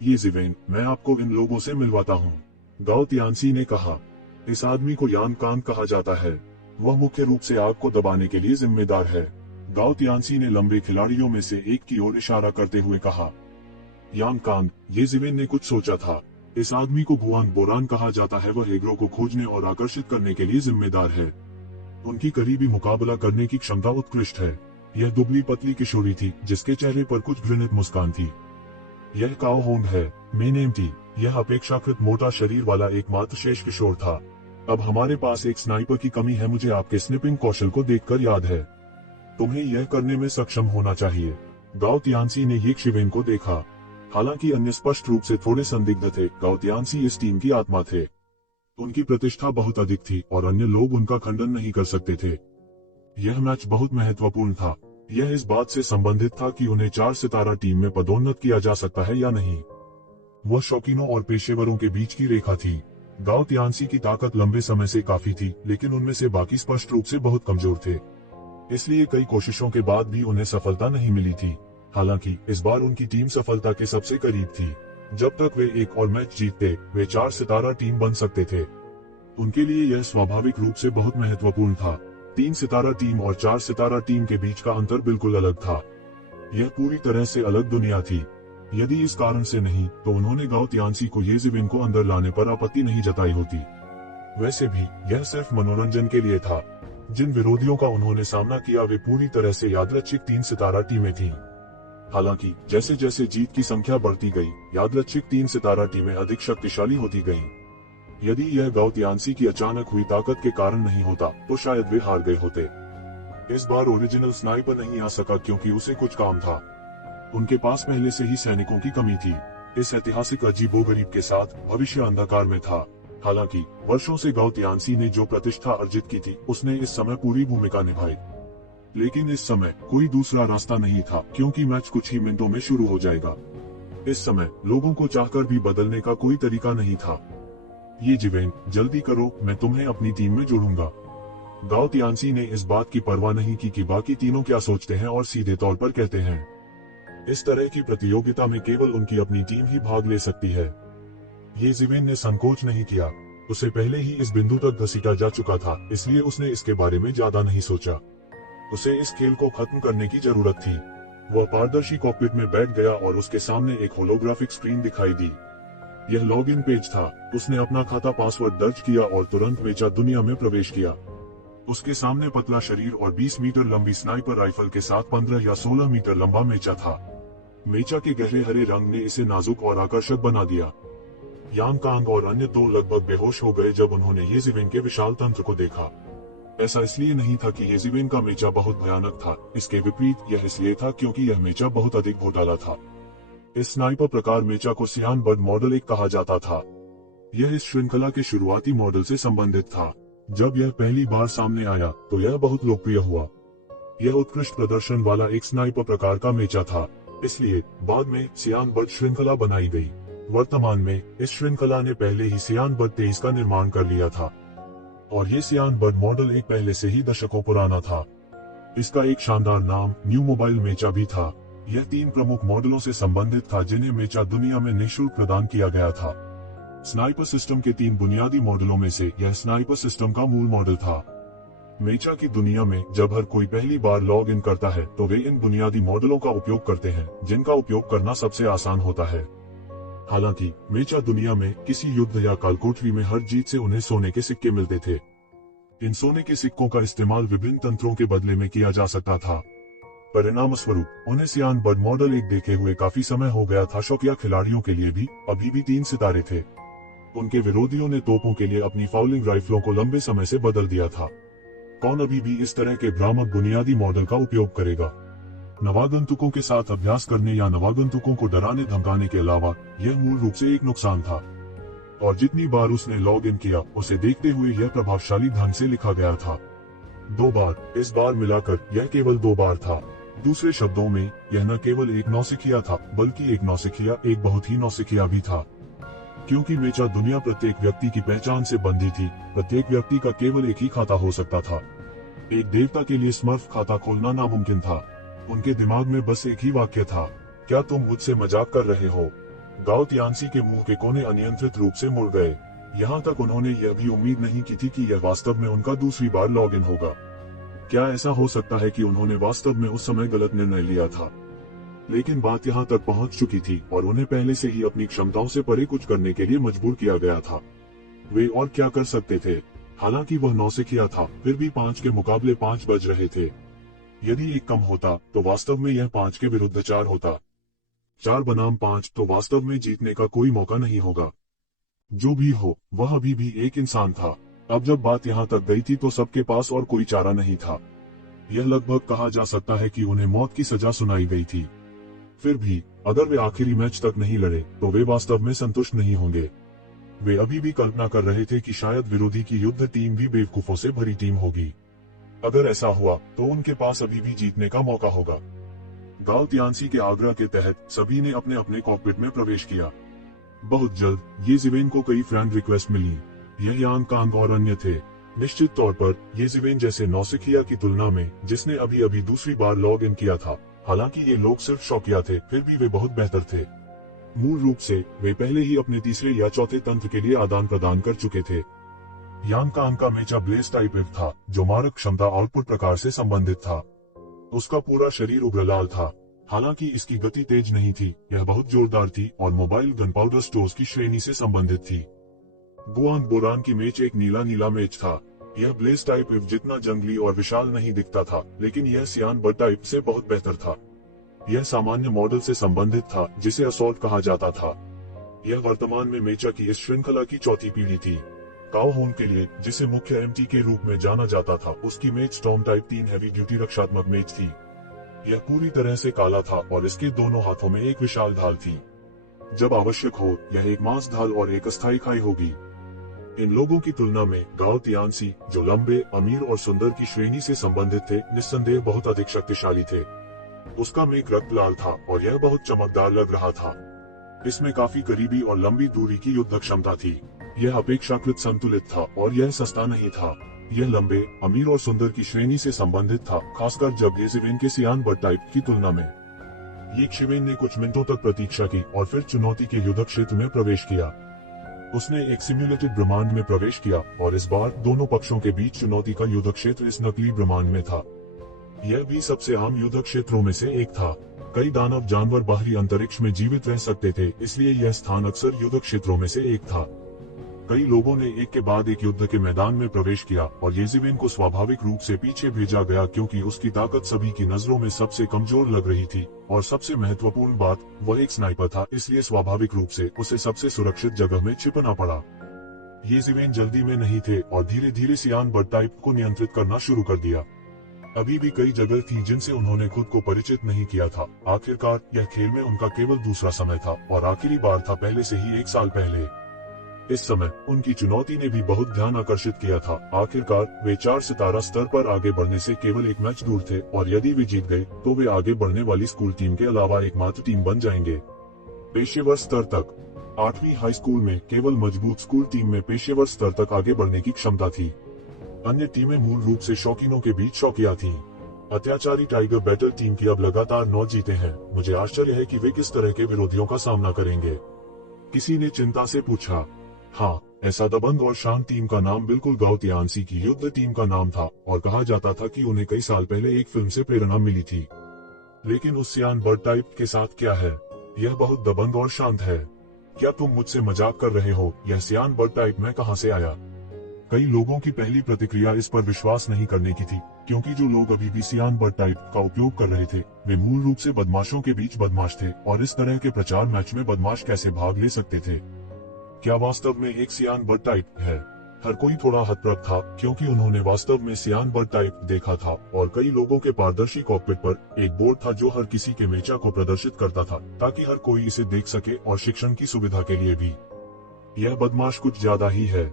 ये जिवेन, मैं आपको इन लोगों से मिलवाता हूँ। गाओ तियानसी ने कहा। इस आदमी को यान कांग कहा जाता है। वह मुख्य रूप से आग को दबाने के लिए जिम्मेदार है। गाओ तियानसी ने लंबे खिलाड़ियों में से एक की ओर इशारा करते हुए कहा। यान कांग, ये जिवेन ने कुछ सोचा था। इस आदमी को भुआन बोरान कहा जाता है। वह एग्रो को खोजने और आकर्षित करने के लिए जिम्मेदार है। उनकी करीबी मुकाबला करने की क्षमता उत्कृष्ट है। यह दुबली पतली किशोरी थी जिसके चेहरे पर कुछ घृणित मुस्कान थी। यह काओ होंग है, मेनेम थी। यह अपेक्षाकृत मोटा शरीर वाला एकमात्र शेष किशोर था। अब हमारे पास एक स्नाइपर की कमी है। मुझे आपके स्निपिंग कौशल को देखकर याद है। तुम्हें यह करने में सक्षम होना चाहिए। गाओ तियानसी ने ये शिवेन को देखा। हालांकि अन्य स्पष्ट रूप से थोड़े संदिग्ध थे, गाओ तियानसी इस टीम की आत्मा थे। उनकी प्रतिष्ठा बहुत अधिक थी और अन्य लोग उनका खंडन नहीं कर सकते थे। यह मैच बहुत महत्वपूर्ण था। यह इस बात से संबंधित था कि उन्हें 4 सितारा टीम में पदोन्नत किया जा सकता है या नहीं। वह शौकीनों और पेशेवरों के बीच की रेखा थी। गाओ तियानसी की ताकत लंबे समय से काफी थी, लेकिन उनमें से बाकी स्पष्ट रूप से बहुत कमजोर थे। इसलिए कई कोशिशों के बाद भी उन्हें सफलता नहीं मिली थी। हालांकि इस बार उनकी टीम सफलता के सबसे करीब थी। जब तक वे एक और मैच जीतते, वे 4 सितारा टीम बन सकते थे। उनके लिए यह स्वाभाविक रूप से बहुत महत्वपूर्ण था। 3 सितारा टीम और 4 सितारा टीम के बीच का अंतर बिल्कुल अलग था। यह पूरी तरह से अलग दुनिया थी। यदि इस कारण से नहीं, तो उन्होंने गाओ तियानसी को ये जिवेन को अंदर लाने पर आपत्ति नहीं जताई होती। वैसे भी यह सिर्फ मनोरंजन के लिए था। जिन विरोधियों का उन्होंने सामना किया वे पूरी तरह से यादृच्छिक 3 सितारा टीमें थीं। हालांकि जैसे जैसे जीत की संख्या बढ़ती गई, यादृच्छिक 3 सितारा टीमें अधिक शक्तिशाली होती गईं। यदि यह गाओ तियानसी की अचानक हुई ताकत के कारण नहीं होता, तो शायद वे हार गए होते। इस बार ओरिजिनल स्नाइपर नहीं आ सका क्योंकि उसे कुछ काम था। उनके पास पहले से ही सैनिकों की कमी थी। इस ऐतिहासिक अजीबोगरीब के साथ भविष्य अंधकार में था। हालांकि वर्षों से गाओ तियानसी ने जो प्रतिष्ठा अर्जित की थी, उसने इस समय पूरी भूमिका निभाई। लेकिन इस समय कोई दूसरा रास्ता नहीं था, क्योंकि मैच कुछ ही मिनटों में शुरू हो जाएगा। इस समय लोगों को चाहकर भी बदलने का कोई तरीका नहीं था। ये जिवेन, जल्दी करो, मैं तुम्हें अपनी टीम में जोड़ूंगा। गाओ तियानसी ने इस बात की परवाह नहीं की कि बाकी तीनों क्या सोचते हैं और सीधे तौर पर कहते हैं। इस तरह की प्रतियोगिता में केवल उनकी अपनी टीम ही भाग ले सकती है। ये जिवेन ने संकोच नहीं किया। उसे पहले ही इस बिंदु तक घसीटा जा चुका था, इसलिए उसने इसके बारे में ज्यादा नहीं सोचा। उसे इस खेल को खत्म करने की जरूरत थी। वह पारदर्शी कॉकपिट में बैठ गया और उसके सामने एक होलोग्राफिक स्क्रीन दिखाई दी। यह लॉगिन पेज था। उसने अपना खाता पासवर्ड दर्ज किया और तुरंत मेचा दुनिया में प्रवेश किया। उसके सामने पतला शरीर और 20 मीटर लंबी स्नाइपर राइफल के साथ 15 या 16 मीटर लंबा मेचा था। मेचा के गहरे हरे रंग ने इसे नाजुक और आकर्षक बना दिया। यान कांग और अन्य 2 लगभग बेहोश हो गए जब उन्होंने ये जिवेन के विशाल तंत्र को देखा। ऐसा इसलिए नहीं था कि ये जिवेन का मेचा बहुत भयानक था। इसके विपरीत यह इसलिए था क्योंकि यह मेचा बहुत अधिक घोटाला था। इस स्नाइपर प्रकार मेचा को सियान बर्ड मॉडल 1 कहा जाता था। यह इस श्रृंखला के शुरुआती मॉडल से संबंधित था। जब यह पहली बार सामने आया तो यह बहुत लोकप्रिय हुआ। यह उत्कृष्ट प्रदर्शन वाला एक स्नाइपर प्रकार का मेचा था, इसलिए बाद में सियान बर्ड श्रृंखला बनाई गई। वर्तमान में इस श्रृंखला ने पहले ही सियान बर्ड 23 का निर्माण कर लिया था और ये सियान बर्ड मॉडल 1 पहले से ही दशकों पुराना था। इसका एक शानदार नाम न्यू मोबाइल मेचा भी था। यह 3 प्रमुख मॉडलों से संबंधित था जिन्हें मेचा दुनिया में निःशुल्क प्रदान किया गया था। स्नाइपर सिस्टम के 3 बुनियादी मॉडलों में से यह स्नाइपर सिस्टम का मूल मॉडल था। मेचा की दुनिया में जब हर कोई पहली बार लॉग इन करता है तो वे इन बुनियादी मॉडलों का उपयोग करते हैं, जिनका उपयोग करना सबसे आसान होता है। हालांकि मेचा दुनिया में किसी युद्ध या कालकोठरी में हर जीत से उन्हें सोने के सिक्के मिलते थे। इन सोने के सिक्कों का इस्तेमाल विभिन्न तंत्रों के बदले में किया जा सकता था। परिणाम स्वरूप उन्हें सियान बर्ड मॉडल 1 देखे हुए काफी समय हो गया था। शौकिया खिलाड़ियों के लिए भी अभी भी 3 सितारे थे। उनके विरोधियों ने तोपों के लिए अपनी फाउलिंग राइफलों को लंबे समय से बदल दिया था। कौन अभी भी इस तरह के भ्रामक बुनियादी मॉडल का उपयोग करेगा? नवागंतुकों के साथ अभ्यास करने या नवागंतुकों को डराने धमकाने के अलावा यह मूल रूप से एक नुकसान था। और जितनी बार उसने लॉग इन किया, उसे देखते हुए यह प्रभावशाली ढंग से लिखा गया था। 2 बार, इस बार मिलाकर यह केवल 2 बार था। दूसरे शब्दों में यह न केवल एक नौसिखिया था, बल्कि एक नौसिखिया एक बहुत ही नौसिखिया भी था। क्योंकि मेचा दुनिया प्रत्येक व्यक्ति की पहचान से बंधी थी, प्रत्येक व्यक्ति का केवल एक ही खाता हो सकता था। एक देवता के लिए स्मर्फ खाता खोलना नामुमकिन था। उनके दिमाग में बस एक ही वाक्य था, क्या तुम मुझसे मजाक कर रहे हो? गाओ तियानसी के मुंह के कोने अनियंत्रित रूप से मुड़ गए। यहाँ तक उन्होंने यह भी उम्मीद नहीं की थी कि यह वास्तव में उनका दूसरी बार लॉगिन होगा। क्या ऐसा हो सकता है कि उन्होंने वास्तव में उस समय गलत निर्णय लिया था? लेकिन बात यहाँ तक पहुँच चुकी थी और उन्हें पहले से ही अपनी क्षमताओं से परे कुछ करने के लिए मजबूर किया गया था। वे और क्या कर सकते थे? हालांकि वह 9 से किया था, फिर भी 5 के मुकाबले 5 बज रहे थे। यदि 1 कम होता तो वास्तव में यह 5 के विरुद्ध 4 होता। 4 बनाम 5 तो वास्तव में जीतने का कोई मौका नहीं होगा। जो भी हो, वह अभी भी एक इंसान था। अब जब बात यहाँ तक गई थी तो सबके पास और कोई चारा नहीं था। यह लगभग कहा जा सकता है कि उन्हें मौत की सजा सुनाई गई थी। फिर भी अगर वे आखिरी मैच तक नहीं लड़े तो वे वास्तव में संतुष्ट नहीं होंगे। वे अभी भी कल्पना कर रहे थे कि शायद विरोधी की युद्ध टीम भी बेवकूफों से भरी टीम होगी। अगर ऐसा हुआ तो उनके पास अभी भी जीतने का मौका होगा। गाओ तियानसी के आग्रह के तहत सभी ने अपने अपने कॉकपिट में प्रवेश किया। बहुत जल्द ये जिवेन को कई फ्रेंड रिक्वेस्ट मिली। यह यान कांग और अन्य थे। निश्चित तौर पर ये जिवेन जैसे नौसिखिया की तुलना में, जिसने अभी अभी दूसरी बार लॉग इन किया था। हालांकि ये लोग सिर्फ शौकिया थे, फिर भी वे बहुत बेहतर थे। मूल रूप से वे पहले ही अपने तीसरे या चौथे तंत्र के लिए आदान प्रदान कर चुके थे। यान कांग का मेचा ब्लेस टाइप था, जो मारक क्षमता आउटपुट प्रकार से संबंधित था। उसका पूरा शरीर उग्र लाल था। हालांकि इसकी गति तेज नहीं थी, यह बहुत जोरदार थी और मोबाइल गन पाउडर स्टोर्स की श्रेणी से संबंधित थी। गुआंग बोरान की मेच एक नीला नीला मेच था। यह ब्लेस टाइप जितना जंगली और विशाल नहीं दिखता था, लेकिन यह सियान बर्ड टाइप से बहुत बेहतर था। यह सामान्य मॉडल से संबंधित था, जिसे असॉल्ट कहा जाता था। यह वर्तमान में मेचा की इस श्रृंखला की चौथी पीढ़ी थी। काओ होन के लिए, जिसे मुख्य एमटी के रूप में जाना जाता था, उसकी match storm type 3 heavy duty रक्षात्मक मेच थी। यह पूरी तरह से काला था और इसके दोनों हाथों में एक विशाल ढाल थी। जब आवश्यक हो, यह एक मांस ढाल और एक अस्थायी खाई होगी। इन लोगों की तुलना में गाओ तियानसी, जो लंबे, अमीर और सुंदर की श्रेणी से संबंधित थे, निस्संदेह बहुत अधिक शक्तिशाली थे। उसका मेघ रक्त लाल था और यह बहुत चमकदार लग रहा था। इसमें काफी करीबी और लंबी दूरी की युद्ध क्षमता थी। यह अपेक्षाकृत संतुलित था और यह सस्ता नहीं था। यह लंबे, अमीर और सुंदर की श्रेणी से संबंधित था, खासकर जब ये जिवेन के सियान बर्ड टाइप की तुलना में। ये शिवेन ने कुछ मिनटों तक प्रतीक्षा की और फिर चुनौती के युद्ध क्षेत्र में प्रवेश किया। उसने एक सिम्युलेटेड ब्रह्मांड में प्रवेश किया और इस बार दोनों पक्षों के बीच चुनौती का युद्ध क्षेत्र इस नकली ब्रह्मांड में था। यह भी सबसे आम युद्ध क्षेत्रों में से एक था। कई दानव जानवर बाहरी अंतरिक्ष में जीवित रह सकते थे, इसलिए यह स्थान अक्सर युद्ध क्षेत्रों में से एक था। कई लोगों ने एक के बाद एक युद्ध के मैदान में प्रवेश किया और येजिवेन को स्वाभाविक रूप से पीछे भेजा गया, क्योंकि उसकी ताकत सभी की नजरों में सबसे कमजोर लग रही थी और सबसे महत्वपूर्ण बात, वह एक स्नाइपर था, इसलिए स्वाभाविक रूप से उसे सबसे सुरक्षित जगह में छिपना पड़ा। येजिवेन जल्दी में नहीं थे और धीरे धीरे सियान बर्ड टाइप को नियंत्रित करना शुरू कर दिया। अभी भी कई जगह थी जिनसे उन्होंने खुद को परिचित नहीं किया था। आखिरकार यह खेल में उनका केवल दूसरा समय था और आखिरी बार था पहले से ही 1 साल पहले। इस समय उनकी चुनौती ने भी बहुत ध्यान आकर्षित किया था। आखिरकार वे 4 सितारा स्तर पर आगे बढ़ने से केवल एक मैच दूर थे और यदि वे जीत गए तो वे आगे बढ़ने वाली स्कूल टीम के अलावा एकमात्र टीम बन जाएंगे। पेशेवर स्तर तक 8वीं हाई स्कूल में केवल मजबूत स्कूल टीम में पेशेवर स्तर तक आगे बढ़ने की क्षमता थी। अन्य टीमें मूल रूप से शौकीनों के बीच शौकिया थीं। अत्याचारी टाइगर बैटल टीम की अब लगातार 9 जीते हैं। मुझे आश्चर्य है कि वे किस तरह के विरोधियों का सामना करेंगे। किसी ने चिंता से पूछा। हाँ, ऐसा दबंग और शांत टीम का नाम बिल्कुल गाओ तियानसी की युद्ध टीम का नाम था और कहा जाता था कि उन्हें कई साल पहले एक फिल्म से प्रेरणा मिली थी। लेकिन उस सियान बर्ड टाइप के साथ क्या है? यह बहुत दबंग और शांत है। क्या तुम मुझसे मजाक कर रहे हो? यह सियान बर्ड टाइप में कहां से आया? कई लोगों की पहली प्रतिक्रिया इस पर विश्वास नहीं करने की थी, क्योंकि जो लोग अभी भी सियान बर्ड टाइप का उपयोग कर रहे थे वे मूल रूप से बदमाशों के बीच बदमाश थे और इस तरह के प्रचार मैच में बदमाश कैसे भाग ले सकते थे? क्या वास्तव में एक सियान बर्ड टाइप है? हर कोई थोड़ा हतप्रभ था, क्योंकि उन्होंने वास्तव में सियान बर्ड टाइप देखा था और कई लोगों के पारदर्शी कॉकपिट पर एक बोर्ड था जो हर किसी के मेचा को प्रदर्शित करता था, ताकि हर कोई इसे देख सके और शिक्षण की सुविधा के लिए भी। यह बदमाश कुछ ज्यादा ही है।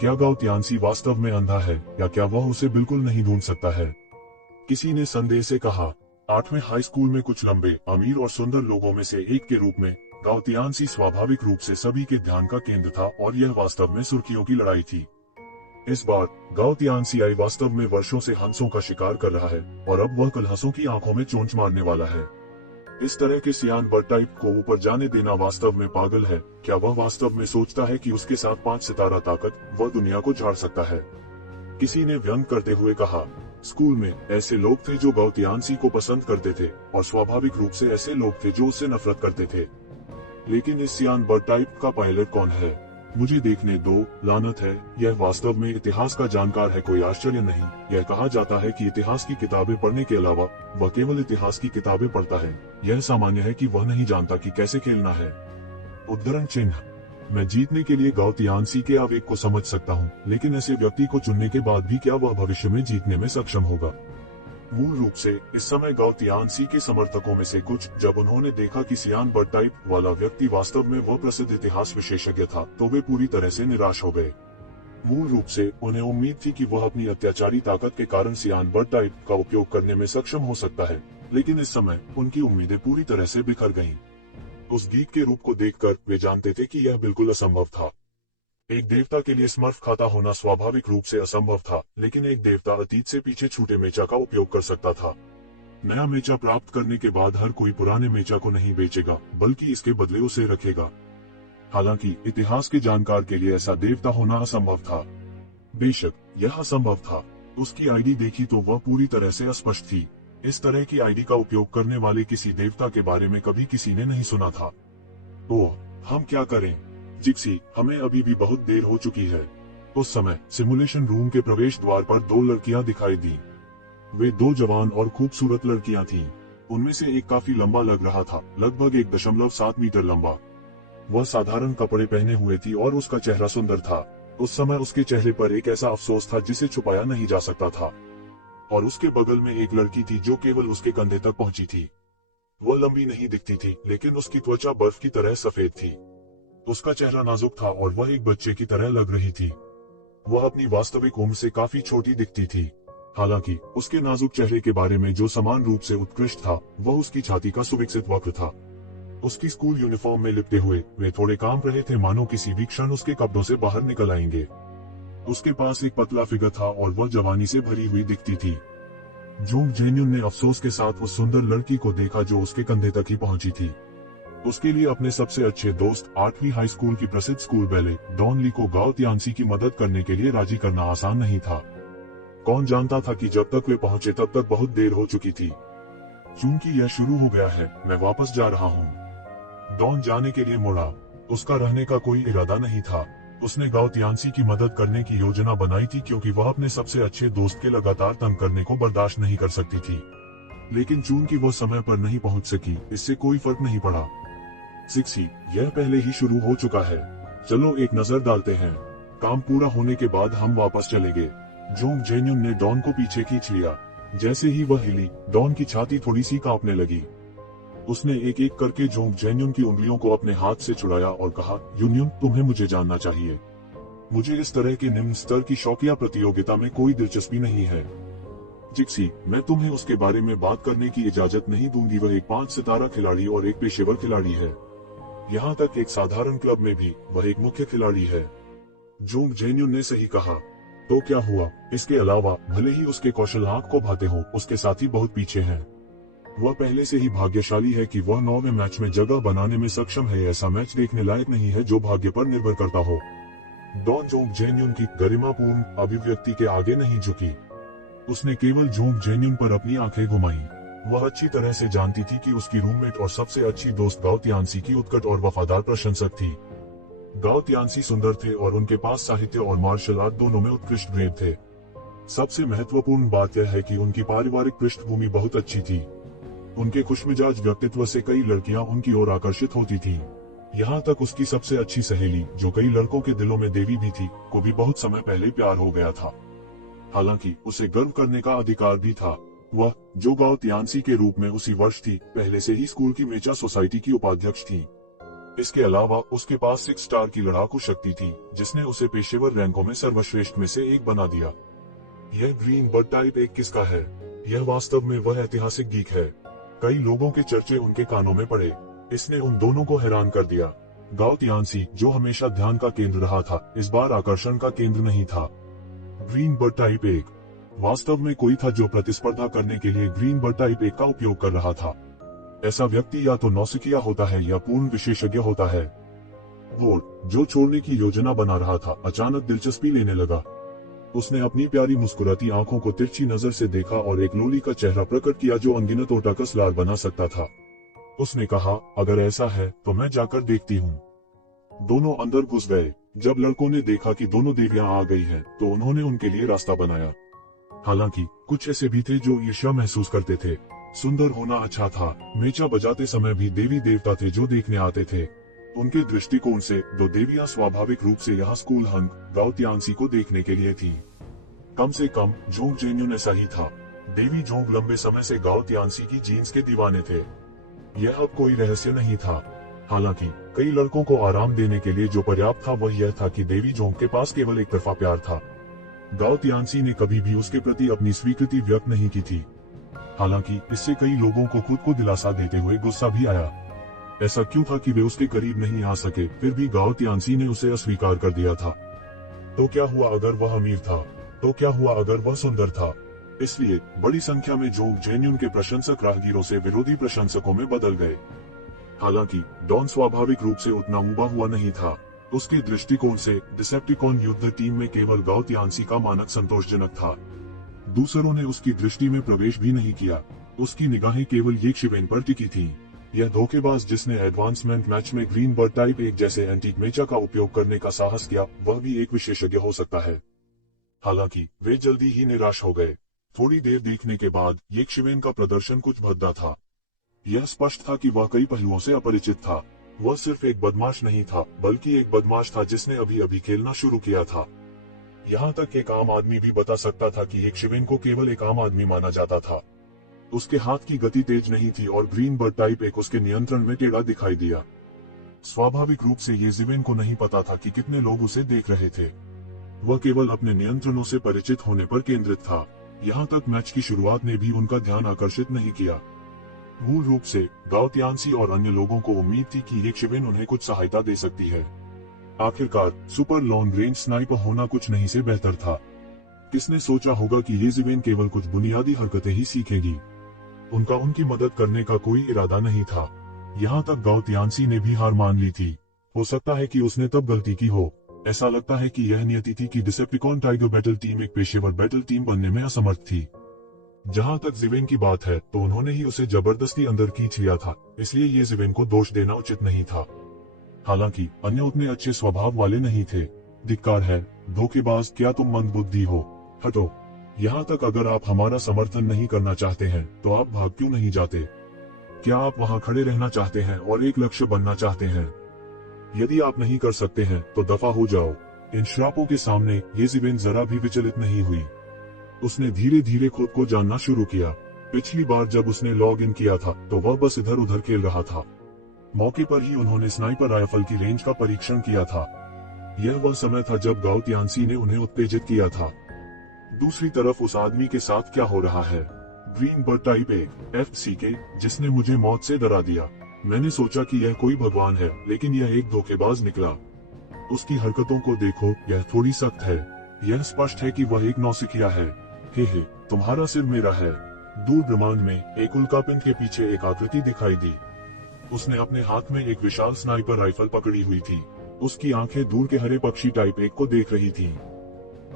क्या गाओ तियानसी वास्तव में अंधा है या क्या वह उसे बिल्कुल नहीं ढूंढ सकता है? किसी ने संदेह से कहा। 8वें हाई स्कूल में कुछ लंबे, अमीर और सुंदर लोगों में से एक के रूप में गाओ तियानसी स्वाभाविक रूप से सभी के ध्यान का केंद्र था और यह वास्तव में सुर्खियों की लड़ाई थी। इस बार गाओ तियानसी वास्तव में वर्षों से हंसों का शिकार कर रहा है और अब वह कल हंसों की आंखों में चोंच मारने वाला है। इस तरह के सियान बर्ड टाइप को ऊपर जाने देना वास्तव में पागल है। क्या वह वास्तव में सोचता है कि उसके साथ 5 सितारा ताकत वह दुनिया को झाड़ सकता है? किसी ने व्यंग करते हुए कहा, स्कूल में ऐसे लोग थे जो गाउतियानसी को पसंद करते थे और स्वाभाविक रूप से ऐसे लोग थे जो उससे नफरत करते थे। लेकिन इस सियान बर्ड टाइप का पायलट कौन है? मुझे देखने दो, लानत है, यह वास्तव में इतिहास का जानकार है। कोई आश्चर्य नहीं। यह कहा जाता है कि इतिहास की किताबें पढ़ने के अलावा वह केवल इतिहास की किताबें पढ़ता है। यह सामान्य है कि वह नहीं जानता कि कैसे खेलना है। उद्धरण चिन्ह। मैं जीतने के लिए गाउतियानसी के आवेग को समझ सकता हूँ, लेकिन ऐसे व्यक्ति को चुनने के बाद भी क्या वह भविष्य में जीतने में सक्षम होगा? मूल रूप से इस समय गाउतियानसी के समर्थकों में से कुछ, जब उन्होंने देखा कि सियान बर्ड टाइप वाला व्यक्ति वास्तव में वह प्रसिद्ध इतिहास विशेषज्ञ था, तो वे पूरी तरह से निराश हो गए। मूल रूप से उन्हें उम्मीद थी कि वह अपनी अत्याचारी ताकत के कारण सियान बर्ड टाइप का उपयोग करने में सक्षम हो सकता है, लेकिन इस समय उनकी उम्मीदें पूरी तरह से बिखर गईं। उस गीक के रूप को देखकर वे जानते थे कि यह बिल्कुल असंभव था। एक देवता के लिए स्मर्फ खाता होना स्वाभाविक रूप से असंभव था, लेकिन एक देवता अतीत से पीछे छूटे मेचा का उपयोग कर सकता था। नया मेचा प्राप्त करने के बाद हर कोई पुराने मेचा को नहीं बेचेगा, बल्कि इसके बदले उसे रखेगा। हालांकि इतिहास के जानकार के लिए ऐसा देवता होना असंभव था। बेशक यह असंभव था। उसकी आईडी देखी तो वह पूरी तरह से अस्पष्ट थी। इस तरह की आईडी का उपयोग करने वाले किसी देवता के बारे में कभी किसी ने नहीं सुना था। ओह, हम क्या करें? जिप्सी, हमें अभी भी बहुत देर हो चुकी है। उस समय सिमुलेशन रूम के प्रवेश द्वार पर 2 लड़कियां दिखाई दी। वे 2 जवान और खूबसूरत लड़कियां थीं। उनमें से एक काफी लंबा लग रहा था, लगभग 1.7 मीटर लंबा। वह साधारण कपड़े पहने हुए थी और उसका चेहरा सुंदर था। उस समय उसके चेहरे पर एक ऐसा अफसोस था जिसे छुपाया नहीं जा सकता था। और उसके बगल में एक लड़की थी जो केवल उसके कंधे तक पहुंची थी। वह लंबी नहीं दिखती थी, लेकिन उसकी त्वचा बर्फ की तरह सफेद थी। उसका चेहरा नाजुक था और वह एक बच्चे की तरह लग रही थी। वह अपनी वास्तविक उम्र से काफी छोटी दिखती थी। हालांकि उसके नाजुक चेहरे के बारे में जो समान रूप से उत्कृष्ट था, वह उसकी छाती का सुविकसित वक्र था। उसकी स्कूल यूनिफॉर्म में लिपटे हुए वे थोड़े कांप रहे थे, मानो किसी भी क्षण उसके कपड़ों से बाहर निकल आएंगे। उसके पास एक पतला फिगर था और वह जवानी से भरी हुई दिखती थी। जोंग जेन्युन ने अफसोस के साथ उस सुंदर लड़की को देखा जो उसके कंधे तक ही पहुंची थी। उसके लिए अपने सबसे अच्छे दोस्त 8वीं हाई स्कूल की प्रसिद्ध स्कूल बैले डॉन ली को गाउतियानसी की मदद करने के लिए राजी करना आसान नहीं था। कौन जानता था कि जब तक वे पहुंचे तब तक बहुत देर हो चुकी थी। चूंकि यह शुरू हो गया है, मैं वापस जा रहा हूँ। डॉन जाने के लिए मुड़ा। उसका रहने का कोई इरादा नहीं था। उसने गाउतियानसी की मदद करने की योजना बनाई थी क्योंकि वह अपने सबसे अच्छे दोस्त के लगातार तंग करने को बर्दाश्त नहीं कर सकती थी। लेकिन चूंकि वह समय पर नहीं पहुंच सकी, इससे कोई फर्क नहीं पड़ा। सिक्सी, यह पहले ही शुरू हो चुका है। चलो एक नजर डालते हैं। काम पूरा होने के बाद हम वापस चलेंगे। जोंग जेन्युन ने डॉन को पीछे खींच लिया। जैसे ही वह हिली, डॉन की छाती थोड़ी सी कांपने लगी। उसने एक एक करके जोंग जेन्युन की उंगलियों को अपने हाथ से छुड़ाया और कहा, यूनियन, तुम्हें मुझे जानना चाहिए। मुझे इस तरह के निम्न स्तर की शौकिया प्रतियोगिता में कोई दिलचस्पी नहीं है। जिक्सी, मैं तुम्हें उसके बारे में बात करने की इजाजत नहीं दूंगी। वह एक 5 सितारा खिलाड़ी और एक पेशेवर खिलाड़ी है। यहाँ तक एक साधारण क्लब में भी वह एक मुख्य खिलाड़ी है। जोंग जेन्युन ने सही कहा। तो क्या हुआ? इसके अलावा भले ही उसके कौशल आंख को भाते हो, उसके साथी बहुत पीछे हैं। वह पहले से ही भाग्यशाली है कि वह 9वें मैच में जगह बनाने में सक्षम है। ऐसा मैच देखने लायक नहीं है जो भाग्य पर निर्भर करता हो। डॉन जोंग जेन्युन की गरिमापूर्ण अभिव्यक्ति के आगे नहीं झुकी। उसने केवल जोंग जेन्युन पर अपनी आंखें घुमाई। वह अच्छी तरह से जानती थी कि उसकी रूममेट और सबसे अच्छी दोस्त गाउतियानसी की उत्कट और वफादार प्रशंसक थी। गाउतियानसी सुंदर थे और उनके पास साहित्य और मार्शल आर्ट दोनों में उत्कृष्ट ग्रेड थे। सबसे महत्वपूर्ण बात यह है कि उनकी पारिवारिक पृष्ठभूमि बहुत अच्छी थी। उनके खुशमिजाज व्यक्तित्व से कई लड़कियां उनकी ओर आकर्षित होती थीं। यहाँ तक उसकी सबसे अच्छी सहेली, जो कई लड़कों के दिलों में देवी भी थी, को भी बहुत समय पहले प्यार हो गया था। हालांकि उसे गर्व करने का अधिकार भी था। वह, जो गाउतियानसी के रूप में उसी वर्ष थी, पहले से ही स्कूल की मेचा सोसाइटी की उपाध्यक्ष थी। इसके अलावा उसके पास 6 स्टार की लड़ाकू शक्ति थी, जिसने उसे पेशेवर रैंकों में सर्वश्रेष्ठ में से एक बना दिया। यह ग्रीन बर्ड टाइप एक किसका है? यह वास्तव में वह ऐतिहासिक गीक है। कई लोगों के चर्चे उनके कानों में पड़े। इसने उन दोनों को हैरान कर दिया। गाउतियानसी, जो हमेशा ध्यान का केंद्र रहा था, इस बार आकर्षण का केंद्र नहीं था। ग्रीन बर्ड टाइप 1 वास्तव में कोई था जो प्रतिस्पर्धा करने के लिए ग्रीन बर्ड टाइप 1 का उपयोग कर रहा था। ऐसा व्यक्ति या तो नौसिखिया होता है या पूर्ण विशेषज्ञ होता है। वो जो छोड़ने की योजना बना रहा था अचानक दिलचस्पी लेने लगा। उसने अपनी प्यारी मुस्कुराती आंखों को तिरछी नजर से देखा और एक लोली का चेहरा प्रकट किया जो अनगिनत ओटाकस लाल बना सकता था। उसने कहा, अगर ऐसा है तो मैं जाकर देखती हूँ। दोनों अंदर घुस गए। जब लड़कों ने देखा कि दोनों देवियां आ गई हैं, तो उन्होंने उनके लिए रास्ता बनाया। हालांकि कुछ ऐसे भी थे जो ईर्ष्या महसूस करते थे। सुंदर होना अच्छा था, मेचा बजाते समय भी देवी देवता थे जो देखने आते थे। उनके दृष्टिकोण से दो देवियां स्वाभाविक रूप से यहाँ स्कूल हंग गाओ त्यांसी को देखने के लिए थी। कम से कम जोंग जेन्युन ऐसा ही था। देवी जोंग लंबे समय से गाओ त्यांसी की जीन्स के दीवाने थे। यह अब कोई रहस्य नहीं था। हालांकि कई लड़कों को आराम देने के लिए जो पर्याप्त था वह यह था कि देवी जोंग के पास केवल एक तरफा प्यार था। गाओ त्यांसी ने कभी भी उसके प्रति अपनी स्वीकृति व्यक्त नहीं की थी। हालांकि इससे कई लोगों को खुद को दिलासा देते हुए गुस्सा भी आया। ऐसा क्यों था कि वे उसके करीब नहीं आ सके, फिर भी गाओ त्यांसी ने उसे अस्वीकार कर दिया था। तो क्या हुआ अगर वह अमीर था? तो क्या हुआ अगर वह सुंदर था? इसलिए बड़ी संख्या में जोंग जेन्युन के प्रशंसक राहगीरों से विरोधी प्रशंसकों में बदल गए। हालांकि डॉन स्वाभाविक रूप से उतना उबा हुआ नहीं था। उसके दृष्टिकोण से डिसेप्टिकॉन युद्ध टीम में केवल गाओ त्यांसी का मानक संतोषजनक था। दूसरों ने उसकी दृष्टि में प्रवेश भी नहीं किया। उसकी निगाहें केवल ये शिवेन पर टिकी थी। यह धोखेबाज जिसने एडवांसमेंट मैच में ग्रीन बर्ड टाइप 1 जैसे एंटीक मेचा का उपयोग करने का साहस किया, वह भी एक विशेषज्ञ हो सकता है। हालांकि वे जल्दी ही निराश हो गए। थोड़ी देर देखने के बाद ये शिवेन का प्रदर्शन कुछ भद्दा था। यह स्पष्ट था कि वह कई पहलुओं से अपरिचित था। वह सिर्फ एक बदमाश नहीं था, बल्कि एक बदमाश था जिसने अभी अभी खेलना शुरू किया था। यहाँ तक एक आम आदमी भी बता सकता था कि एक शिवेन को केवल एक आम आदमी माना जाता था। उसके हाथ की गति तेज नहीं थी और ग्रीन बर्ड टाइप 1 उसके नियंत्रण में टेढ़ा दिखाई दिया। स्वाभाविक रूप से ये जिवेन को नहीं पता था कि कितने लोग उसे देख रहे थे। वह केवल अपने नियंत्रणों से परिचित होने पर केंद्रित था। यहाँ तक मैच की शुरुआत ने भी उनका ध्यान आकर्षित नहीं किया। मूल रूप से गाओ त्यांसी और अन्य लोगों को उम्मीद थी कि ये शिवेन उन्हें कुछ सहायता दे सकती है। आखिरकार सुपर लॉन्ग रेंज स्नाइपर होना कुछ नहीं से बेहतर था। किसने सोचा होगा कि ये जिवेन केवल कुछ बुनियादी हरकतें ही सीखेगी। उनका उनकी मदद करने का कोई इरादा नहीं था। यहाँ तक गाओ त्यांसी ने भी हार मान ली थी। हो सकता है कि उसने तब गलती की हो। ऐसा लगता है कि यह नियति थी कि डिसेप्टिकॉन टाइगर बैटल टीम एक पेशेवर बैटल टीम बनने में असमर्थ थी। जहाँ तक जिवेन की बात है, तो उन्होंने ही उसे जबरदस्ती अंदर खींच लिया था, इसलिए ये जिवेन को दोष देना उचित नहीं था। हालांकि अन्य उतने अच्छे स्वभाव वाले नहीं थे। धिक्कार है, धोखेबाज, क्या तुम मंदबुद्धि हो? हटो। यहाँ तक अगर आप हमारा समर्थन नहीं करना चाहते हैं, तो आप भाग क्यों नहीं जाते? क्या आप वहाँ खड़े रहना चाहते हैं और एक लक्ष्य बनना चाहते हैं? यदि आप नहीं कर सकते हैं, तो दफा हो जाओ। इन श्रापों के सामने ये जिवेन जरा भी विचलित नहीं हुई। उसने धीरे धीरे खुद को जानना शुरू किया। पिछली बार जब उसने लॉग इन किया था, तो वह बस इधर उधर खेल रहा था। मौके पर ही उन्होंने स्नाइपर राइफल की रेंज का परीक्षण किया था। यह वह समय था जब गाओ त्यांसी ने उन्हें उत्तेजित किया था। दूसरी तरफ उस आदमी के साथ क्या हो रहा है? ग्रीन बर्ड टाइप 1 FCK, जिसने मुझे मौत से डरा दिया। मैंने सोचा कि यह कोई भगवान है, लेकिन यह एक धोखेबाज निकला। उसकी हरकतों को देखो, यह थोड़ी सख्त है। यह स्पष्ट है कि वह एक नौसिखिया है। हे, तुम्हारा सिर मेरा है। दूर ब्रह्मांड में एक उल्कापिंड के पीछे एक आकृति दिखाई दी। उसने अपने हाथ में एक विशाल स्नाइपर राइफल पकड़ी हुई थी। उसकी आंखें दूर के हरे पक्षी टाइप 1 को देख रही थीं।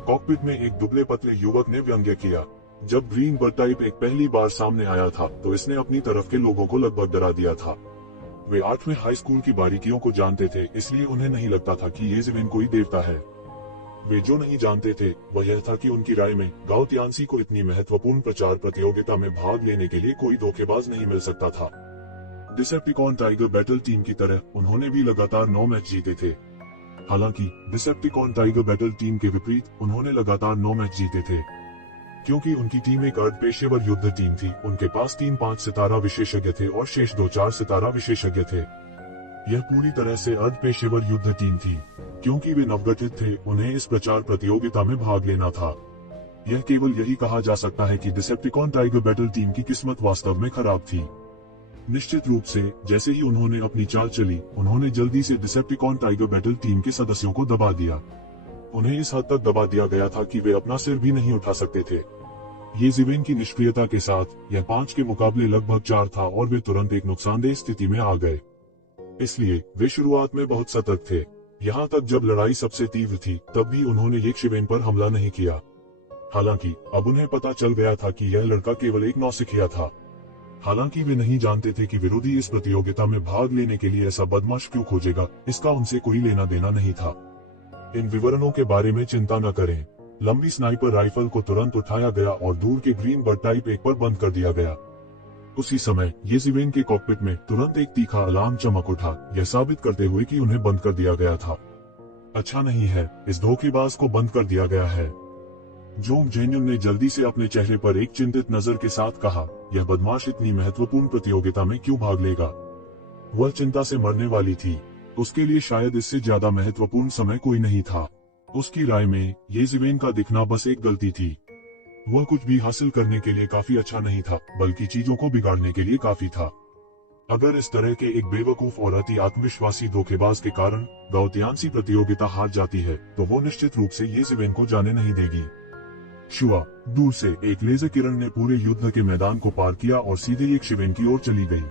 कॉकपिट में एक दुबले पतले युवक ने व्यंग्य किया। जब ग्रीन बर्ड टाइप 1 पहली बार सामने आया था, तो इसने अपनी तरफ के लोगों को लगभग डरा दिया था। वे 8वें हाई स्कूल की बारीकियों को जानते थे, इसलिए उन्हें नहीं लगता था कि ये जिवेन कोई देवता है। वे जो नहीं जानते थे वह यह था कि उनकी राय में गाओ त्यांसी को इतनी महत्वपूर्ण प्रचार प्रतियोगिता में भाग लेने के लिए कोई धोखेबाज नहीं मिल सकता था। डिसेप्टिकॉन टाइगर बैटल टीम की तरह उन्होंने भी लगातार 9 मैच जीते थे। हालांकि डिसेप्टिकॉन टाइगर बैटल टीम के विपरीत उन्होंने लगातार 9 मैच जीते थे। क्योंकि उनकी टीम एक अर्ध पेशेवर युद्ध टीम थी, उनके पास 3-5 सितारा विशेषज्ञ थे और शेष 2-4 सितारा विशेषज्ञ थे। यह पूरी तरह से अर्ध पेशेवर युद्ध टीम थी। क्योंकि वे नवगठित थे, उन्हें इस प्रचार प्रतियोगिता में भाग लेना था। यह केवल यही कहा जा सकता है कि डिसेप्टिकॉन टाइगर बैटल टीम की किस्मत वास्तव में खराब थी। निश्चित रूप से जैसे ही उन्होंने अपनी चाल चली, उन्होंने जल्दी से डिसेप्टिकॉन टाइगर बैटल टीम के सदस्यों को दबा दिया। उन्हें इस हद तक दबा दिया गया था कि वे अपना सिर भी नहीं उठा सकते थे। ये जिवेन की निष्क्रियता के साथ यह 5 के मुकाबले लगभग 4 था और वे तुरंत एक नुकसानदेह स्थिति में आ गए। इसलिए वे शुरुआत में बहुत सतर्क थे। यहाँ तक जब लड़ाई सबसे तीव्र थी तब भी उन्होंने ये शिवेन पर हमला नहीं किया। हालांकि अब उन्हें पता चल गया था कि यह लड़का केवल एक नौसिखिया था। हालांकि वे नहीं जानते थे कि विरोधी इस प्रतियोगिता में भाग लेने के लिए ऐसा बदमाश क्यों खोजेगा, इसका उनसे कोई लेना देना नहीं था। इन विवरणों के बारे में चिंता न करें। लंबी स्नाइपर राइफल को तुरंत उठाया गया और दूर के ग्रीन बर्ड टाइप 1 पर बंद कर दिया गया। उसी समय ये जिवेन के कॉकपिट में तुरंत एक तीखा अलार्म चमक उठा, यह साबित करते हुए कि उन्हें बंद कर दिया गया था। अच्छा नहीं है, इस धोखेबाज को बंद कर दिया गया है। जोंग जेन्युन ने जल्दी से अपने चेहरे पर एक चिंतित नजर के साथ कहा, यह बदमाश इतनी महत्वपूर्ण प्रतियोगिता में क्यों भाग लेगा? वह चिंता से मरने वाली थी। उसके लिए शायद इससे ज्यादा महत्वपूर्ण समय कोई नहीं था। उसकी राय में ये जिवेन का दिखना बस एक गलती थी। वह कुछ भी हासिल करने के लिए काफी अच्छा नहीं था, बल्कि चीजों को बिगाड़ने के लिए काफी था। अगर इस तरह के एक बेवकूफ और अति आत्मविश्वासी धोखेबाज के कारण गाओतियानसी प्रतियोगिता हार जाती है, तो वो निश्चित रूप से ये जिवेन को जाने नहीं देगी। शुआ, दूर से एक लेजर किरण ने पूरे युद्ध के मैदान को पार किया और सीधे एक शिवेन की ओर चली गई।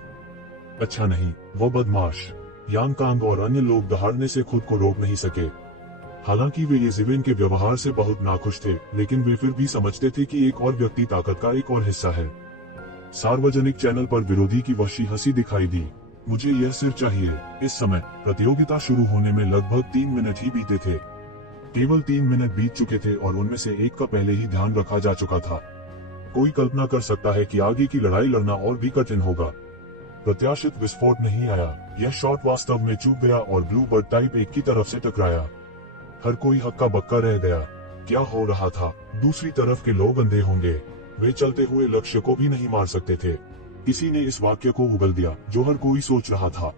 अच्छा नहीं, वो बदमाश यान कांग और अन्य लोग दहाड़ने से खुद को रोक नहीं सके। हालांकि वे ये जिवेन के व्यवहार से बहुत नाखुश थे, लेकिन वे फिर भी समझते थे कि एक और व्यक्ति ताकत का एक और हिस्सा है। सार्वजनिक चैनल पर विरोधी की वहशी हंसी दिखाई दी। मुझे यह सिर चाहिए। इस समय प्रतियोगिता शुरू होने में लगभग 3 मिनट ही बीते थे। केवल 3 मिनट बीत चुके थे और उनमें से एक का पहले ही ध्यान रखा जा चुका था। कोई कल्पना कर सकता है कि आगे की लड़ाई लड़ना और भी कठिन होगा। प्रत्याशित विस्फोट नहीं आया। यह शॉट वास्तव में चूक गया और ब्लू बर्ड टाइप 1 की तरफ से टकराया। हर कोई हक्का बक्का रह गया। क्या हो रहा था? दूसरी तरफ के लोग अंधे होंगे। वे चलते हुए लक्ष्य को भी नहीं मार सकते थे। किसी ने इस वाक्य को उगल दिया जो हर कोई सोच रहा था।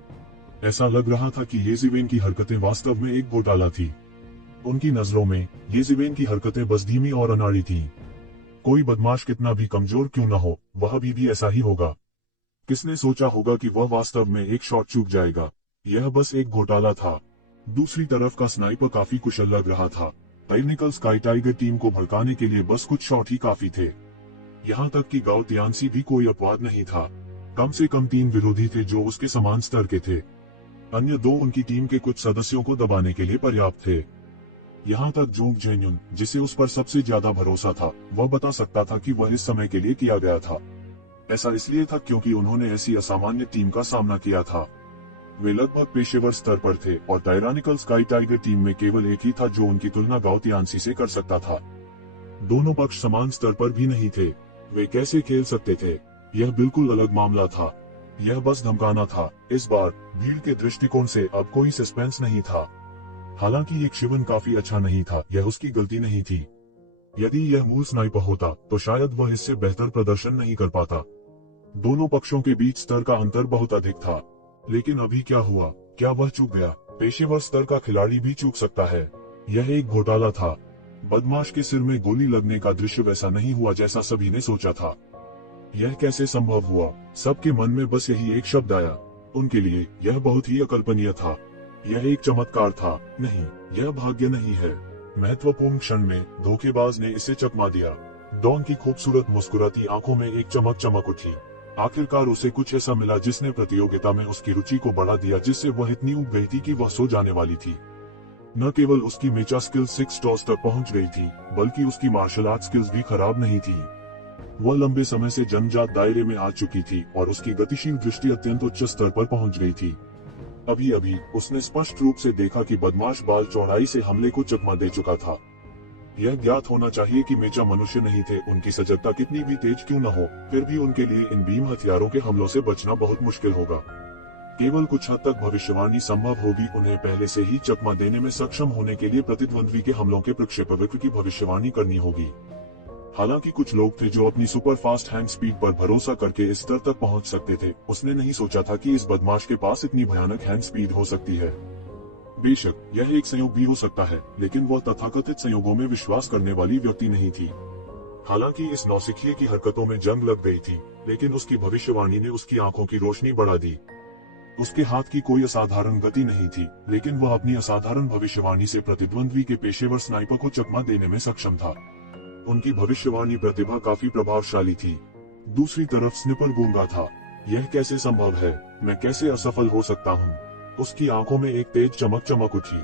ऐसा लग रहा था कि ये जिवेन की हरकतें वास्तव में एक घोटाला थी। उनकी नजरों में ये जिवेन की हरकतें बस धीमी और अनाड़ी थीं। कोई बदमाश कितना भी कमजोर क्यों न हो, वह भी ऐसा ही होगा। किसने सोचा होगा कि वह वास्तव में एक शॉट चूक जाएगा? यह बस एक घोटाला था। दूसरी तरफ का स्नाइपर काफी कुशल लग रहा था। टाइनिकल स्काई टाइगर टीम को भड़काने के लिए बस कुछ शॉट ही काफी थे। यहाँ तक कि गाओतियानसी भी कोई अपवाद नहीं था। कम से कम 3 विरोधी थे जो उसके समान स्तर के थे। अन्य 2 उनकी टीम के कुछ सदस्यों को दबाने के लिए पर्याप्त थे। यहाँ तक जोंग जेन्युन, जिसे उस पर सबसे ज्यादा भरोसा था, वह बता सकता था कि वह इस समय के लिए किया गया था। ऐसा इसलिए था क्योंकि उन्होंने ऐसी असामान्य टीम का सामना किया था। वे लगभग पेशेवर स्तर पर थे और टायरानिकल स्काई टाइगर टीम में केवल एक ही था जो उनकी तुलना गाओतियानसी से कर सकता था। दोनों पक्ष समान स्तर पर भी नहीं थे। वे कैसे खेल सकते थे? यह बिल्कुल अलग मामला था। यह बस धमकाना था। इस बार भीड़ के दृष्टिकोण से अब कोई सस्पेंस नहीं था। हालांकि एक शिवन काफी अच्छा नहीं था, यह उसकी गलती नहीं थी। यदि यह मूल स्नाइपर होता तो शायद वह इससे बेहतर प्रदर्शन नहीं कर पाता। दोनों पक्षों के बीच स्तर का अंतर बहुत अधिक था। लेकिन अभी क्या हुआ? क्या वह चूक गया? पेशेवर स्तर का खिलाड़ी भी चूक सकता है। यह एक घोटाला था। बदमाश के सिर में गोली लगने का दृश्य वैसा नहीं हुआ जैसा सभी ने सोचा था। यह कैसे संभव हुआ? सबके मन में बस यही एक शब्द आया। उनके लिए यह बहुत ही अकल्पनीय था। यह एक चमत्कार था। नहीं, यह भाग्य नहीं है। महत्वपूर्ण क्षण में धोखेबाज ने इसे चकमा दिया। डॉन की खूबसूरत मुस्कुराती आंखों में एक चमक उठी। आखिरकार उसे कुछ ऐसा मिला जिसने प्रतियोगिता में उसकी रुचि को बढ़ा दिया, जिससे वह इतनी उब गई थी कि वह सो जाने वाली थी। न केवल उसकी मेचा स्किल्स 6 स्टार्स तक पहुंच गई थी, बल्कि उसकी मार्शल आर्ट स्किल्स भी खराब नहीं थी। वह लंबे समय से जन्मजात दायरे में आ चुकी थी और उसकी गतिशील दृष्टि अत्यंत उच्च स्तर पर पहुंच गई थी। अभी अभी उसने स्पष्ट रूप से देखा कि बदमाश बाल चौड़ाई से हमले को चकमा दे चुका था। यह ज्ञात होना चाहिए कि मेचा मनुष्य नहीं थे। उनकी सजगता कितनी भी तेज क्यों न हो, फिर भी उनके लिए इन बीम हथियारों के हमलों से बचना बहुत मुश्किल होगा। केवल कुछ हद तक भविष्यवाणी संभव होगी। उन्हें पहले से ही चकमा देने में सक्षम होने के लिए प्रतिद्वंद्वी के हमलों के प्रक्षेपवक्र की भविष्यवाणी करनी होगी। हालांकि कुछ लोग थे जो अपनी सुपर फास्ट हैंड स्पीड पर भरोसा करके इस स्तर तक पहुंच सकते थे। उसने नहीं सोचा था कि इस बदमाश के पास इतनी भयानक हैंड स्पीड हो सकती है। बेशक यह एक संयोग भी हो सकता है, लेकिन वह तथाकथित संयोगों में विश्वास करने वाली व्यक्ति नहीं थी। हालांकि इस नौसिखिए की हरकतों में जंग लग गई थी, लेकिन उसकी भविष्यवाणी ने उसकी आंखों की रोशनी बढ़ा दी। उसके हाथ की कोई असाधारण गति नहीं थी, लेकिन वह अपनी असाधारण भविष्यवाणी से प्रतिद्वंद्वी के पेशेवर स्नाइपर को चकमा देने में सक्षम था। उनकी भविष्यवाणी प्रतिभा काफी प्रभावशाली थी। दूसरी तरफ स्निपर गूंगा था। यह कैसे संभव है? मैं कैसे असफल हो सकता हूँ? उसकी आंखों में एक तेज चमक उठी।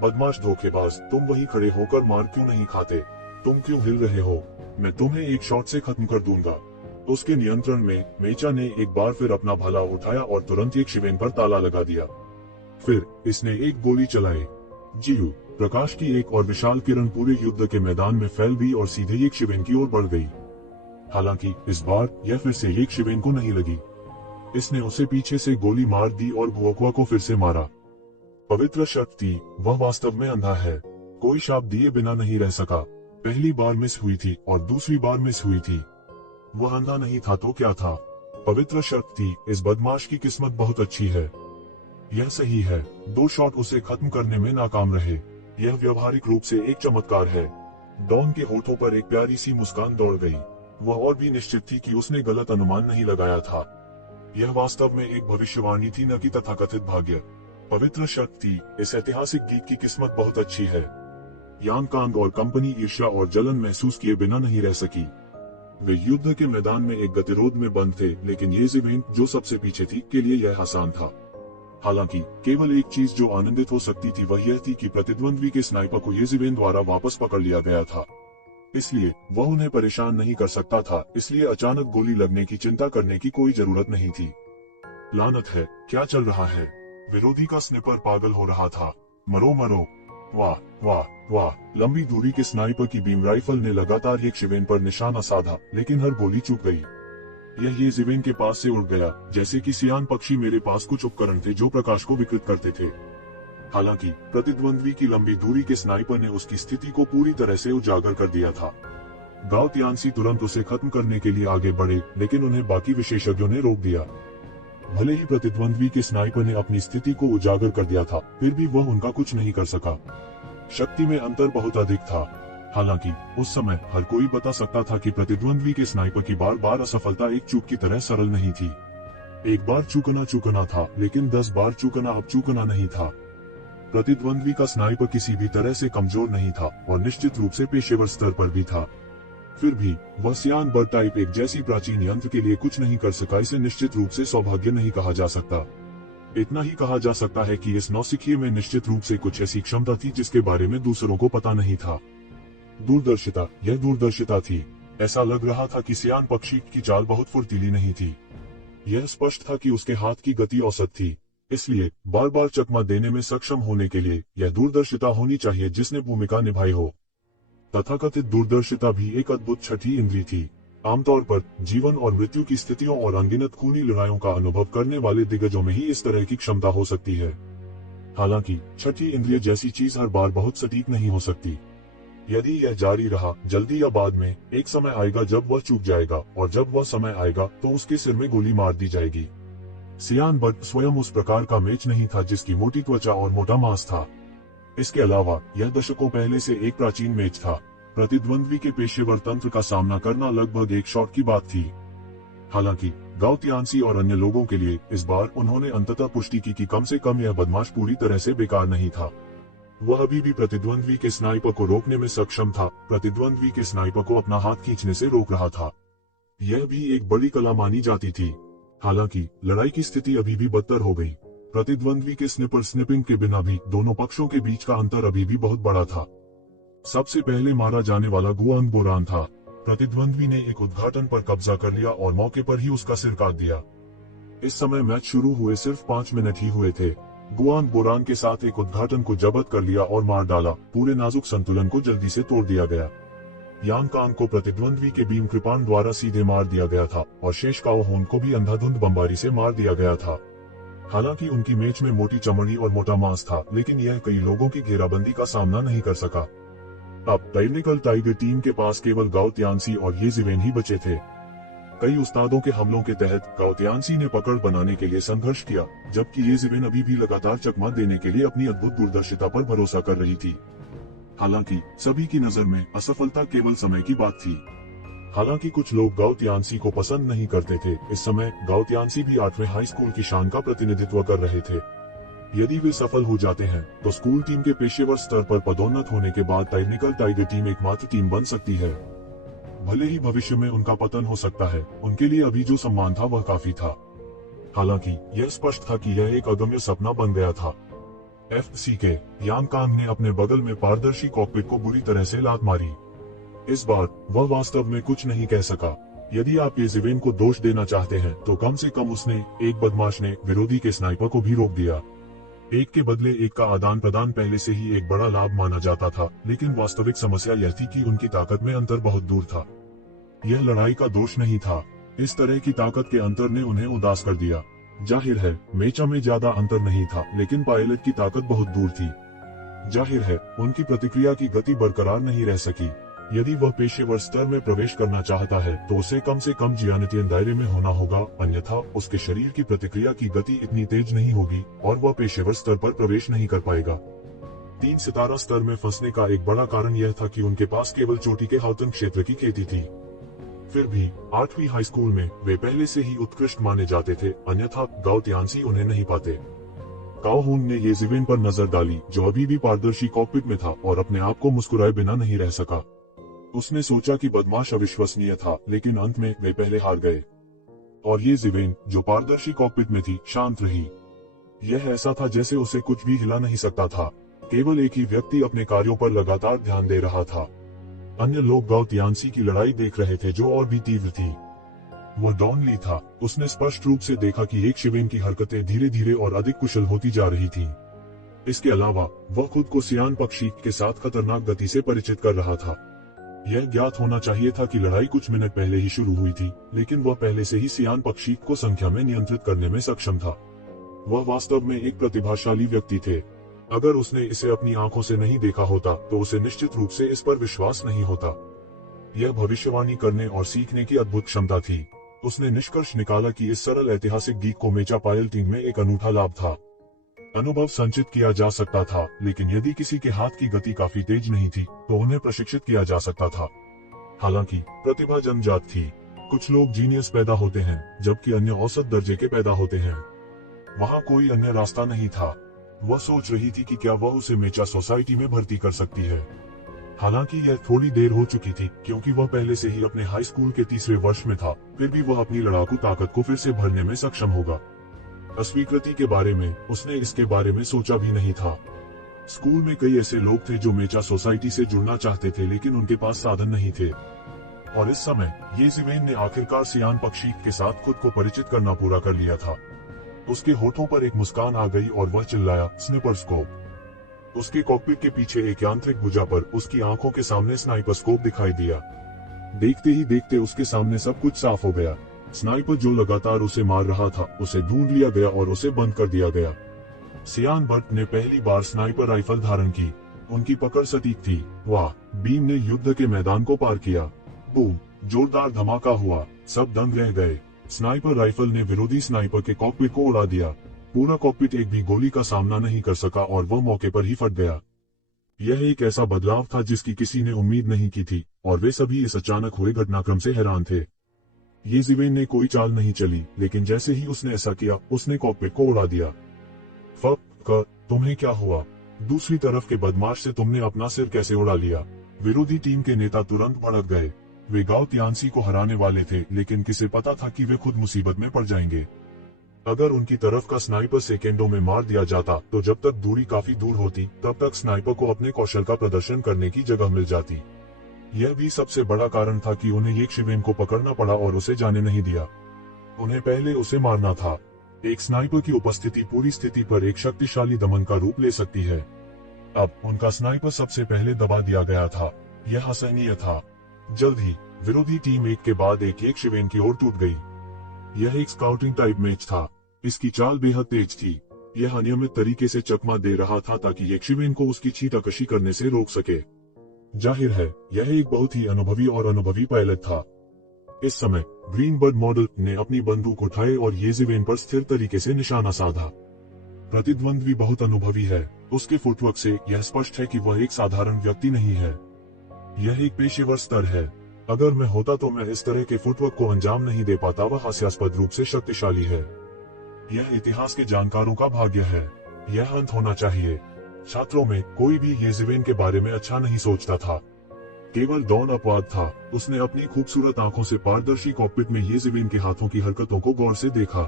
बदमाश धोखेबाज, तुम वही खड़े होकर मार क्यों नहीं खाते? तुम क्यों हिल रहे हो? मैं तुम्हें एक शॉट से खत्म कर दूंगा। उसके नियंत्रण में मेचा ने एक बार फिर अपना भला उठाया और तुरंत एक शिवेन पर ताला लगा दिया। फिर इसने एक गोली चलाई। जीयू प्रकाश की एक और विशाल किरण पूरे युद्ध के मैदान में फैल गई और सीधे एक शिवेन की ओर बढ़ गई। हालांकि इस बार यह फिर से एक शिवेन को नहीं लगी। इसने उसे पीछे से गोली मार दी और गुओक्वा को फिर से मारा। पवित्र शक्ति, वह वास्तव में अंधा है। कोई शाप दिए बिना नहीं रह सका। पहली बार मिस हुई थी और दूसरी बार मिस हुई थी। वह अंधा नहीं था तो क्या था? पवित्र शक्ति, इस बदमाश की किस्मत बहुत अच्छी है। यह सही है, 2 शॉट उसे खत्म करने में नाकाम रहे। यह व्यवहारिक रूप से एक चमत्कार है। डॉन के होठों पर एक प्यारी सी मुस्कान दौड़ गई। वह और भी निश्चित थी कि उसने गलत अनुमान नहीं लगाया था। यह वास्तव में एक भविष्यवाणी थी, न कि तथाकथित भाग्य। पवित्र शक्ति, इस ऐतिहासिक गीत की किस्मत बहुत अच्छी है। यान कांग और कंपनी ईर्ष्या और जलन महसूस किए बिना नहीं रह सकी। वे युद्ध के मैदान में एक गतिरोध में बंद थे, लेकिन ये ज़िवेन, जो सबसे पीछे थी, के लिए यह आसान था। हालांकि केवल एक चीज जो आनंदित हो सकती थी वह यह थी कि प्रतिद्वंद्वी के स्नाइपर को ये ज़िवेन द्वारा वापस पकड़ लिया गया था। इसलिए वह उन्हें परेशान नहीं कर सकता था, इसलिए अचानक गोली लगने की चिंता करने की कोई जरूरत नहीं थी। लानत है, क्या चल रहा है? विरोधी का स्निपर पागल हो रहा था। मरो मरो। वाह वाह वाह। लंबी दूरी के स्नाइपर की बीम राइफल ने लगातार एक शिवेन पर निशाना साधा, लेकिन हर गोली चूक गई। यह ये ज़िवेन के पास से उड़ गया, जैसे कि सियान पक्षी। मेरे पास कुछ उपकरण थे जो प्रकाश को विकृत करते थे। हालांकि प्रतिद्वंद्वी की लंबी दूरी के स्नाइपर ने उसकी स्थिति को पूरी तरह से उजागर कर दिया था। गाओ तियानसी तुरंत उसे खत्म करने के लिए आगे बढ़े, लेकिन उन्हें बाकी विशेषज्ञों ने रोक दिया। भले ही प्रतिद्वंद्वी के स्नाइपर ने अपनी स्थिति को उजागर कर दिया था, फिर भी वह उनका कुछ नहीं कर सका। शक्ति में अंतर बहुत अधिक था। हालांकि उस समय हर कोई बता सकता था कि प्रतिद्वंद्वी के स्नाइपर की बार बार असफलता एक चूक की तरह सरल नहीं थी। एक बार चूकना था, लेकिन 10 बार चूकना अब चूकना नहीं था। प्रतिद्वंद्वी का स्नाइपर किसी भी तरह से कमजोर नहीं था और निश्चित रूप से पेशेवर स्तर पर भी था। फिर भी वह सियान बर्ड टाइप एक जैसी प्राचीन यंत्र के लिए कुछ नहीं कर सका। इसे निश्चित रूप से सौभाग्य नहीं कहा जा सकता। इतना ही कहा जा सकता है कि इस नौसिखिए में निश्चित रूप से कुछ ऐसी क्षमता थी जिसके बारे में दूसरों को पता नहीं था। दूरदर्शिता, यह दूरदर्शिता थी। ऐसा लग रहा था कि सियान पक्षी की चाल बहुत फुर्तीली नहीं थी। यह स्पष्ट था कि उसके हाथ की गति औसत थी, इसलिए बार बार चकमा देने में सक्षम होने के लिए यह दूरदर्शिता होनी चाहिए जिसने भूमिका निभाई हो। तथाकथित दूरदर्शिता भी एक अद्भुत छठी इंद्री थी। आमतौर पर जीवन और मृत्यु की स्थितियों और अनगिनत खूनी लड़ाइयों का अनुभव करने वाले दिग्गजों में ही इस तरह की क्षमता हो सकती है। हालांकि छठी इंद्रिय जैसी चीज हर बार बहुत सटीक नहीं हो सकती। यदि यह जारी रहा, जल्दी या बाद में एक समय आएगा जब वह चूक जाएगा, और जब वह समय आएगा तो उसके सिर में गोली मार दी जाएगी। सियान बर्ड स्वयं उस प्रकार का मेच नहीं था जिसकी मोटी त्वचा और मोटा मांस था। इसके अलावा यह दशकों पहले से एक प्राचीन मेच था। प्रतिद्वंद्वी के पेशेवर तंत्र का सामना करना लगभग एक शॉट की बात थी। हालांकि गाओ तियानसी और अन्य लोगों के लिए इस बार उन्होंने अंततः पुष्टि की कि कम से कम यह बदमाश पूरी तरह से बेकार नहीं था। वह अभी भी प्रतिद्वंद्वी के स्नाइपर को रोकने में सक्षम था, प्रतिद्वंद्वी के स्नाइपर को अपना हाथ खींचने से रोक रहा था। यह भी एक बड़ी कला मानी जाती थी। हालांकि लड़ाई की स्थिति अभी भी बदतर हो गई। प्रतिद्वंद्वी के स्निपर स्निपिंग के बिना भी दोनों पक्षों के बीच का अंतर अभी भी बहुत बड़ा था। सबसे पहले मारा जाने वाला गुआंग बोरान था। प्रतिद्वंद्वी ने एक उद्घाटन पर कब्जा कर लिया और मौके पर ही उसका सिर काट दिया। इस समय मैच शुरू हुए सिर्फ 5 मिनट ही हुए थे। गुआंग बोरान के साथ एक उद्घाटन को जब्त कर लिया और मार डाला। पूरे नाजुक संतुलन को जल्दी से तोड़ दिया गया। यान कांग को प्रतिद्वंद्वी के बीम कृपाण द्वारा सीधे मार दिया गया था और शेष काओ होन को भी अंधाधुंध बमबारी से मार दिया गया था। हालांकि उनकी मेच में मोटी चमड़ी और मोटा मांस था, लेकिन यह कई लोगों की घेराबंदी का सामना नहीं कर सका। अब टेक्निकल टाइगर टीम के पास केवल गाओ तियानसी और ये ज़िवेन ही बचे थे। कई उस्तादों के हमलों के तहत गाओ तियानसी ने पकड़ बनाने के लिए संघर्ष किया, जबकि ये ज़िवेन अभी भी लगातार चकमा देने के लिए अपनी अद्भुत दूरदर्शिता पर भरोसा कर रही थी। हालांकि सभी की नजर में असफलता केवल समय की बात थी। हालांकि कुछ लोग गाओ तियानसी को पसंद नहीं करते थे। इस समय गाओ तियानसी भी 8वें हाई स्कूल की शान का प्रतिनिधित्व कर रहे थे। यदि वे सफल हो जाते हैं तो स्कूल टीम के पेशेवर स्तर पर पदोन्नत होने के बाद टेक्निकल टाइगर टीम एकमात्र टीम बन सकती है। भले ही भविष्य में उनका पतन हो सकता है, उनके लिए अभी जो सम्मान था वह काफी था। हालांकि यह स्पष्ट था कि यह एक अगम्य सपना बन गया था। एफसी के यान कांग ने अपने बगल में पारदर्शी कॉकपिट को बुरी तरह से लात मारी। इस बार वह वास्तव में कुछ नहीं कह सका। यदि आप येज़िवेन को दोष देना चाहते हैं तो कम से कम उसने, एक बदमाश ने, विरोधी के स्नाइपर को भी रोक दिया। एक के बदले एक का आदान प्रदान पहले से ही एक बड़ा लाभ माना जाता था, लेकिन वास्तविक समस्या यह थी कि उनकी ताकत में अंतर बहुत दूर था। यह लड़ाई का दोष नहीं था, इस तरह की ताकत के अंतर ने उन्हें उदास कर दिया। जाहिर है मेचा में ज्यादा अंतर नहीं था, लेकिन पायलट की ताकत बहुत दूर थी। जाहिर है उनकी प्रतिक्रिया की गति बरकरार नहीं रह सकी। यदि वह पेशेवर स्तर में प्रवेश करना चाहता है तो उसे कम से कम ज्यामितीय दायरे में होना होगा, अन्यथा उसके शरीर की प्रतिक्रिया की गति इतनी तेज नहीं होगी और वह पेशेवर स्तर पर प्रवेश नहीं कर पाएगा। 3 सितारा स्तर में फंसने का एक बड़ा कारण यह था कि उनके पास केवल चोटी के हाउतन क्षेत्र की खेती थी। फिर भी 8वीं हाई स्कूल में वे पहले से ही उत्कृष्ट माने जाते थे, अन्यथा गाओ तियानसी उन्हें नहीं पाते। काओ हुन ने येज़िवेन पर नजर डाली, जो अभी भी पारदर्शी कॉकपिट में था, और अपने आप को मुस्कुराए बिना नहीं रह सका। उसने सोचा कि बदमाश अविश्वसनीय था, लेकिन अंत में वे पहले हार गए। और येज़िवेन, जो पारदर्शी कॉकपिट में थी, शांत रही। यह ऐसा था जैसे उसे कुछ भी हिला नहीं सकता था। केवल एक ही व्यक्ति अपने कार्यों पर लगातार ध्यान दे रहा था। अन्य लोग गाओ तियानसी की लड़ाई देख रहे थे, जो और भी तीव्र थी। वह डॉन ली था। उसने स्पष्ट रूप से देखा कि एक शिवेन की हरकतें धीरे धीरे और अधिक कुशल होती जा रही थीं। इसके अलावा वह खुद को सियान पक्षी के साथ खतरनाक गति से परिचित कर रहा था। यह ज्ञात होना चाहिए था कि लड़ाई कुछ मिनट पहले ही शुरू हुई थी, लेकिन वह पहले से ही सियान पक्षी को संख्या में नियंत्रित करने में सक्षम था। वह वास्तव में एक प्रतिभाशाली व्यक्ति थे। अगर उसने इसे अपनी आंखों से नहीं देखा होता तो उसे निश्चित रूप से इस पर विश्वास नहीं होता। यह भविष्यवाणी करने और सीखने की अद्भुत क्षमता थी। उसने निष्कर्ष निकाला कि इस सरल ऐतिहासिक गीत को मेचा पायलटिंग में एक अनूठा लाभ था। अनुभव संचित किया जा सकता था, लेकिन यदि किसी के हाथ की गति काफी तेज नहीं थी तो उन्हें प्रशिक्षित किया जा सकता था। हालांकि प्रतिभा जन्मजात थी। कुछ लोग जीनियस पैदा होते हैं, जबकि अन्य औसत दर्जे के पैदा होते हैं। वहाँ कोई अन्य रास्ता नहीं था। वह सोच रही थी कि क्या वह उसे मेचा सोसाइटी में भर्ती कर सकती है। हालांकि यह थोड़ी देर हो चुकी थी, क्योंकि वह पहले से ही अपने हाई स्कूल के तीसरे वर्ष में था। फिर भी वह अपनी लड़ाकू ताकत को फिर से भरने में सक्षम होगा। अस्वीकृति के बारे में उसने इसके बारे में सोचा भी नहीं था। स्कूल में कई ऐसे लोग थे जो मेचा सोसाइटी से जुड़ना चाहते थे, लेकिन उनके पास साधन नहीं थे। और इस समय येज़िवेन ने आखिरकार सियान पक्षी के साथ खुद को परिचित करना पूरा कर लिया था। उसके होठों पर एक मुस्कान आ गई और वह चिल्लाया, स्निपर स्कोप। उसके कॉकपिट के पीछे एक यांत्रिक भुजा पर उसकी आंखों के सामने स्नाइपर स्कोप दिखाई दिया। देखते ही देखते उसके सामने सब कुछ साफ हो गया। स्नाइपर जो लगातार उसे मार रहा था, उसे ढूंढ लिया गया और उसे बंद कर दिया गया। सियान बट ने पहली बार स्नाइपर राइफल धारण की। उनकी पकड़ सटीक थी। वाह! बीम ने युद्ध के मैदान को पार किया। बूम! जोरदार धमाका हुआ। सब दंग रह गए। स्नाइपर राइफल ने विरोधी स्नाइपर के कॉकपिट को उड़ा दिया। पूरा कॉकपिट एक भी गोली का सामना नहीं कर सका और वह मौके पर ही फट गया। यह एक ऐसा बदलाव था जिसकी किसी ने उम्मीद नहीं की थी, और वे सभी इस अचानक हुए घटनाक्रम से हैरान थे। येज़िवेन ने कोई चाल नहीं चली, लेकिन जैसे ही उसने ऐसा किया, उसने कॉकपिट को उड़ा दिया। तुम्हें क्या हुआ? दूसरी तरफ के बदमाश से तुमने अपना सिर कैसे उड़ा लिया? विरोधी टीम के नेता तुरंत भड़क गए। वे गाओ तियानसी को हराने वाले थे, लेकिन किसे पता था कि वे खुद मुसीबत में पड़ जाएंगे। अगर उनकी तरफ का स्नाइपर सेकेंडों में मार दिया जाता तो जब तक दूरी काफी दूर होती, तब तक स्नाइपर को अपने कौशल का प्रदर्शन करने की जगह मिल जाती। यह भी सबसे बड़ा कारण था कि उन्हें येज़िवेन को पकड़ना पड़ा और उसे जाने नहीं दिया। उन्हें पहले उसे मारना था। एक स्नाइपर की उपस्थिति पूरी स्थिति पर एक शक्तिशाली दमन का रूप ले सकती है। अब उनका स्नाइपर सबसे पहले दबा दिया गया था। यह असहनीय था। जल्द ही विरोधी टीम एक के बाद एक येज़िवेन की ओर टूट गई। यह एक स्काउटिंग टाइप मैच था। इसकी चाल बेहद तेज थी। यह अनियमित तरीके से चकमा दे रहा था ताकि येज़िवेन को उसकी छींटाकशी करने से रोक सके। जाहिर है यह एक बहुत ही अनुभवी पायलट था। इस समय ग्रीनबर्ड मॉडल ने अपनी बंदूक उठाई और येज़िवेन पर स्थिर तरीके से निशाना साधा। प्रतिद्वंद्वी बहुत अनुभवी है। उसके फुटवर्क से यह स्पष्ट है कि वह एक साधारण व्यक्ति नहीं है। यह एक पेशेवर स्तर है। अगर मैं होता तो मैं इस तरह के फुटवर्क को अंजाम नहीं दे पाता। वह हास्यास्पद रूप से शक्तिशाली है। यह इतिहास के जानकारों का भाग्य है। यह अंत होना चाहिए। छात्रों में कोई भी येज़िवेन के बारे में अच्छा नहीं सोचता था। केवल डॉन अपवाद था। उसने अपनी खूबसूरत आंखों से पारदर्शी कॉकपिट में येज़िविन के हाथों की हरकतों को गौर से देखा।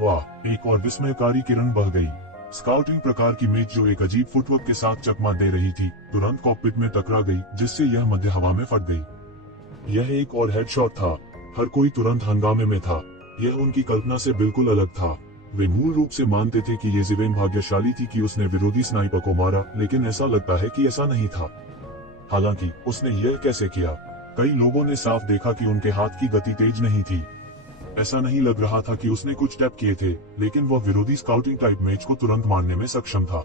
वाह, एक और विस्मयकारी किरण बह गई। स्काउटिंग प्रकार की मेज जो एक अजीब फुटवर्क के साथ चकमा दे रही थी, तुरंत कॉकपिट में टकरा गई, जिससे यह मध्य हवा में फट गई। यह एक और हेडशॉट था। हर कोई तुरंत हंगामे में था। यह उनकी कल्पना से बिल्कुल अलग था। वे मूल रूप से मानते थे कि येज़िवेन भाग्यशाली थी कि उसने विरोधी स्नाइपर को मारा, लेकिन ऐसा लगता है कि ऐसा नहीं था। हालांकि उसने यह कैसे किया? कई लोगों ने साफ देखा कि उनके हाथ की गति तेज नहीं थी। ऐसा नहीं लग रहा था कि उसने कुछ टैप किए थे, लेकिन वह विरोधी स्काउटिंग टाइप मेज को तुरंत मारने में सक्षम था।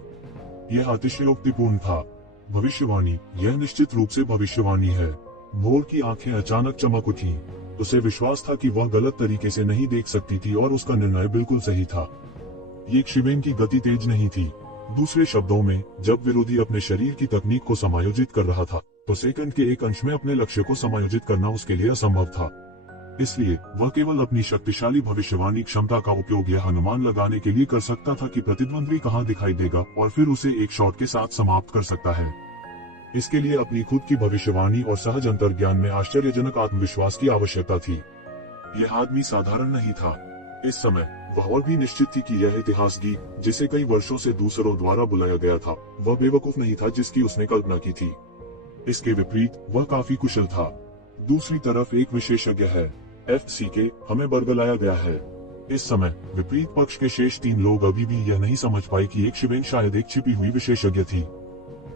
यह अतिशयोक्तिपूर्ण था। भविष्यवाणी, यह निश्चित रूप से भविष्यवाणी है। मोर की आंखें अचानक चमक उठी। उसे विश्वास था कि वह गलत तरीके से नहीं देख सकती थी और उसका निर्णय बिल्कुल सही था। येज़िवेन की गति तेज नहीं थी। दूसरे शब्दों में, जब विरोधी अपने शरीर की तकनीक को समायोजित कर रहा था, तो सेकंड के एक अंश में अपने लक्ष्य को समायोजित करना उसके लिए असंभव था। इसलिए वह केवल अपनी शक्तिशाली भविष्यवाणी क्षमता का उपयोग यह अनुमान लगाने के लिए कर सकता था कि प्रतिद्वंद्वी कहां दिखाई देगा और फिर उसे एक शॉट के साथ समाप्त कर सकता है। इसके लिए अपनी खुद की भविष्यवाणी और सहज अंतर्ज्ञान में आश्चर्यजनक आत्मविश्वास की आवश्यकता थी। यह आदमी साधारण नहीं था। इस समय वह और भी निश्चित थी कि यह इतिहासगी, जिसे कई वर्षों से दूसरों द्वारा बुलाया गया था, वह बेवकूफ नहीं था जिसकी उसने कल्पना की थी। इसके विपरीत वह काफी कुशल था। दूसरी तरफ एक विशेषज्ञ है। FCK हमें बरगलाया गया है। इस समय विपरीत पक्ष के शेष 3 लोग अभी भी यह नहीं समझ पाए कि येज़िवेन शायद एक छिपी हुई विशेषज्ञ थी।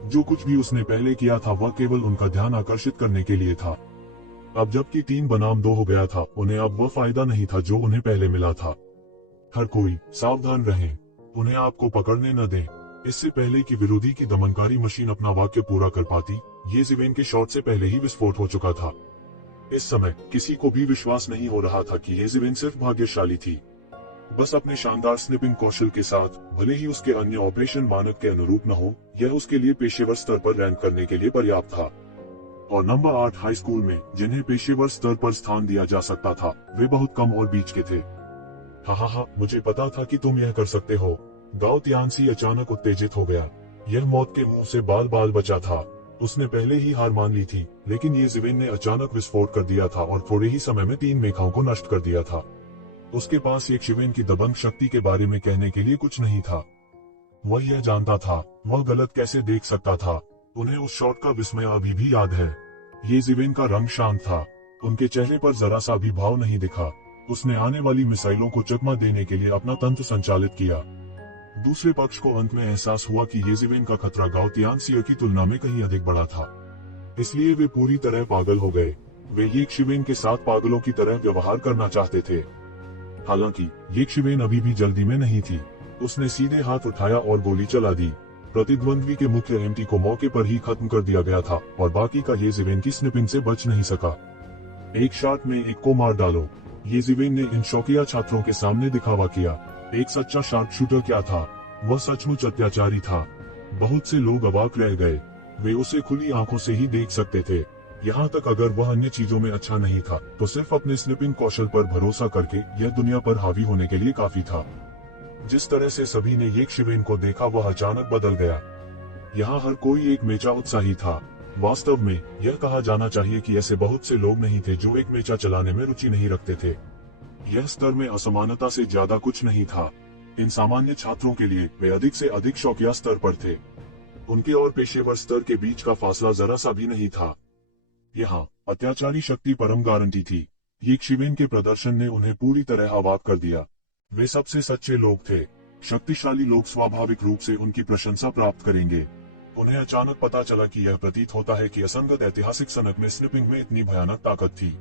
जो कुछ भी उसने पहले किया था वह केवल उनका ध्यान आकर्षित करने के लिए था। अब जबकि 3 बनाम 2 हो गया था, उन्हें अब वह फायदा नहीं था जो उन्हें पहले मिला था। हर कोई सावधान रहे। उन्हें आपको पकड़ने न दें। इससे पहले कि विरोधी की दमनकारी मशीन अपना वाक्य पूरा कर पाती, येज़िवेन के शॉट से पहले ही विस्फोट हो चुका था। इस समय किसी को भी विश्वास नहीं हो रहा था कि येज़िवेन सिर्फ भाग्यशाली थी। बस अपने शानदार स्निपिंग कौशल के साथ, भले ही उसके अन्य ऑपरेशन मानक के अनुरूप न हो, यह उसके लिए पेशेवर स्तर पर रैंक करने के लिए पर्याप्त था। और नंबर 8 हाई स्कूल में जिन्हें पेशेवर स्तर पर स्थान दिया जा सकता था, वे बहुत कम और बीच के थे। हा, मुझे पता था कि तुम यह कर सकते हो। गाओ तियानसी अचानक उत्तेजित हो गया। यह मौत के मुंह से बाल बाल बचा था। उसने पहले ही हार मान ली थी, लेकिन येज़िवेन ने अचानक विस्फोट कर दिया था और थोड़े ही समय में 3 मेखाओं को नष्ट कर दिया था। उसके पास येज़िवेन की दबंग शक्ति के बारे में कहने के लिए कुछ नहीं था। वह यह जानता था, वह गलत कैसे देख सकता था। उन्हें उस शॉट का विस्मय अभी भी याद है। येज़िवेन का रंग शांत था। उनके चेहरे पर जरा सा भी भाव नहीं दिखा। उसने आने वाली मिसाइलों को चकमा देने के लिए अपना तंत्र संचालित किया। दूसरे पक्ष को अंत में एहसास हुआ कि येज़िवेन का खतरा गाओ तियानसी की तुलना में कहीं अधिक बड़ा था। इसलिए वे पूरी तरह पागल हो गए। वे येज़िवेन के साथ पागलों की तरह व्यवहार करना चाहते थे। हालांकि येज़िवेन अभी भी जल्दी में नहीं थी। उसने सीधे हाथ उठाया और गोली चला दी। प्रतिद्वंद्वी के मुख्य एमटी को मौके पर ही खत्म कर दिया गया था और बाकी का येज़िवेन की स्निपिंग से बच नहीं सका। एक शॉट में एक को मार डालो। येज़िवेन ने इन शौकिया छात्रों के सामने दिखावा किया। एक सच्चा शार्प शूटर क्या था? वह सचमुच अत्याचारी था। बहुत से लोग अवाक रह गए। वे उसे खुली आंखों से ही देख सकते थे। यहाँ तक अगर वह अन्य चीजों में अच्छा नहीं था, तो सिर्फ अपने स्निपिंग कौशल पर भरोसा करके यह दुनिया पर हावी होने के लिए काफी था। जिस तरह से सभी ने येज़िवेन को देखा वह अचानक बदल गया। यहाँ हर कोई एक मेचा उत्साही था। वास्तव में यह कहा जाना चाहिए कि ऐसे बहुत से लोग नहीं थे जो एक मेचा चलाने में रुचि नहीं रखते थे। यह स्तर में असमानता से ज्यादा कुछ नहीं था। इन सामान्य छात्रों के लिए वे अधिक से अधिक शौकिया स्तर पर थे। उनके और पेशेवर स्तर के बीच का फासला जरा सा भी नहीं था। यहाँ अत्याचारी शक्ति परम गारंटी थी। येज़िवेन के प्रदर्शन ने उन्हें पूरी तरह अवाक कर दिया। वे सबसे सच्चे लोग थे। शक्तिशाली लोग स्वाभाविक रूप से उनकी प्रशंसा प्राप्त करेंगे। उन्हें अचानक पता चला कि यह प्रतीत होता है कि असंगत ऐतिहासिक सनक में स्निपिंग में इतनी भयानक ताकत थी।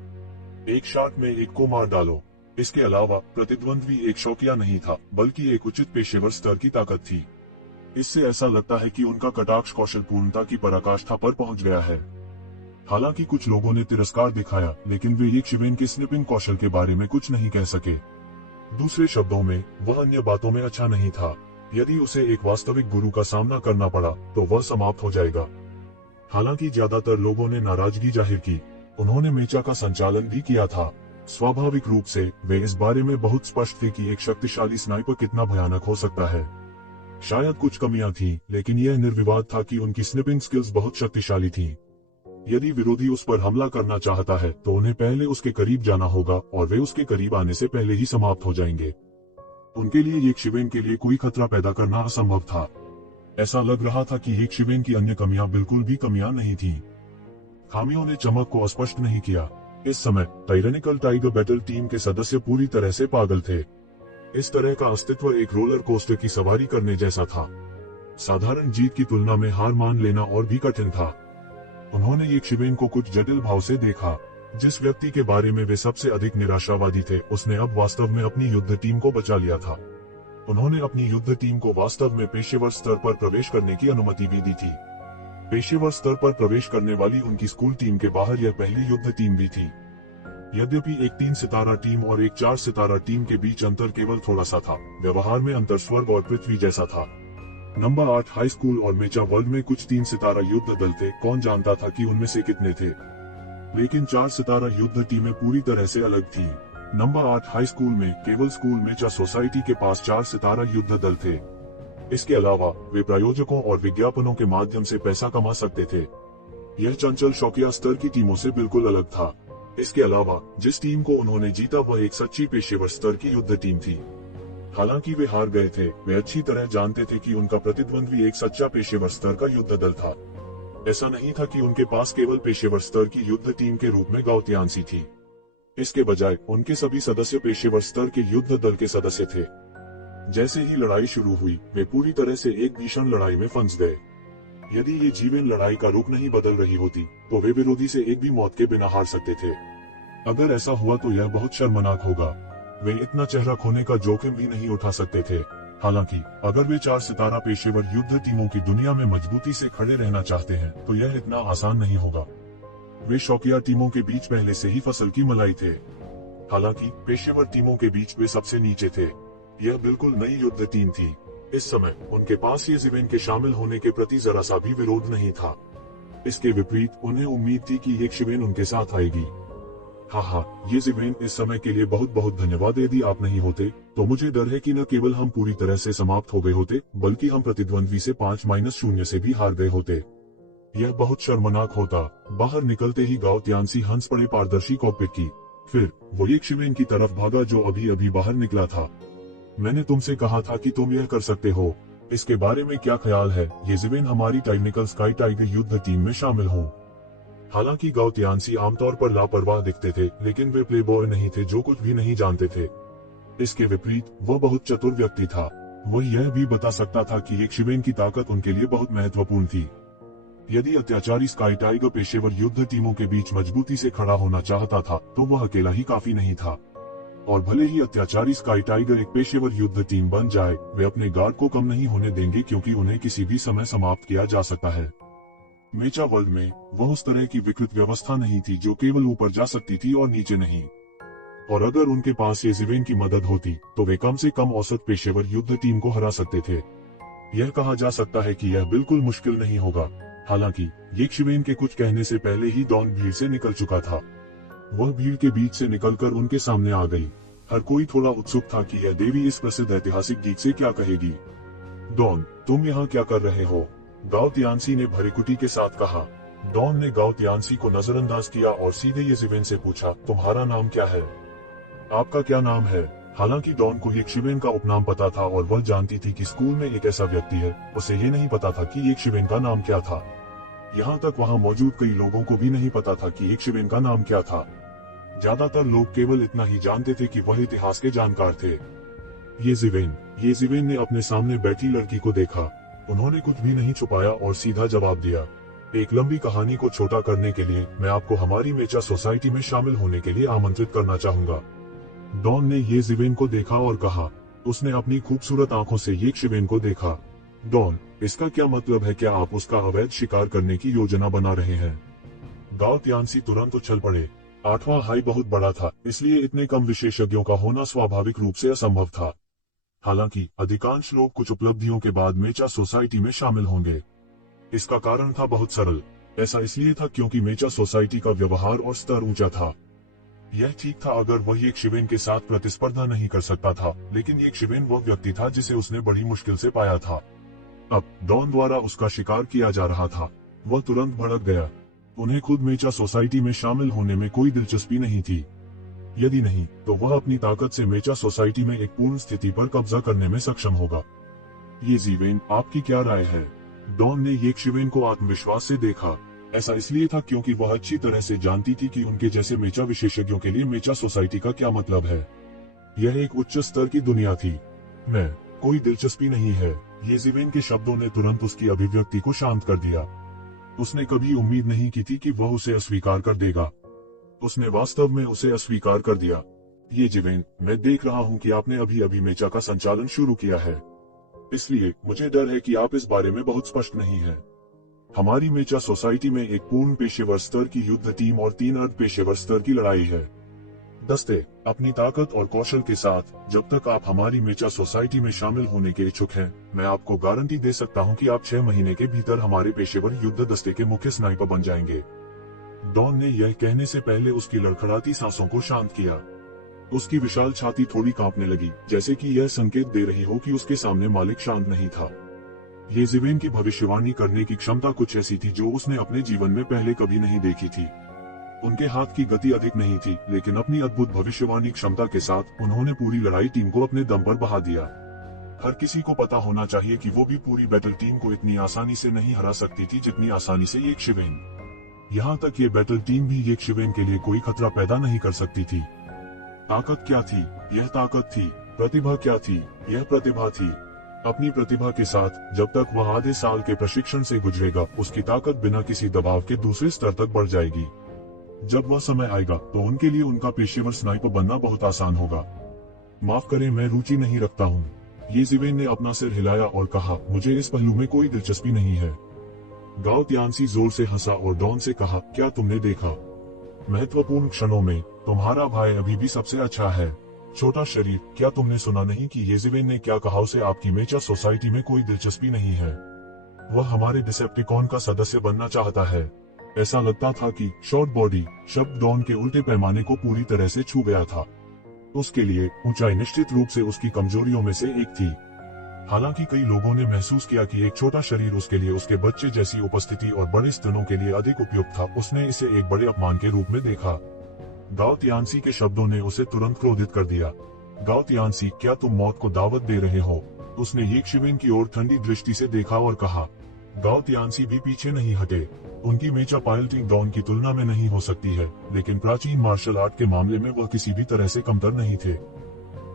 एक शॉट में एक को मार डालो। इसके अलावा प्रतिद्वंद्वी एक शौकिया नहीं था, बल्कि एक उचित पेशेवर स्तर की ताकत थी। इससे ऐसा लगता है कि उनका कटाक्ष कौशल पूर्णता की पराकाष्ठा पर पहुंच गया है। हालांकि कुछ लोगों ने तिरस्कार दिखाया, लेकिन वे येज़िवेन के स्निपिंग कौशल के बारे में कुछ नहीं कह सके। दूसरे शब्दों में, वह अन्य बातों में अच्छा नहीं था। यदि उसे एक वास्तविक गुरु का सामना करना पड़ा, तो वह समाप्त हो जाएगा। हालांकि ज्यादातर लोगों ने नाराजगी जाहिर की। उन्होंने मेचा का संचालन भी किया था। स्वाभाविक रूप से वे इस बारे में बहुत स्पष्ट थे कि एक शक्तिशाली स्नाइपर कितना भयानक हो सकता है। शायद कुछ कमियां थीं, लेकिन यह निर्विवाद था कि उनकी स्निपिंग स्किल्स बहुत शक्तिशाली थीं। यदि विरोधी उस पर हमला करना चाहता है तो उन्हें पहले उसके करीब जाना होगा और वे उसके करीब आने से पहले ही समाप्त हो जाएंगे। उनके लिए येशिवेन के लिए कोई खतरा पैदा करना असंभव था। ऐसा लग रहा था कि येशिवेन की अन्य कमियां बिल्कुल भी कमियां नहीं थीं। खामियों ने चमक को अस्पष्ट नहीं किया। इस समय टायरेनिकल टाइगर बैटल टीम के सदस्य पूरी तरह से पागल थे। इस तरह का अस्तित्व एक रोलर कोस्टर की सवारी करने जैसा था। साधारण जीत की तुलना में हार मान लेना और भी कठिन था। उन्होंने येशिवेन को कुछ जटिल भाव से देखा। जिस व्यक्ति के बारे में वे सबसे अधिक निराशावादी थे, उसने अब वास्तव में अपनी युद्ध टीम को बचा लिया था। उन्होंने अपनी युद्ध टीम को वास्तव में पेशेवर स्तर पर प्रवेश करने की अनुमति भी दी थी। पेशेवर स्तर पर प्रवेश करने वाली उनकी स्कूल टीम के बाहर यह पहली युद्ध टीम भी थी। यद्यपि एक 3 सितारा टीम और एक 4 सितारा टीम के बीच अंतर केवल थोड़ा सा था, व्यवहार में अंतर स्वर्ग और पृथ्वी जैसा था। नंबर 8 हाई स्कूल और मेचा वर्ल्ड में कुछ 3 सितारा युद्ध दल थे, कौन जानता था कि उनमें से कितने थे। लेकिन 4 सितारा युद्ध टीमें पूरी तरह से अलग थीं। नंबर 8 हाई स्कूल में केवल स्कूल मेचा सोसाइटी के पास 4 सितारा युद्ध दल थे। इसके अलावा वे प्रायोजकों और विज्ञापनों के माध्यम से पैसा कमा सकते थे। यह चंचल शौकिया स्तर की टीमों से बिल्कुल अलग था। इसके अलावा जिस टीम को उन्होंने जीता वह एक सच्ची पेशेवर स्तर की युद्ध टीम थी। हालांकि वे हार गए थे, वे अच्छी तरह जानते थे कि उनका प्रतिद्वंद्वी एक सच्चा पेशेवर स्तर का युद्ध दल था। ऐसा नहीं था कि उनके पास केवल पेशेवर स्तर की युद्ध टीम के रूप में गाओतियांसी थी। इसके बजाय उनके सभी सदस्य पेशेवर स्तर के युद्ध दल के सदस्य थे। जैसे ही लड़ाई शुरू हुई, वे पूरी तरह से एक भीषण लड़ाई में फंस गए। यदि ये जीवन लड़ाई का रुख नहीं बदल रही होती, तो वे विरोधी से एक भी मौत के बिना हार सकते थे। अगर ऐसा हुआ तो यह बहुत शर्मनाक होगा। वे इतना चेहरा खोने का जोखिम भी नहीं उठा सकते थे। हालांकि अगर वे 4 सितारा पेशेवर युद्ध टीमों की दुनिया में मजबूती से खड़े रहना चाहते हैं, तो यह इतना आसान नहीं होगा। वे शौकिया टीमों के बीच पहले से ही फसल की मलाई थे। हालांकि पेशेवर टीमों के बीच वे सबसे नीचे थे। यह बिल्कुल नई युद्ध टीम थी। इस समय उनके पास येशिवेन के शामिल होने के प्रति जरा सा भी विरोध नहीं था। इसके विपरीत उन्हें उम्मीद थी कि येशिवेन उनके साथ आएगी। हाँ, येशिवेन, इस समय के लिए बहुत बहुत धन्यवाद। यदि आप नहीं होते तो मुझे डर है कि न केवल हम पूरी तरह से समाप्त हो गए होते, बल्कि हम प्रतिद्वंद्वी से 5-0 से भी हार गए होते। यह बहुत शर्मनाक होता। बाहर निकलते ही गाओतियांसी हंस पड़े पारदर्शी कॉकपिट की। फिर वो येशिवेन की तरफ भागा जो अभी अभी बाहर निकला था। मैंने तुमसे कहा था कि तुम यह कर सकते हो। इसके बारे में क्या ख्याल है? येशिवेन हमारी टाइनिकल स्काई टाइगर युद्ध टीम में शामिल हो। हालांकि गाओतियांसी आमतौर पर लापरवाह दिखते थे, लेकिन वे प्लेबॉय नहीं थे जो कुछ भी नहीं जानते थे। इसके विपरीत वो बहुत चतुर व्यक्ति था। वह यह भी बता सकता था कि येशिवेन की ताकत उनके लिए बहुत महत्वपूर्ण थी। यदि अत्याचारी स्काई टाइगर पेशेवर युद्ध टीमों के बीच मजबूती से खड़ा होना चाहता था, तो वह अकेला ही काफी नहीं था। और भले ही अत्याचारी स्काई टाइगर एक पेशेवर युद्ध टीम बन जाए, वे अपने गार्ड को कम नहीं होने देंगे, क्योंकि उन्हें किसी भी समय समाप्त किया जा सकता है। मेचा वर्ल्ड में वह उस तरह की विकृत व्यवस्था नहीं थी जो केवल ऊपर जा सकती थी और नीचे नहीं। और अगर उनके पास येशिवेन की मदद होती, तो वे कम से कम औसत पेशेवर युद्ध टीम को हरा सकते थे। यह कहा जा सकता है कि यह बिल्कुल मुश्किल नहीं होगा। हालांकि येशिवेन के कुछ कहने से पहले ही डॉन भीड़ से निकल चुका था। वह भीड़ के बीच से निकलकर उनके सामने आ गई। हर कोई थोड़ा उत्सुक था कि यह देवी इस प्रसिद्ध ऐतिहासिक गीत से क्या कहेगी। डॉन, तुम यहाँ क्या कर रहे हो? गाओतियांसी ने भरीकुटी के साथ कहा। डॉन ने गाओतियांसी को नजरअंदाज किया और सीधे येशिवेन से पूछा, तुम्हारा नाम क्या है? आपका क्या नाम है? हालांकि डॉन को येशिवेन का उपनाम पता था और वह जानती थी कि स्कूल में एक ऐसा व्यक्ति है, उसे ये नहीं पता था कि येशिवेन का नाम क्या था। यहाँ तक वहाँ मौजूद कई लोगों को भी नहीं पता था कि येशिवेन का नाम क्या था। ज्यादातर लोग केवल इतना ही जानते थे कि वह इतिहास के जानकार थे। येशिवेन ने अपने सामने बैठी लड़की को देखा। उन्होंने कुछ भी नहीं छुपाया और सीधा जवाब दिया। एक लंबी कहानी को छोटा करने के लिए मैं आपको हमारी मेचा सोसाइटी में शामिल होने के लिए आमंत्रित करना चाहूंगा। डॉन ने येशिवेन को देखा और कहा। उसने अपनी खूबसूरत आंखों से येशिवेन को देखा। डॉन, इसका क्या मतलब है? क्या आप उसका अवैध शिकार करने की योजना बना रहे हैं? गाओतियांसी तुरंत उछल पड़े। 8वां हाई बहुत बड़ा था, इसलिए इतने कम विशेषज्ञों का होना स्वाभाविक रूप से असंभव था। हालांकि अधिकांश लोग कुछ उपलब्धियों के बाद मेचा सोसाइटी में शामिल होंगे। इसका कारण था बहुत सरल। ऐसा इसलिए था क्योंकि मेचा सोसाइटी का व्यवहार और स्तर ऊंचा था। यह ठीक था अगर वह येशिवेन के साथ प्रतिस्पर्धा नहीं कर सकता था, लेकिन येशिवेन वह व्यक्ति था जिसे उसने बड़ी मुश्किल से पाया था। अब डॉन द्वारा उसका शिकार किया जा रहा था। वह तुरंत भड़क गया। उन्हें खुद मेचा सोसाइटी में शामिल होने में कोई दिलचस्पी नहीं थी। यदि नहीं, तो वह अपनी ताकत से मेचा सोसाइटी में एक पूर्ण स्थिति पर कब्जा करने में सक्षम होगा। ये जीवेन, आपकी क्या राय है? डॉन ने येशिवेन को आत्मविश्वास से देखा। ऐसा इसलिए था क्योंकि वह अच्छी तरह से जानती थी कि उनके जैसे मेचा विशेषज्ञों के लिए मेचा सोसाइटी का क्या मतलब है। यह एक उच्च स्तर की दुनिया थी। मैं कोई दिलचस्पी नहीं है। येशिवेन के शब्दों ने तुरंत उसकी अभिव्यक्ति को शांत कर दिया। उसने कभी उम्मीद नहीं की थी कि वह उसे अस्वीकार कर देगा। उसने वास्तव में उसे अस्वीकार कर दिया। येशिवेन, मैं देख रहा हूँ कि आपने अभी अभी मेचा का संचालन शुरू किया है, इसलिए मुझे डर है कि आप इस बारे में बहुत स्पष्ट नहीं हैं। हमारी मेचा सोसाइटी में एक पूर्ण पेशेवर स्तर की युद्ध टीम और 3 अर्ध पेशेवर स्तर की लड़ाई है। दस्ते, अपनी ताकत और कौशल के साथ, जब तक आप हमारी मेचा सोसाइटी में शामिल होने के इच्छुक हैं, मैं आपको गारंटी दे सकता हूं कि आप 6 महीने के भीतर हमारे पेशेवर युद्ध दस्ते के मुख्य स्नाइपर बन जाएंगे। डॉन ने यह कहने से पहले उसकी लड़खड़ाती सांसों को शांत किया। उसकी विशाल छाती थोड़ी कांपने लगी, जैसे कि यह संकेत दे रही हो कि उसके सामने मालिक शांत नहीं था। येशिवेन की भविष्यवाणी करने की क्षमता कुछ ऐसी थी जो उसने अपने जीवन में पहले कभी नहीं देखी थी। उनके हाथ की गति अधिक नहीं थी, लेकिन अपनी अद्भुत भविष्यवाणी क्षमता के साथ उन्होंने पूरी लड़ाई टीम को अपने दम पर बहा दिया। हर किसी को पता होना चाहिए कि वो भी पूरी बैटल टीम को इतनी आसानी से नहीं हरा सकती थी जितनी आसानी से येशिवेन। यहाँ तक ये बैटल टीम भी येशिवेन के लिए कोई खतरा पैदा नहीं कर सकती थी। ताकत क्या थी? यह ताकत थी। प्रतिभा क्या थी? यह प्रतिभा थी। अपनी प्रतिभा के साथ, जब तक वह आधे साल के प्रशिक्षण से गुजरेगा, उसकी ताकत बिना किसी दबाव के दूसरे स्तर तक बढ़ जाएगी। जब वह समय आएगा तो उनके लिए उनका पेशेवर स्नाइपर बनना बहुत आसान होगा। माफ करें, मैं रुचि नहीं रखता हूँ। येशिवेन ने अपना सिर हिलाया और कहा, मुझे इस पहलू में कोई दिलचस्पी नहीं है। गाओ तियानसी जोर से हंसा और डॉन से कहा, क्या तुमने देखा? महत्वपूर्ण क्षणों में तुम्हारा भाई अभी भी सबसे अच्छा है। छोटा शरीर, क्या तुमने सुना नहीं कि येशिवेन ने क्या कहा? उसे आपकी मेचा सोसाइटी में कोई दिलचस्पी नहीं है। वह हमारे डिसेप्टिकॉन का सदस्य बनना चाहता है। ऐसा लगता था कि शॉर्ट बॉडी शब्द डॉन के उल्टे पैमाने को पूरी तरह से छू गया था। उसके लिए ऊंचाई निश्चित रूप से उसकी कमजोरियों में से एक थी। हालांकि कई लोगों ने महसूस किया कि एक छोटा शरीर उसके लिए उसके बच्चे जैसी उपस्थिति और बड़े स्तनों के लिए अधिक उपयुक्त था। उसने इसे एक बड़े अपमान के रूप में देखा। गाओ तियानसी के शब्दों ने उसे तुरंत क्रोधित कर दिया। गाओ तियानसी, क्या तुम मौत को दावत दे रहे हो? उसने येशिवेन की ओर ठंडी दृष्टि से देखा और कहा। गाओ तियानसी भी पीछे नहीं हटे। उनकी मेचा पायलटिंग डॉन की तुलना में नहीं हो सकती है, लेकिन प्राचीन मार्शल आर्ट के मामले में वह किसी भी तरह से कमतर नहीं थे।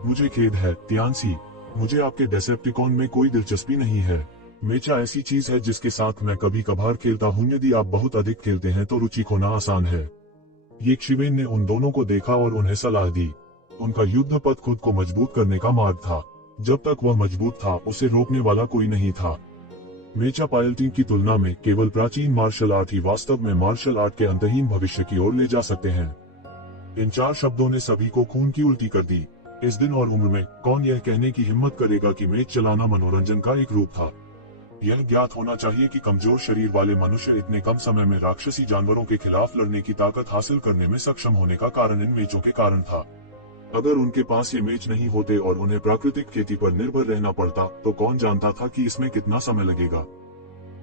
मुझे खेद है तियानसी, मुझे आपके डेसेप्टिकॉन में कोई दिलचस्पी नहीं है। मेचा ऐसी चीज है जिसके साथ मैं कभी कभार खेलता हूँ। यदि आप बहुत अधिक खेलते हैं तो रुचि खोना आसान है। येशिवेन ने उन दोनों को देखा और उन्हें सलाह दी। उनका युद्ध पथ खुद को मजबूत करने का मार्ग था। जब तक वह मजबूत था, उसे रोकने वाला कोई नहीं था। मेचा पायलटिंग की तुलना में केवल प्राचीन मार्शल आर्ट ही वास्तव में मार्शल आर्ट के अंतहीन भविष्य की ओर ले जा सकते हैं। इन 4 शब्दों ने सभी को खून की उल्टी कर दी। इस दिन और उम्र में कौन यह कहने की हिम्मत करेगा कि मेच चलाना मनोरंजन का एक रूप था? यह ज्ञात होना चाहिए कि कमजोर शरीर वाले मनुष्य इतने कम समय में राक्षसी जानवरों के खिलाफ लड़ने की ताकत हासिल करने में सक्षम होने का कारण इन मेचों के कारण था। अगर उनके पास ये मेच नहीं होते और उन्हें प्राकृतिक खेती पर निर्भर रहना पड़ता, तो कौन जानता था कि इसमें कितना समय लगेगा।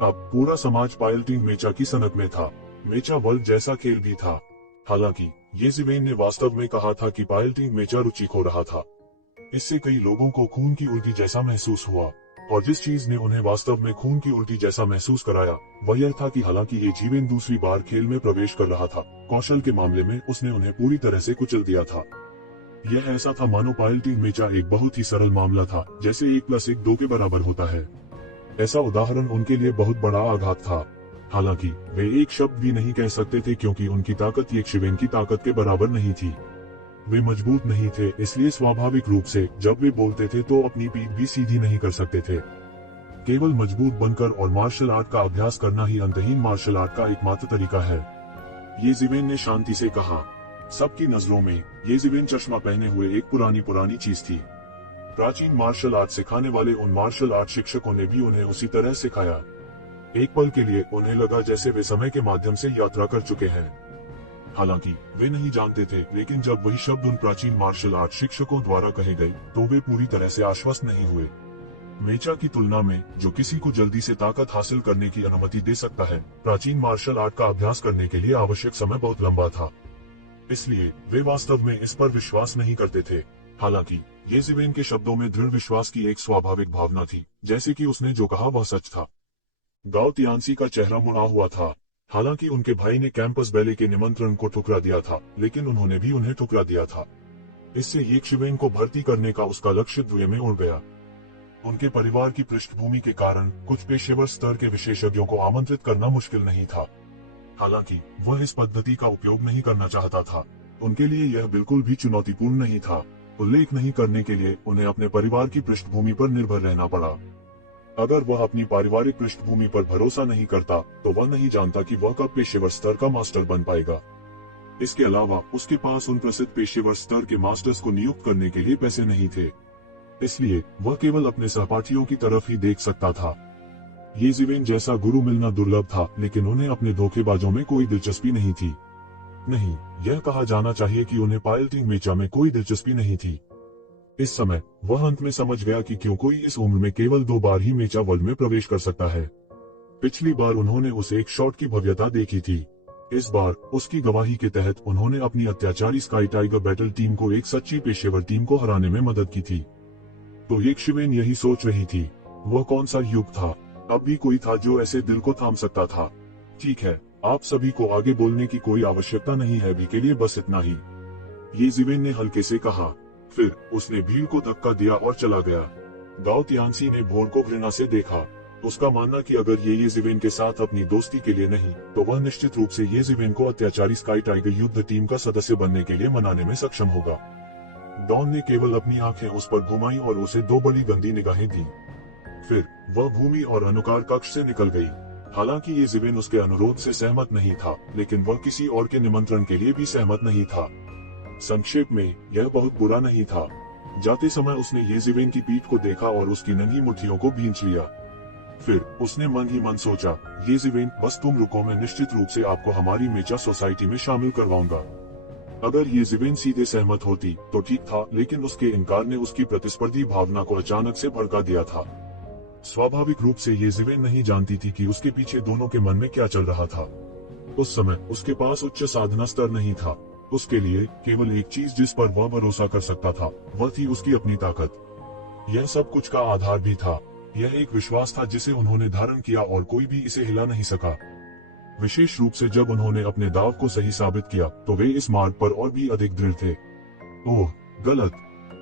अब पूरा समाज पायलटिंग मेचा की सनक में था। मेचा वर्ल्ड जैसा खेल भी था। हालांकि येशिवेन ने वास्तव में कहा था कि पायलटिंग मेचा रुचि खो रहा था। इससे कई लोगों को खून की उल्टी जैसा महसूस हुआ, और जिस चीज ने उन्हें वास्तव में खून की उल्टी जैसा महसूस कराया, वह यह था कि हालांकि येशिवेन दूसरी बार खेल में प्रवेश कर रहा था, कौशल के मामले में उसने उन्हें पूरी तरह से कुचल दिया था। यह ऐसा था मानो पायलटिंग मेचा एक बहुत ही सरल मामला था, जैसे 1+1 2 के बराबर होता है। ऐसा उदाहरण उनके लिए बहुत बड़ा आघात था। हालांकि वे एक शब्द भी नहीं कह सकते थे क्योंकि उनकी ताकत येशिवेन की ताकत के बराबर नहीं थी। वे मजबूत नहीं थे, इसलिए स्वाभाविक रूप से जब वे बोलते थे तो अपनी पीठ भी सीधी नहीं कर सकते थे। केवल मजबूत बनकर और मार्शल आर्ट का अभ्यास करना ही अंतहीन मार्शल आर्ट का एकमात्र तरीका है। येशिवेन ने शांति से कहा। सबकी नजरों में येशिवेन चश्मा पहने हुए एक पुरानी चीज थी। प्राचीन मार्शल आर्ट सिखाने वाले उन मार्शल आर्ट शिक्षकों ने भी उन्हें उसी तरह सिखाया। एक पल के लिए उन्हें लगा जैसे वे समय के माध्यम से यात्रा कर चुके हैं। हालांकि वे नहीं जानते थे, लेकिन जब वही शब्द उन प्राचीन मार्शल आर्ट शिक्षकों द्वारा कहे गए तो वे पूरी तरह से आश्वस्त नहीं हुए। मेचा की तुलना में जो किसी को जल्दी से ताकत हासिल करने की अनुमति दे सकता है, प्राचीन मार्शल आर्ट का अभ्यास करने के लिए आवश्यक समय बहुत लंबा था, इसलिए वे वास्तव में इस पर विश्वास नहीं करते थे। हालांकि ये जिवेन के शब्दों में दृढ़ विश्वास की एक स्वाभाविक भावना थी, जैसे कि उसने जो कहा वह सच था। गाओ तियानसी का चेहरा मुड़ा हुआ था। हालांकि उनके भाई ने कैंपस बैले के निमंत्रण को ठुकरा दिया था, लेकिन उन्होंने भी उन्हें ठुकरा दिया था। इससे ये शिवेन को भर्ती करने का उसका लक्ष्य धुएं में उड़ गया। उनके परिवार की पृष्ठभूमि के कारण कुछ पेशेवर स्तर के विशेषज्ञों को आमंत्रित करना मुश्किल नहीं था। हालांकि वह इस पद्धति का उपयोग नहीं करना चाहता था। उनके लिए यह बिल्कुल भी चुनौतीपूर्ण नहीं था। उल्लेख नहीं करने के लिए उन्हें अपने परिवार की पृष्ठभूमि पर निर्भर रहना पड़ा। अगर वह अपनी पारिवारिक पृष्ठभूमि पर भरोसा नहीं करता, तो वह नहीं जानता कि वह कब पेशेवर स्तर का मास्टर बन पाएगा। इसके अलावा उसके पास उन प्रसिद्ध पेशेवर स्तर के मास्टर्स को नियुक्त करने के लिए पैसे नहीं थे, इसलिए वह केवल अपने सहपाठियों की तरफ ही देख सकता था। ये जिवेन जैसा गुरु मिलना दुर्लभ था, लेकिन उन्हें अपने धोखेबाजों में कोई दिलचस्पी नहीं थी। नहीं, यह कहा जाना चाहिए कि उन्हें पायलटिंग मेचा में कोई दिलचस्पी नहीं थी। इस समय वह अंत में समझ गया कि क्यों कोई इस उम्र में केवल 2 बार ही मेचा वर्ल्ड में प्रवेश कर सकता है। पिछली बार उन्होंने उस एक शॉट की भव्यता देखी थी। इस बार उसकी गवाही के तहत उन्होंने अपनी अत्याचारी स्काई टाइगर बैटल टीम को एक सच्ची पेशेवर टीम को हराने में मदद की थी। तो ये शिवेन यही सोच रही थी। वह कौन सा युग था? अब भी कोई था जो ऐसे दिल को थाम सकता था। ठीक है, आप सभी को आगे बोलने की कोई आवश्यकता नहीं है, अभी के लिए बस इतना ही, ये जिवेन ने हल्के से कहा। फिर उसने भीड़ को धक्का दिया और चला गया। गाओ तियानसी ने भोर को घृणा से देखा। उसका मानना कि अगर ये जिवेन के साथ अपनी दोस्ती के लिए नहीं, तो वह निश्चित रूप से ये जिवेन को अत्याचारी स्काई टाइगर युद्ध टीम का सदस्य बनने के लिए मनाने में सक्षम होगा। डॉन ने केवल अपनी आंखें उस पर घुमाई और उसे 2 बड़ी गंदी निगाहें दी। फिर वह भूमि और अनुकार कक्ष से निकल गई। हालांकि ये जिवेन उसके अनुरोध से सहमत नहीं था, लेकिन वह किसी और के निमंत्रण के लिए भी सहमत नहीं था। संक्षेप में, यह बहुत बुरा नहीं था। जाते समय उसने ये जिवेन की पीठ को देखा और उसकी नंगी मुट्ठियों को भींच लिया। फिर उसने मन ही मन सोचा, ये जिवेन, बस तुम रुको, मैं निश्चित रूप से आपको हमारी मेचा सोसाइटी में शामिल करवाऊंगा। अगर ये जिवेन सीधे सहमत होती तो ठीक था, लेकिन उसके इनकार ने उसकी प्रतिस्पर्धी भावना को अचानक से भड़का दिया था। स्वाभाविक रूप से ये जिवेन नहीं जानती थी कि उसके पीछे दोनों के मन में क्या चल रहा था। उस समय उसके पास उच्च साधना स्तर नहीं था। उसके लिए केवल एक चीज जिस पर वह भरोसा कर सकता था, वह थी उसकी अपनी ताकत। यह सब कुछ का आधार भी था। यह एक विश्वास था जिसे उन्होंने धारण किया और कोई भी इसे हिला नहीं सका। विशेष रूप से जब उन्होंने अपने दाव को सही साबित किया, तो वे इस मार्ग पर और भी अधिक दृढ़ थे। ओह, गलत।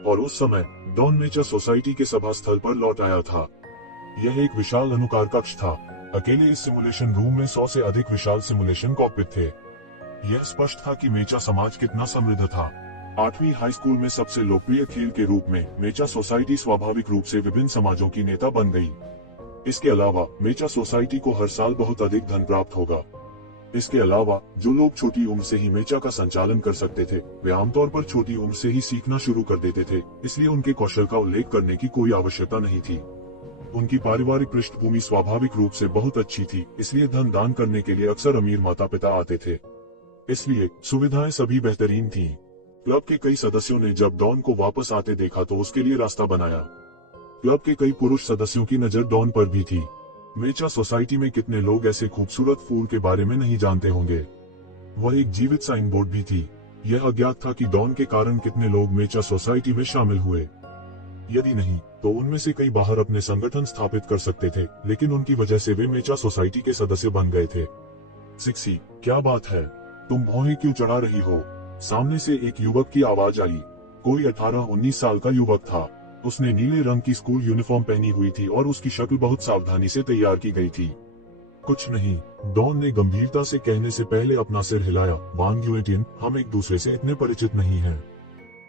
और उस समय डॉन मेचा सोसाइटी के सभा स्थल पर लौट आया था। यह एक विशाल अनुकार कक्ष था। अकेले इस सिमुलेशन रूम में 100 से अधिक विशाल सिमुलेशन कॉकपिट थे। यह स्पष्ट था कि मेचा समाज कितना समृद्ध था। 8वीं हाई स्कूल में सबसे लोकप्रिय खेल के रूप में मेचा सोसाइटी स्वाभाविक रूप से विभिन्न समाजों की नेता बन गई। इसके अलावा मेचा सोसाइटी को हर साल बहुत अधिक धन प्राप्त होगा। इसके अलावा जो लोग छोटी उम्र से ही मेचा का संचालन कर सकते थे, वे आमतौर पर छोटी उम्र से ही सीखना शुरू कर देते थे, इसलिए उनके कौशल का उल्लेख करने की कोई आवश्यकता नहीं थी। उनकी पारिवारिक पृष्ठभूमि स्वाभाविक रूप से बहुत अच्छी थी, इसलिए धन दान करने के लिए अक्सर अमीर माता पिता आते थे। इसलिए सुविधाएं सभी बेहतरीन थीं। क्लब के कई सदस्यों ने जब डॉन को वापस आते देखा तो उसके लिए रास्ता बनाया। क्लब के कई पुरुष सदस्यों की नजर डॉन पर भी थी। मेचा सोसाइटी में कितने लोग ऐसे खूबसूरत फूल के बारे में नहीं जानते होंगे। वह एक जीवित साइन बोर्ड भी थी। यह अज्ञात था कि डॉन के कारण कितने लोग मेचा सोसाइटी में शामिल हुए। यदि नहीं, तो उनमें से कई बाहर अपने संगठन स्थापित कर सकते थे, लेकिन उनकी वजह से वे मेचा सोसाइटी के सदस्य बन गए थे। सिक्सी, क्या बात है? तुम भौहें क्यों चढ़ा रही हो? सामने से एक युवक की आवाज आई। कोई 18-19 साल का युवक था। उसने नीले रंग की स्कूल यूनिफॉर्म पहनी हुई थी और उसकी शक्ल बहुत सावधानी से तैयार की गई थी। कुछ नहीं, डॉन ने गंभीरता से कहने से पहले अपना सिर हिलाया। वांग युएटिन, हम एक दूसरे से इतने परिचित नहीं हैं।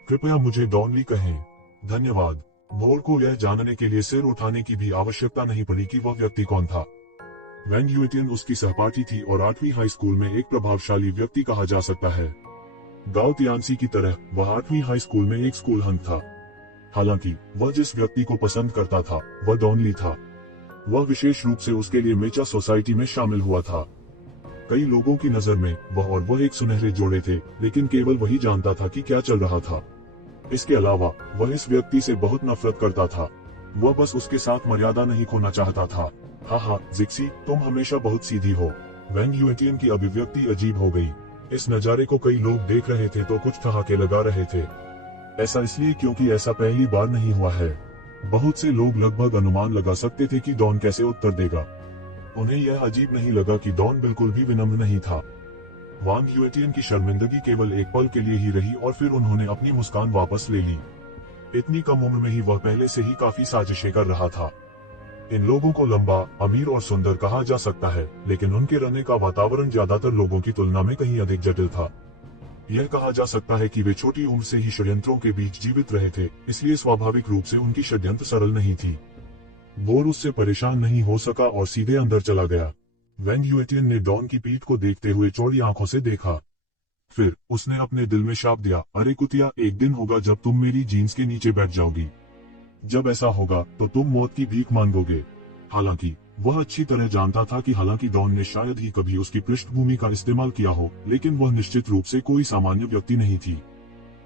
कृपया मुझे डॉन ली कहें। धन्यवाद। भोर को यह जानने के लिए सिर उठाने की भी आवश्यकता नहीं पड़ी कि वह व्यक्ति कौन था। वैंग युएटिन उसकी सहपाठी थी और 8वीं हाई स्कूल में एक प्रभावशाली व्यक्ति कहा जा सकता है। गाओ तियानसी की तरह वह 8वीं हाई स्कूल में एक स्कूल हंक था। हालांकि वह जिस व्यक्ति को पसंद करता था, वह डॉन ली था। वह विशेष रूप से उसके लिए मेचा सोसाइटी में शामिल हुआ था। कई लोगों की नजर में वह एक सुनहरे जोड़े थे, लेकिन केवल वही जानता था कि क्या चल रहा था। इसके अलावा वह इस व्यक्ति से बहुत नफरत करता था। वह बस उसके साथ मर्यादा नहीं खोना चाहता था। हाँ, जिक्सी, तुम हमेशा बहुत सीधी हो। वैंग यूएटियन की अभिव्यक्ति अजीब हो गई। इस नजारे को कई लोग देख रहे थे तो कुछ ठहाके लगा रहे थे। ऐसा इसलिए क्योंकि ऐसा पहली बार नहीं हुआ है। बहुत से लोग लगभग अनुमान लगा सकते थे कि डॉन कैसे उत्तर देगा। उन्हें यह अजीब नहीं लगा कि डॉन बिल्कुल भी विनम्र नहीं था। वांग यूएटियन की शर्मिंदगी केवल एक पल के लिए ही रही और फिर उन्होंने अपनी मुस्कान वापस ले ली। इतनी कम उम्र में ही वह पहले से ही काफी साजिशें कर रहा था। इन लोगों को लंबा, अमीर और सुंदर कहा जा सकता है, लेकिन उनके रहने का वातावरण ज्यादातर लोगों की तुलना में कहीं अधिक जटिल था। यह कहा जा सकता है कि वे छोटी उम्र से ही षड्यंत्रों के बीच जीवित रहे थे, इसलिए स्वाभाविक रूप से उनकी षड्यंत्र सरल नहीं थी। बोर उससे परेशान नहीं हो सका और सीधे अंदर चला गया। वैंग यूएटियन ने डॉन की पीठ को देखते हुए चौड़ी आंखों से देखा। फिर उसने अपने दिल में शाप दिया, अरे कुतिया, एक दिन होगा जब तुम मेरी जीन्स के नीचे बैठ जाओगी। जब ऐसा होगा तो तुम मौत की भीख मांगोगे। हालांकि वह अच्छी तरह जानता था कि हालांकि डॉन ने शायद ही कभी उसकी पृष्ठभूमि का इस्तेमाल किया हो, लेकिन वह निश्चित रूप से कोई सामान्य व्यक्ति नहीं थी।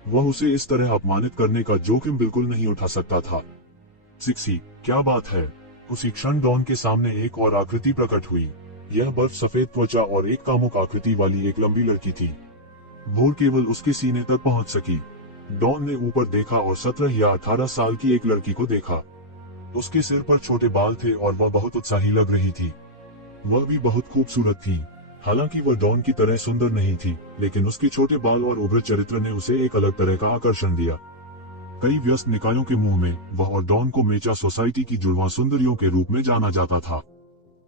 वह उसे इस तरह अपमानित करने का जोखिम बिल्कुल नहीं उठा सकता था। सिक्सी, क्या बात है? उसी क्षण डॉन के सामने एक और आकृति प्रकट हुई। यह बर्फ सफेद त्वचा और एक कामुक आकृति वाली एक लंबी लड़की थी। भूर केवल उसके सीने तक पहुंच सकी। डॉन ने ऊपर देखा और 17 या 18 साल की एक लड़की को देखा। उसके सिर पर छोटे बाल थे और वह बहुत उत्साही लग रही थी। वह भी बहुत खूबसूरत थी। हालांकि वह डॉन की तरह सुंदर नहीं थी, लेकिन उसके छोटे बाल और उग्र चरित्र ने उसे एक अलग तरह का आकर्षण दिया। कई व्यस्त निकायों के मुंह में वह और डॉन को मेचा सोसाइटी की जुड़वां सुंदरियों के रूप में जाना जाता था।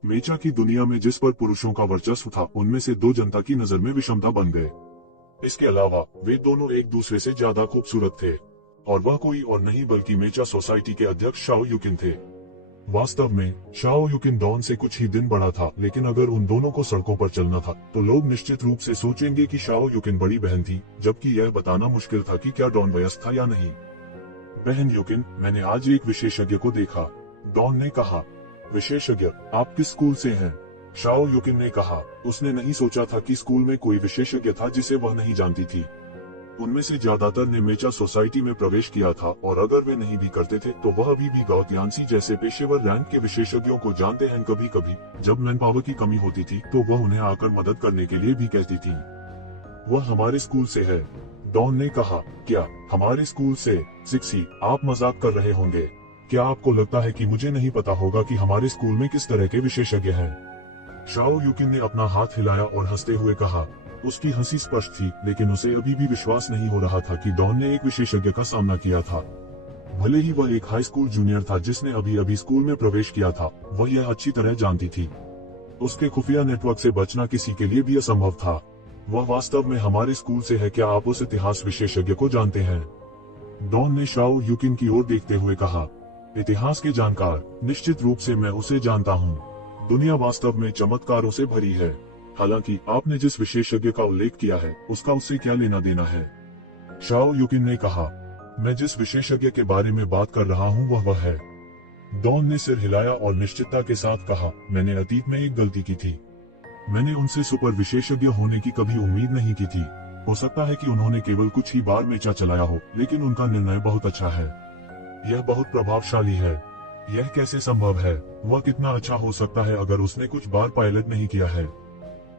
मेचा की दुनिया में जिस पर पुरुषों का वर्चस्व था, उनमें से दो जनता की नजर में विषमता बन गए। इसके अलावा वे दोनों एक दूसरे से ज्यादा खूबसूरत थे, और वह कोई और नहीं बल्कि मेचा सोसाइटी के अध्यक्ष शाओ युकिन थे। वास्तव में शाओ युकिन डॉन से कुछ ही दिन बड़ा था, लेकिन अगर उन दोनों को सड़कों पर चलना था तो लोग निश्चित रूप से सोचेंगे कि शाओ युकिन बड़ी बहन थी, जबकि यह बताना मुश्किल था कि क्या डॉन वयस्क था या नहीं। बहन युकिन, मैंने आज एक विशेषज्ञ को देखा, डॉन ने कहा। विशेषज्ञ? आप किस स्कूल से हैं? शाओ युकिन ने कहा। उसने नहीं सोचा था कि स्कूल में कोई विशेषज्ञ था जिसे वह नहीं जानती थी। उनमें से ज्यादातर ने मेचा सोसाइटी में प्रवेश किया था, और अगर वे नहीं भी करते थे तो वह अभी भी गाओतियांसी जैसे पेशेवर रैंक के विशेषज्ञों को जानते हैं। कभी कभी जब मैन पावर की कमी होती थी तो वह उन्हें आकर मदद करने के लिए भी कहती थी। वह हमारे स्कूल से है, डॉन ने कहा। क्या हमारे स्कूल से? सिक्सी, आप मजाक कर रहे होंगे। क्या आपको लगता है कि मुझे नहीं पता होगा कि हमारे स्कूल में किस तरह के विशेषज्ञ हैं? शाओ युकिन ने अपना हाथ हिलाया और हंसते हुए कहा। उसकी हंसी स्पष्ट थी, लेकिन उसे अभी भी विश्वास नहीं हो रहा था कि डॉन ने एक विशेषज्ञ का सामना किया था। भले ही वह एक हाई स्कूल जूनियर था जिसने अभी अभी स्कूल में प्रवेश किया था, वह यह अच्छी तरह जानती थी। उसके खुफिया नेटवर्क से बचना किसी के लिए भी असंभव था। वह वास्तव में हमारे स्कूल से है। क्या आप उस इतिहास विशेषज्ञ को जानते हैं? डॉन ने शाओ युकिन की ओर देखते हुए कहा। इतिहास के जानकार? निश्चित रूप से मैं उसे जानता हूँ। दुनिया वास्तव में चमत्कारों से भरी है। हालांकि आपने जिस विशेषज्ञ का उल्लेख किया है उसका उससे क्या लेना देना है? शाओ युकिन ने कहा। मैं जिस विशेषज्ञ के बारे में बात कर रहा हूँ वह है। डॉन ने सिर हिलाया और निश्चितता के साथ कहा, मैंने अतीत में एक गलती की थी। मैंने उनसे सुपर विशेषज्ञ होने की कभी उम्मीद नहीं की थी। हो सकता है कि उन्होंने केवल कुछ ही बार मेचा चलाया हो, लेकिन उनका निर्णय बहुत अच्छा है। यह बहुत प्रभावशाली है। यह कैसे संभव है? वह कितना अच्छा हो सकता है अगर उसने कुछ बार पायलट नहीं किया है?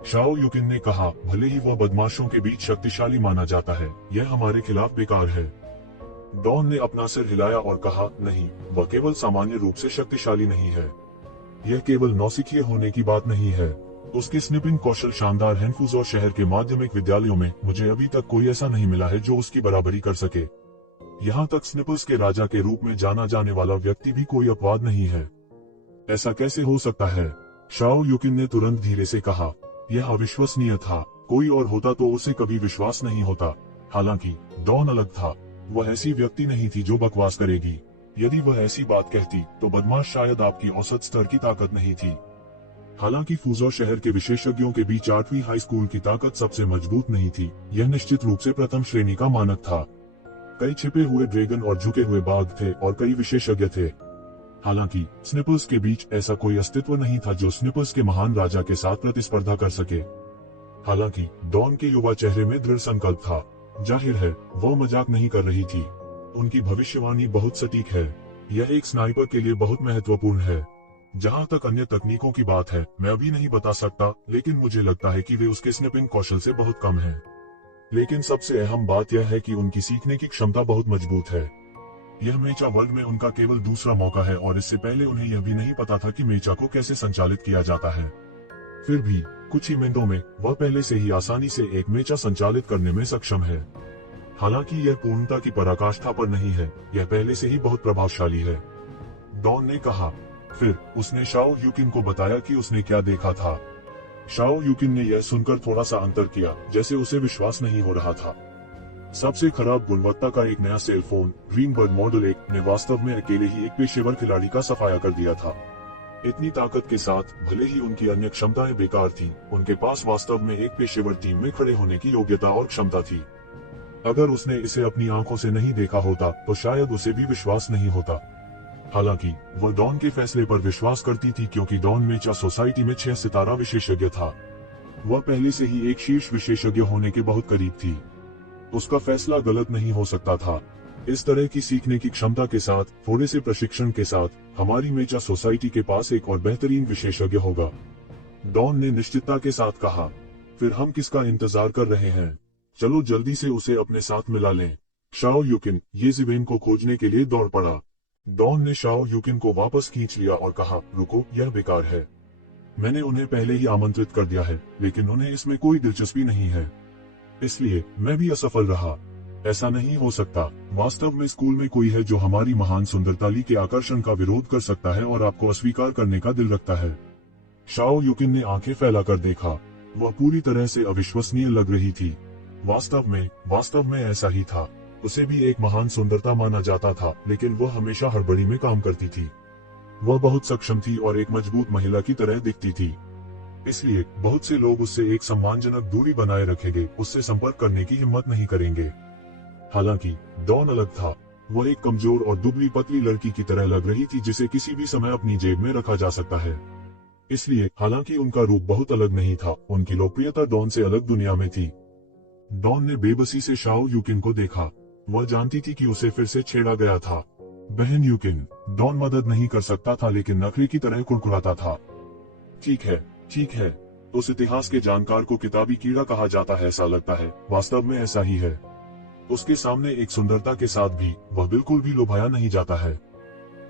शाओ युकिन ने कहा। भले ही वह बदमाशों के बीच शक्तिशाली माना जाता है, यह हमारे खिलाफ बेकार है। डॉन ने अपना सिर हिलाया और कहा, नहीं, वह केवल सामान्य रूप से शक्तिशाली नहीं है। यह केवल नौसिखिए होने की बात नहीं है। उसके स्निपिंग कौशल शानदार हैं। फुज़ो शहर के माध्यमिक विद्यालयों में मुझे अभी तक कोई ऐसा नहीं मिला है जो उसकी बराबरी कर सके। यहाँ तक स्निपर्स के राजा के रूप में जाना जाने वाला व्यक्ति भी कोई अपवाद नहीं है। ऐसा कैसे हो सकता है? शाओ युकिन ने तुरंत धीरे से कहा। यह अविश्वसनीय था। कोई और होता तो उसे कभी विश्वास नहीं होता। हालांकि डॉन अलग था। वह ऐसी व्यक्ति नहीं थी जो बकवास करेगी। यदि वह ऐसी बात कहती तो बदमाश शायद आपकी औसत स्तर की ताकत नहीं थी। हालांकि फुज़ो शहर के विशेषज्ञों के बीच 8वीं हाई स्कूल की ताकत सबसे मजबूत नहीं थी। यह निश्चित रूप से प्रथम श्रेणी का मानक था। कई छिपे हुए ड्रैगन और झुके हुए बाघ थे और कई विशेषज्ञ थे। हालांकि स्निपर्स के बीच ऐसा कोई अस्तित्व नहीं था जो स्निपर्स के महान राजा के साथ प्रतिस्पर्धा कर सके। हालांकि डॉन के युवा चेहरे में दृढ़ संकल्प था। जाहिर है वह मजाक नहीं कर रही थी। उनकी भविष्यवाणी बहुत सटीक है। यह एक स्नाइपर के लिए बहुत महत्वपूर्ण है। जहां तक अन्य तकनीकों की बात है, मैं अभी नहीं बता सकता, लेकिन मुझे लगता है कि वे उसके स्निपिंग कौशल से बहुत कम हैं। लेकिन सबसे अहम बात यह है कि उनकी सीखने की क्षमता बहुत मजबूत है। यह मेचा वर्ल्ड में उनका केवल दूसरा मौका है और इससे पहले उन्हें यह भी नहीं पता था कि मेचा को कैसे संचालित किया जाता है। फिर भी कुछ ही मिनटों में वह पहले से ही आसानी से एक मेचा संचालित करने में सक्षम है। हालांकि यह पूर्णता की पराकाष्ठा पर नहीं है, यह पहले से ही बहुत प्रभावशाली है, डॉन ने कहा। फिर उसने शाओ यूकिन को बताया कि उसने क्या देखा था। शाओ यूकिन ने यह सुनकर थोड़ा सा अंतर किया, जैसे उसे विश्वास नहीं हो रहा था। सबसे खराब गुणवत्ता का एक नया सेल फोन ग्रीनबर्ड मॉडल 1 ने वास्तव में अकेले ही एक पेशेवर खिलाड़ी का सफाया कर दिया था। इतनी ताकत के साथ, भले ही उनकी अन्य क्षमताएं बेकार थीं, उनके पास वास्तव में एक पेशेवर टीम में खड़े होने की योग्यता और क्षमता थी। अगर उसने इसे अपनी आंखों से नहीं देखा होता तो शायद उसे भी विश्वास नहीं होता। हालांकि वह डॉन के फैसले पर विश्वास करती थी, क्योंकि डॉन मेचा सोसाइटी में 6 सितारा विशेषज्ञ था। वह पहले से ही एक शीर्ष विशेषज्ञ होने के बहुत करीब थी। उसका फैसला गलत नहीं हो सकता था। इस तरह की सीखने की क्षमता के साथ, थोड़े से प्रशिक्षण के साथ, हमारी मेचा सोसाइटी के पास एक और बेहतरीन विशेषज्ञ होगा, डॉन ने निश्चितता के साथ कहा। फिर हम किसका इंतजार कर रहे हैं? चलो जल्दी से उसे अपने साथ मिला लें। शाओ यूकिन ये जिवेन को खोजने के लिए दौड़ पड़ा। डॉन ने शाओ यूकिन को वापस खींच लिया और कहा, रुको, यह बेकार है। मैंने उन्हें पहले ही आमंत्रित कर दिया है, लेकिन उन्हें इसमें कोई दिलचस्पी नहीं है, इसलिए मैं भी असफल रहा। ऐसा नहीं हो सकता। वास्तव में स्कूल में कोई है जो हमारी महान सुंदरताली के आकर्षण का विरोध कर सकता है और आपको अस्वीकार करने का दिल रखता है। शाओ यूकिन ने आंखें फैलाकर देखा। वह पूरी तरह से अविश्वसनीय लग रही थी। वास्तव में ऐसा ही था। उसे भी एक महान सुंदरता माना जाता था, लेकिन वह हमेशा हड़बड़ी में काम करती थी। वह बहुत सक्षम थी और एक मजबूत महिला की तरह दिखती थी। इसलिए बहुत से लोग उससे एक सम्मानजनक दूरी बनाए रखेंगे, उससे संपर्क करने की हिम्मत नहीं करेंगे। हालांकि डॉन अलग था। वह एक कमजोर और दुबली पतली लड़की की तरह लग रही थी, जिसे किसी भी समय अपनी जेब में रखा जा सकता है। इसलिए हालांकि उनका रूप बहुत अलग नहीं था, उनकी लोकप्रियता डॉन से अलग दुनिया में थी। डॉन ने बेबसी से शाओ यूकिन को देखा। वह जानती थी कि उसे फिर से छेड़ा गया था। बहन यूकिन, डॉन मदद नहीं कर सकता था, लेकिन नखरे की तरह कुड़कुड़ाता था। ठीक है, उस इतिहास के जानकार को किताबी कीड़ा कहा जाता है, ऐसा लगता है। वास्तव में ऐसा ही है। उसके सामने एक सुंदरता के साथ भी वह बिल्कुल भी लुभाया नहीं जाता है।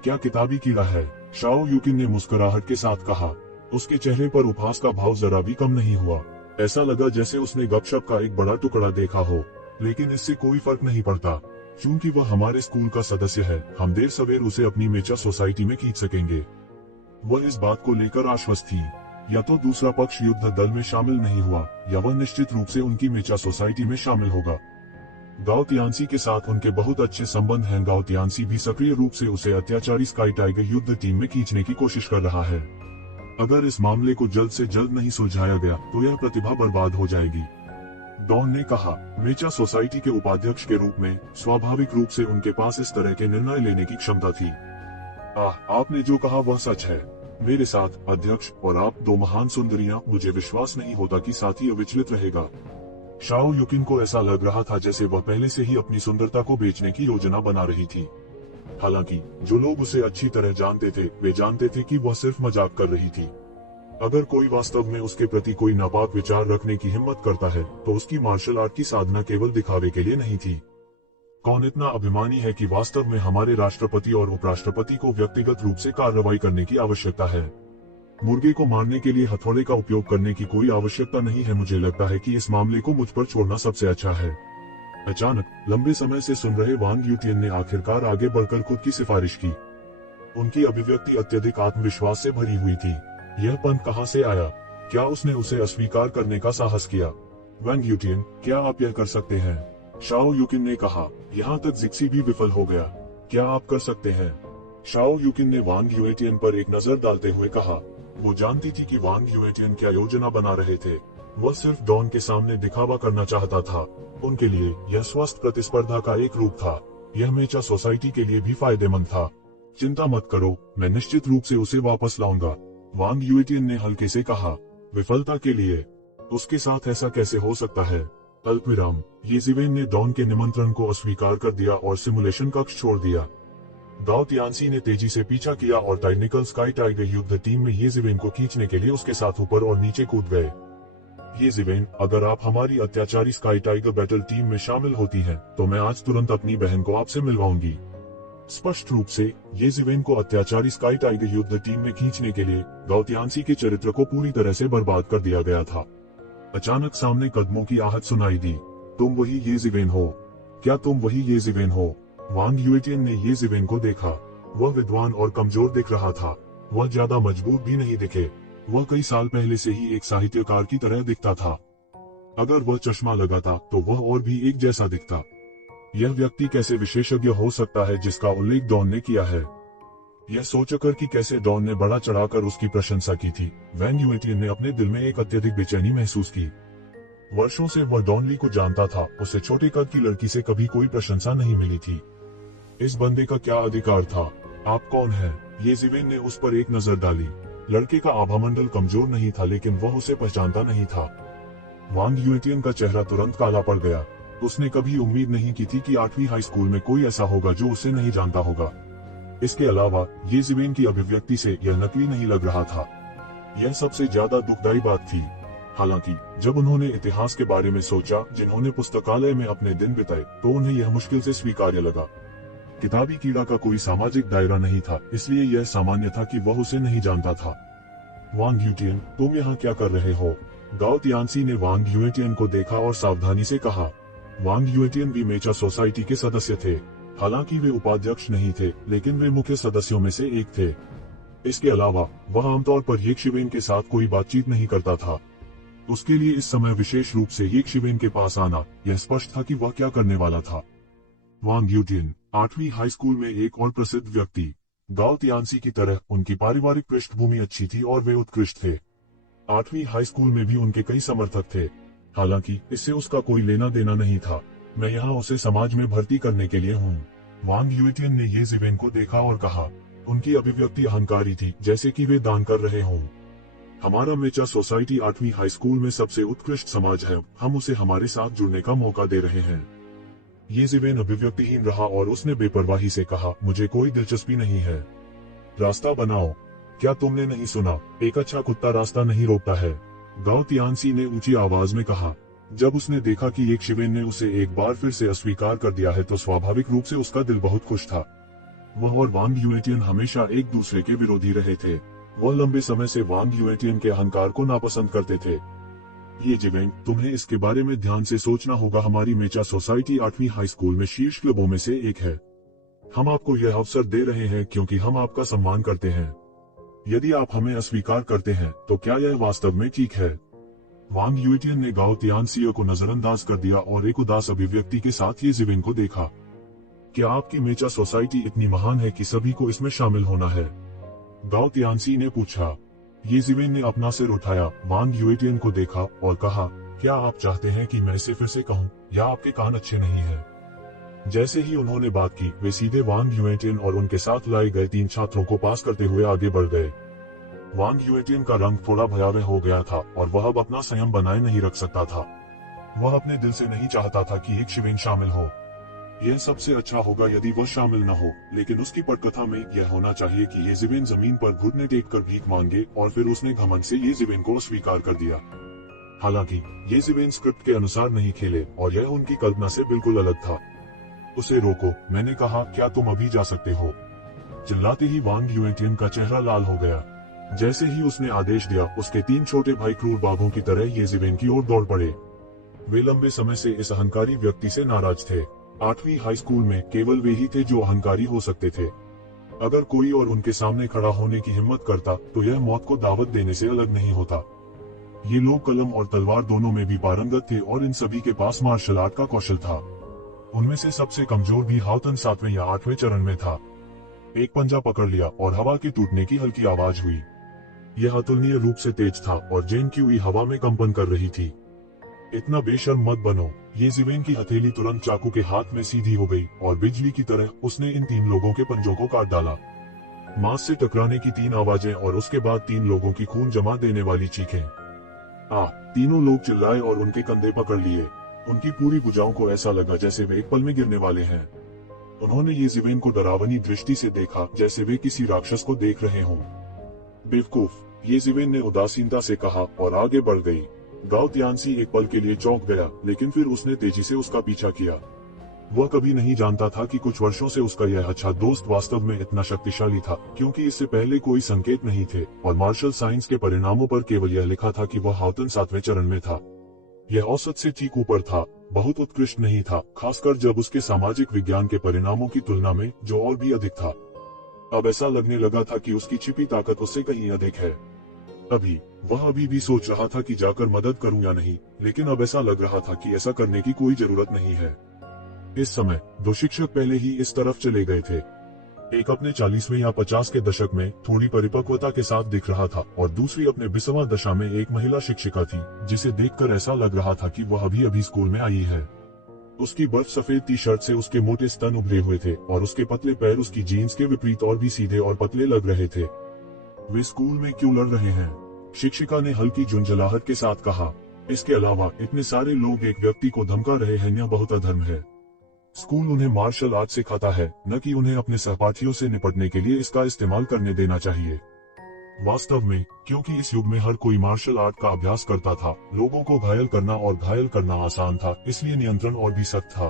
क्या किताबी कीड़ा है? शाओ यूकिन ने मुस्कुराहट के साथ कहा। उसके चेहरे पर उपहास का भाव जरा भी कम नहीं हुआ। ऐसा लगा जैसे उसने गपशप का एक बड़ा टुकड़ा देखा हो। लेकिन इससे कोई फर्क नहीं पड़ता, क्योंकि वह हमारे स्कूल का सदस्य है। हम देर सवेर उसे अपनी मेचा सोसाइटी में खींच सकेंगे। वह इस बात को लेकर आश्वस्त थी। या तो दूसरा पक्ष युद्ध दल में शामिल नहीं हुआ, या वह निश्चित रूप से उनकी मेचा सोसाइटी में शामिल होगा। गाओ तियानसी के साथ उनके बहुत अच्छे संबंध हैं। गाओ तियानसी भी सक्रिय रूप से उसे अत्याचारी स्काई टाइगर युद्ध टीम में खींचने की कोशिश कर रहा है। अगर इस मामले को जल्द से जल्द नहीं सुलझाया गया तो यह प्रतिभा बर्बाद हो जाएगी, डॉन ने कहा। मेचा सोसाइटी के उपाध्यक्ष के रूप में स्वाभाविक रूप से उनके पास इस तरह के निर्णय लेने की क्षमता थी। आपने जो कहा वह सच है। मेरे साथ, अध्यक्ष, और आप दो महान सुंदरियां, मुझे विश्वास नहीं होता कि साथी अविचलित रहेगा। शाओ यूकिन को ऐसा लग रहा था जैसे वह पहले से ही अपनी सुंदरता को बेचने की योजना बना रही थी। हालांकि जो लोग उसे अच्छी तरह जानते थे, वे जानते थे कि वह सिर्फ मजाक कर रही थी। अगर कोई वास्तव में उसके प्रति कोई नापाक विचार रखने की हिम्मत करता है, तो उसकी मार्शल आर्ट की साधना केवल दिखावे के लिए नहीं थी। कौन इतना अभिमानी है कि वास्तव में हमारे राष्ट्रपति और उपराष्ट्रपति को व्यक्तिगत रूप से कार्रवाई करने की आवश्यकता है? मुर्गे को मारने के लिए हथौड़े का उपयोग करने की कोई आवश्यकता नहीं है। मुझे लगता है कि इस मामले को मुझ पर छोड़ना सबसे अच्छा है। अचानक लंबे समय से सुन रहे वांग यूटियन ने आखिरकार आगे बढ़कर खुद की सिफारिश की। उनकी अभिव्यक्ति अत्यधिक आत्मविश्वास से भरी हुई थी। यह पंथ कहाँ से आया? क्या उसने उसे अस्वीकार करने का साहस किया? वांग यूटियन, क्या आप यह कर सकते हैं? शाओ यूकिन ने कहा। यहाँ तक जिक्सी भी विफल हो गया। क्या आप कर सकते हैं? शाओ यूकिन ने वांग यूएटियन पर एक नजर डालते हुए कहा। वो जानती थी कि वांग यूएटियन क्या योजना बना रहे थे। वह सिर्फ डॉन के सामने दिखावा करना चाहता था। उनके लिए यह स्वस्थ प्रतिस्पर्धा का एक रूप था। यह मेचा सोसाइटी के लिए भी फायदेमंद था। चिंता मत करो, मैं निश्चित रूप से उसे वापस लाऊंगा, वांग यूएटियन ने हल्के से कहा। विफलता के लिए? उसके साथ ऐसा कैसे हो सकता है? अल्पविराम। ये जिवेन ने डॉन के निमंत्रण को अस्वीकार कर दिया और सिमुलेशन कक्ष छोड़ दिया। गाओ तियानसी ने तेजी से पीछा किया और टाइटनिकल स्काई टाइगर युद्ध टीम में ये जिवेन को खींचने के लिए उसके साथ ऊपर और नीचे कूद गए। ये जिवेन, अगर आप हमारी अत्याचारी स्काई टाइगर बैटल टीम में शामिल होती हैं, तो मैं आज तुरंत अपनी बहन को आपसे मिलवाऊंगी। स्पष्ट रूप से ये जिवेन को अत्याचारी स्काई टाइगर युद्ध टीम में खींचने के लिए गाओ तियानसी के चरित्र को पूरी तरह से बर्बाद कर दिया गया था। अचानक सामने कदमों की आहट सुनाई दी। तुम वही ये जिवेन हो? क्या तुम वही ये जिवेन हो? वांग युएटियन ने ये जिवेन को देखा। वह विद्वान और कमजोर दिख रहा था। वह ज्यादा मजबूत भी नहीं दिखे। वह कई साल पहले से ही एक साहित्यकार की तरह दिखता था। अगर वह चश्मा लगाता तो वह और भी एक जैसा दिखता। यह व्यक्ति कैसे विशेषज्ञ हो सकता है जिसका उल्लेख डॉन ने किया है? यह सोचकर कि कैसे डॉन ने बड़ा चढ़ाकर उसकी प्रशंसा की थी, वैंग युएटियन ने अपने दिल में एक अत्यधिक बेचैनी महसूस की। वर्षों से वह डॉन ली को जानता था। उसे छोटे कद की लड़की से कभी कोई प्रशंसा नहीं मिली थी। इस बंदे का क्या अधिकार था? आप कौन हैं? ये जिवेन ने उस पर एक नजर डाली। लड़के का आभामंडल कमजोर नहीं था, लेकिन वह उसे पहचानता नहीं था। वांग युएटियन का चेहरा तुरंत काला पड़ गया। उसने कभी उम्मीद नहीं की थी कि 8वीं हाई स्कूल में कोई ऐसा होगा जो उसे नहीं जानता होगा। इसके अलावा ये जिवेन की अभिव्यक्ति से यह नकली नहीं लग रहा था। यह सबसे ज्यादा दुखदाई बात थी। हालांकि जब उन्होंने इतिहास के बारे में सोचा जिन्होंने पुस्तकालय में अपने दिन बिताए, तो उन्हें यह मुश्किल से स्वीकार्य लगा। किताबी कीड़ा का कोई सामाजिक दायरा नहीं था, इसलिए यह सामान्य था कि वह उसे नहीं जानता था। वांग युएटियन, तुम यहाँ क्या कर रहे हो? गाओ तियानसी ने वांग युएटियन को देखा और सावधानी से कहा। वांग युएटियन भी मेचा सोसाइटी के सदस्य थे। हालांकि वे उपाध्यक्ष नहीं थे, लेकिन वे मुख्य सदस्यों में से एक थे। इसके अलावा वह आमतौर पर ये शिवेन के साथ कोई बातचीत नहीं करता था। उसके लिए इस समय विशेष रूप से ये शिवेन के पास आना यह स्पष्ट था कि वह क्या करने वाला था। वांग युएटियन 8वीं हाई स्कूल में एक और प्रसिद्ध व्यक्ति। गाओ तियानसी की तरह उनकी पारिवारिक पृष्ठभूमि अच्छी थी और वे उत्कृष्ट थे। 8वीं हाई स्कूल में भी उनके कई समर्थक थे। हालांकि इससे उसका कोई लेना देना नहीं था। मैं यहाँ उसे समाज में भर्ती करने के लिए हूँ। वांग युएटियन ने ये जिवेन को देखा और कहा। उनकी अभिव्यक्ति अहंकारी थी, जैसे कि वे दान कर रहे हों। हमारा मेचा सोसाइटी 8वीं हाई स्कूल में सबसे उत्कृष्ट समाज है। हम उसे हमारे साथ जुड़ने का मौका दे रहे हैं। ये जिवेन अभिव्यक्तिहीन रहा और उसने बेपरवाही से कहा, मुझे कोई दिलचस्पी नहीं है। रास्ता बनाओ। क्या तुमने नहीं सुना? एक अच्छा कुत्ता रास्ता नहीं रोकता है। गाओ तियानसी ने ऊंची आवाज में कहा। जब उसने देखा कि एक शिवेन ने उसे एक बार फिर से अस्वीकार कर दिया है, तो स्वाभाविक रूप से उसका दिल बहुत खुश था। वह और वांग युएटियन हमेशा एक दूसरे के विरोधी रहे थे। वह लंबे समय से वांग युएटियन के अहंकार को नापसंद करते थे। ये जिवेन, तुम्हें इसके बारे में ध्यान से सोचना होगा। हमारी मेचा सोसाइटी 8वीं हाई स्कूल में शीर्ष क्लबों में से एक है। हम आपको यह अवसर दे रहे हैं क्योंकि हम आपका सम्मान करते हैं। यदि आप हमें अस्वीकार करते हैं, तो क्या यह वास्तव में ठीक है? वांग युएटियन ने गाओ तियानसी को नजरअंदाज कर दिया और एक उदास अभिव्यक्ति के साथ ये जिवेन को देखा। क्या आपकी मेचा सोसाइटी इतनी महान है कि सभी को इसमें शामिल होना है? गाओ तियानसी ने पूछा। ये जिवेन ने अपना सिर उठाया, वांग युएटियन को देखा और कहा, क्या आप चाहते हैं कि मैं इसे फिर से कहूं, या आपके कान अच्छे नहीं हैं? जैसे ही उन्होंने बात की, वे सीधे वांग युएटियन और उनके साथ लाए गए 3 छात्रों को पास करते हुए आगे बढ़ गए। वांग युएटियन का रंग थोड़ा भयावह हो गया था और वह अब अपना संयम बनाए नहीं रख सकता था। वह अपने दिल से नहीं चाहता था कि एक शिवेन शामिल हो। यह सबसे अच्छा होगा यदि वह शामिल न हो, लेकिन उसकी पटकथा में यह होना चाहिए कि ये जिवेन जमीन पर घुटने टेक कर भीख मांगे, और फिर उसने घमंड से ये जिवेन को अस्वीकार कर दिया। हालांकि ये जिवेन स्क्रिप्ट के अनुसार नहीं खेले और यह उनकी कल्पना से बिल्कुल अलग था। उसे रोको, मैंने कहा। क्या तुम अभी जा सकते हो? चिल्लाते ही वांग युएटियन का चेहरा लाल हो गया। जैसे ही उसने आदेश दिया, उसके 3 छोटे भाई क्रूर बाघों की तरह ये जिवेन की ओर दौड़ पड़े। वे लंबे समय से इस अहंकारी व्यक्ति से नाराज थे। 8वीं हाई स्कूल में केवल वे ही थे जो अहंकारी हो सकते थे। अगर कोई और उनके सामने खड़ा होने की हिम्मत करता, तो यह मौत को दावत देने से अलग नहीं होता। ये लोग कलम और तलवार दोनों में भी पारंगत थे और इन सभी के पास मार्शल आर्ट का कौशल था। उनमें से सबसे कमजोर भी हाउतन 7वें या 8वें चरण में था। एक पंजा पकड़ लिया और हवा के टूटने की हल्की आवाज हुई। यह अतुलनीय रूप से तेज था और जेन क्यूई हवा में कंपन कर रही थी। इतना बेशर्म मत बनो। ये जिवेन की हथेली तुरंत चाकू के हाथ में सीधी हो गई और बिजली की तरह उसने इन 3 लोगों के पंजों को काट डाला। मांस से टकराने की 3 आवाजें और उसके बाद 3 लोगों की खून जमा देने वाली चीखें। तीनों लोग चिल्लाए और उनके कंधे पकड़ लिए। उनकी पूरी भुजाओं को ऐसा लगा जैसे वे एक पल में गिरने वाले हैं। उन्होंने ये जिवेन को डरावनी दृष्टि से देखा, जैसे वे किसी राक्षस को देख रहे हों। बेवकूफ, ये जिवेन ने उदासीनता से कहा और आगे बढ़ गई। गाओ तियानसी एक पल के लिए चौंक गया, लेकिन फिर उसने तेजी से उसका पीछा किया। वह कभी नहीं जानता था कि कुछ वर्षों से उसका यह अच्छा दोस्त वास्तव में इतना शक्तिशाली था, क्योंकि इससे पहले कोई संकेत नहीं थे और मार्शल साइंस के परिणामों पर केवल यह लिखा था कि वह हाउतन 7वें चरण में था। यह औसत से ठीक ऊपर था, बहुत उत्कृष्ट नहीं था, खासकर जब उसके सामाजिक विज्ञान के परिणामों की तुलना में, जो और भी अधिक था। अब ऐसा लगने लगा था कि उसकी छिपी ताकत उससे कहीं अधिक है। वह अभी भी सोच रहा था कि जाकर मदद करूं या नहीं, लेकिन अब ऐसा लग रहा था कि ऐसा करने की कोई जरूरत नहीं है। इस समय 2 शिक्षक पहले ही इस तरफ चले गए थे। एक अपने 40वें या 50 के दशक में थोड़ी परिपक्वता के साथ दिख रहा था और दूसरी अपने 20वां दशा में एक महिला शिक्षिका थी, जिसे देखकर ऐसा लग रहा था कि वह अभी अभी स्कूल में आई है। उसकी बर्फ सफेद टी शर्ट से उसके मोटे स्तन उभरे हुए थे और उसके पतले पैर उसकी जीन्स के विपरीत और भी सीधे और पतले लग रहे थे। वे स्कूल में क्यों लड़ रहे हैं? शिक्षिका ने हल्की झुंझलाहट के साथ कहा। इसके अलावा इतने सारे लोग एक व्यक्ति को धमका रहे हैं, यह बहुत अधर्म है। स्कूल उन्हें मार्शल आर्ट सिखाता है, न कि उन्हें अपने सहपाठियों से निपटने के लिए इसका इस्तेमाल करने देना चाहिए। वास्तव में, क्योंकि इस युग में हर कोई मार्शल आर्ट का अभ्यास करता था, लोगों को घायल करना और घायल करना आसान था, इसलिए नियंत्रण और भी सख्त था।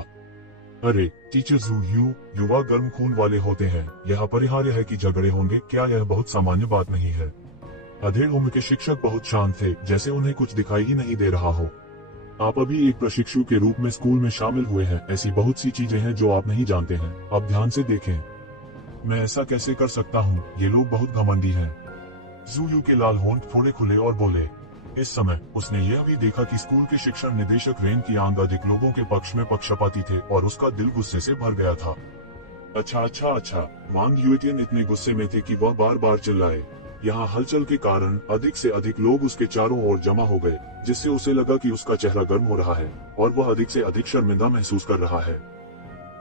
अरे टीचर जू यू, युवा गर्म खून वाले होते हैं, यह अपरिहार्य है कि झगड़े होंगे, क्या यह बहुत सामान्य बात नहीं है? अधेड़ उम्र के शिक्षक बहुत शांत थे, जैसे उन्हें कुछ दिखाई ही नहीं दे रहा हो। आप अभी एक प्रशिक्षु के रूप में स्कूल में शामिल हुए हैं, ऐसी बहुत सी चीजें हैं जो आप नहीं जानते हैं, अब ध्यान से देखें। मैं ऐसा कैसे कर सकता हूँ? ये लोग बहुत घमंडी हैं। जूयू के लाल होंठ थोड़े खुले और बोले। इस समय उसने यह भी देखा कि स्कूल के शिक्षण निदेशक रेन की आंग अधिक लोगों के पक्ष में पक्षपाती थे और उसका दिल गुस्से से भर गया था। अच्छा, वांग युएटियन इतने गुस्से में थे कि वह बार बार चिल्लाए। यहाँ हलचल के कारण अधिक से अधिक लोग उसके चारों ओर जमा हो गए, जिससे उसे लगा कि उसका चेहरा गर्म हो रहा है और वह अधिक से अधिक शर्मिंदा महसूस कर रहा है।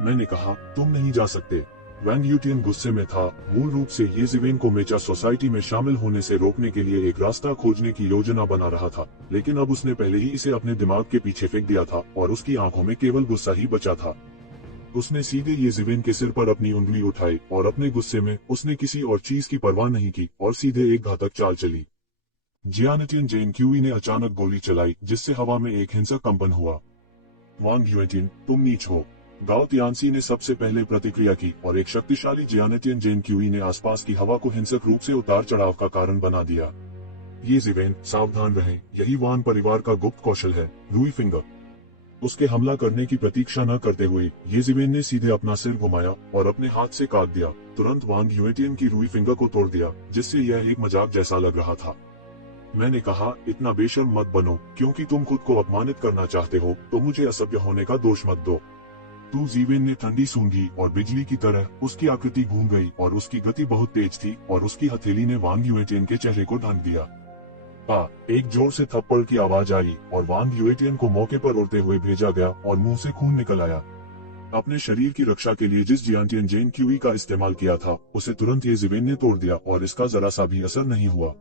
मैंने कहा, तुम नहीं जा सकते। वांग युएटियन गुस्से में था, मूल रूप से ये जिवेन को मेचा सोसाइटी में शामिल होने से रोकने के लिए एक रास्ता खोजने की योजना बना रहा था, लेकिन अब उसने पहले ही इसे अपने दिमाग के पीछे फेंक दिया था और उसकी आंखों में केवल गुस्सा ही बचा था। उसने सीधे ये जिवेन के सिर पर अपनी उंगली उठाई और अपने गुस्से में उसने किसी और चीज की परवाह नहीं की और सीधे एक घातक चाल चली। जियानटियन जेन क्यूई ने अचानक गोली चलाई, जिससे हवा में एक हिंसक कंपन हुआ। वांग युएटियन, तुम नीच हो। गाओ तियानसी ने सबसे पहले प्रतिक्रिया की और एक शक्तिशाली जियानटियन जेन क्यूई ने आसपास की हवा को हिंसक रूप से उतार चढ़ाव का कारण बना दिया। ये जिवेन, सावधान रहें, यही वान परिवार का गुप्त कौशल है। रूई फिंगर। उसके हमला करने की प्रतीक्षा न करते हुए ये जिवेन ने सीधे अपना सिर घुमाया और अपने हाथ से काट दिया, तुरंत वांग युएटियन की रूई फिंगर को तोड़ दिया, जिससे यह एक मजाक जैसा लग रहा था। मैंने कहा, इतना बेशर्म मत बनो, क्योंकि तुम खुद को अपमानित करना चाहते हो तो मुझे असभ्य होने का दोष मत दो। तू जिवेन ने ठंडी सूंघी और बिजली की तरह उसकी आकृति घूम गई और उसकी गति बहुत तेज थी और उसकी हथेली ने वांग युएटियन के चेहरे को ढक दिया। एक जोर से थप्पड़ की आवाज आई और वांग युएटियन को मौके पर उड़ते हुए भेजा गया और मुंह से खून निकल आया। अपने शरीर की रक्षा के लिए जिस जियानटियन जेन क्यूई का इस्तेमाल किया था, उसे तुरंत ये जिवेन ने तोड़ दिया और इसका जरा सा भी असर नहीं हुआ।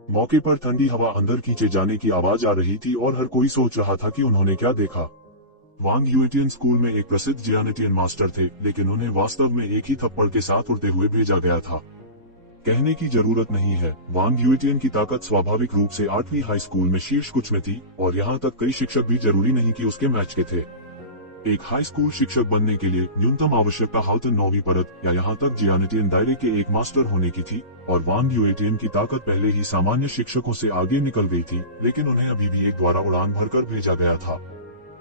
मौके पर ठंडी हवा अंदर खींचे जाने की आवाज आ रही थी और हर कोई सोच रहा था कि उन्होंने क्या देखा। वांग युएटियन स्कूल में एक प्रसिद्ध जियानटियन मास्टर थे, लेकिन उन्हें वास्तव में एक ही थप्पड़ के साथ उड़ते हुए भेजा गया था। कहने की जरूरत नहीं है, वांग युएटियन की ताकत स्वाभाविक रूप से 8वीं हाई स्कूल में शीर्ष कुछ में थी और यहाँ तक कई शिक्षक भी जरूरी नहीं कि उसके मैच के थे। एक हाई स्कूल शिक्षक बनने के लिए न्यूनतम आवश्यकता हाउतन 9वीं परत या यहाँ तक जियानटियन दायरे के एक मास्टर होने की थी और वांग युएटियन की ताकत पहले ही सामान्य शिक्षकों से आगे निकल गई थी, लेकिन उन्हें अभी भी एक द्वारा उड़ान भरकर भेजा गया था।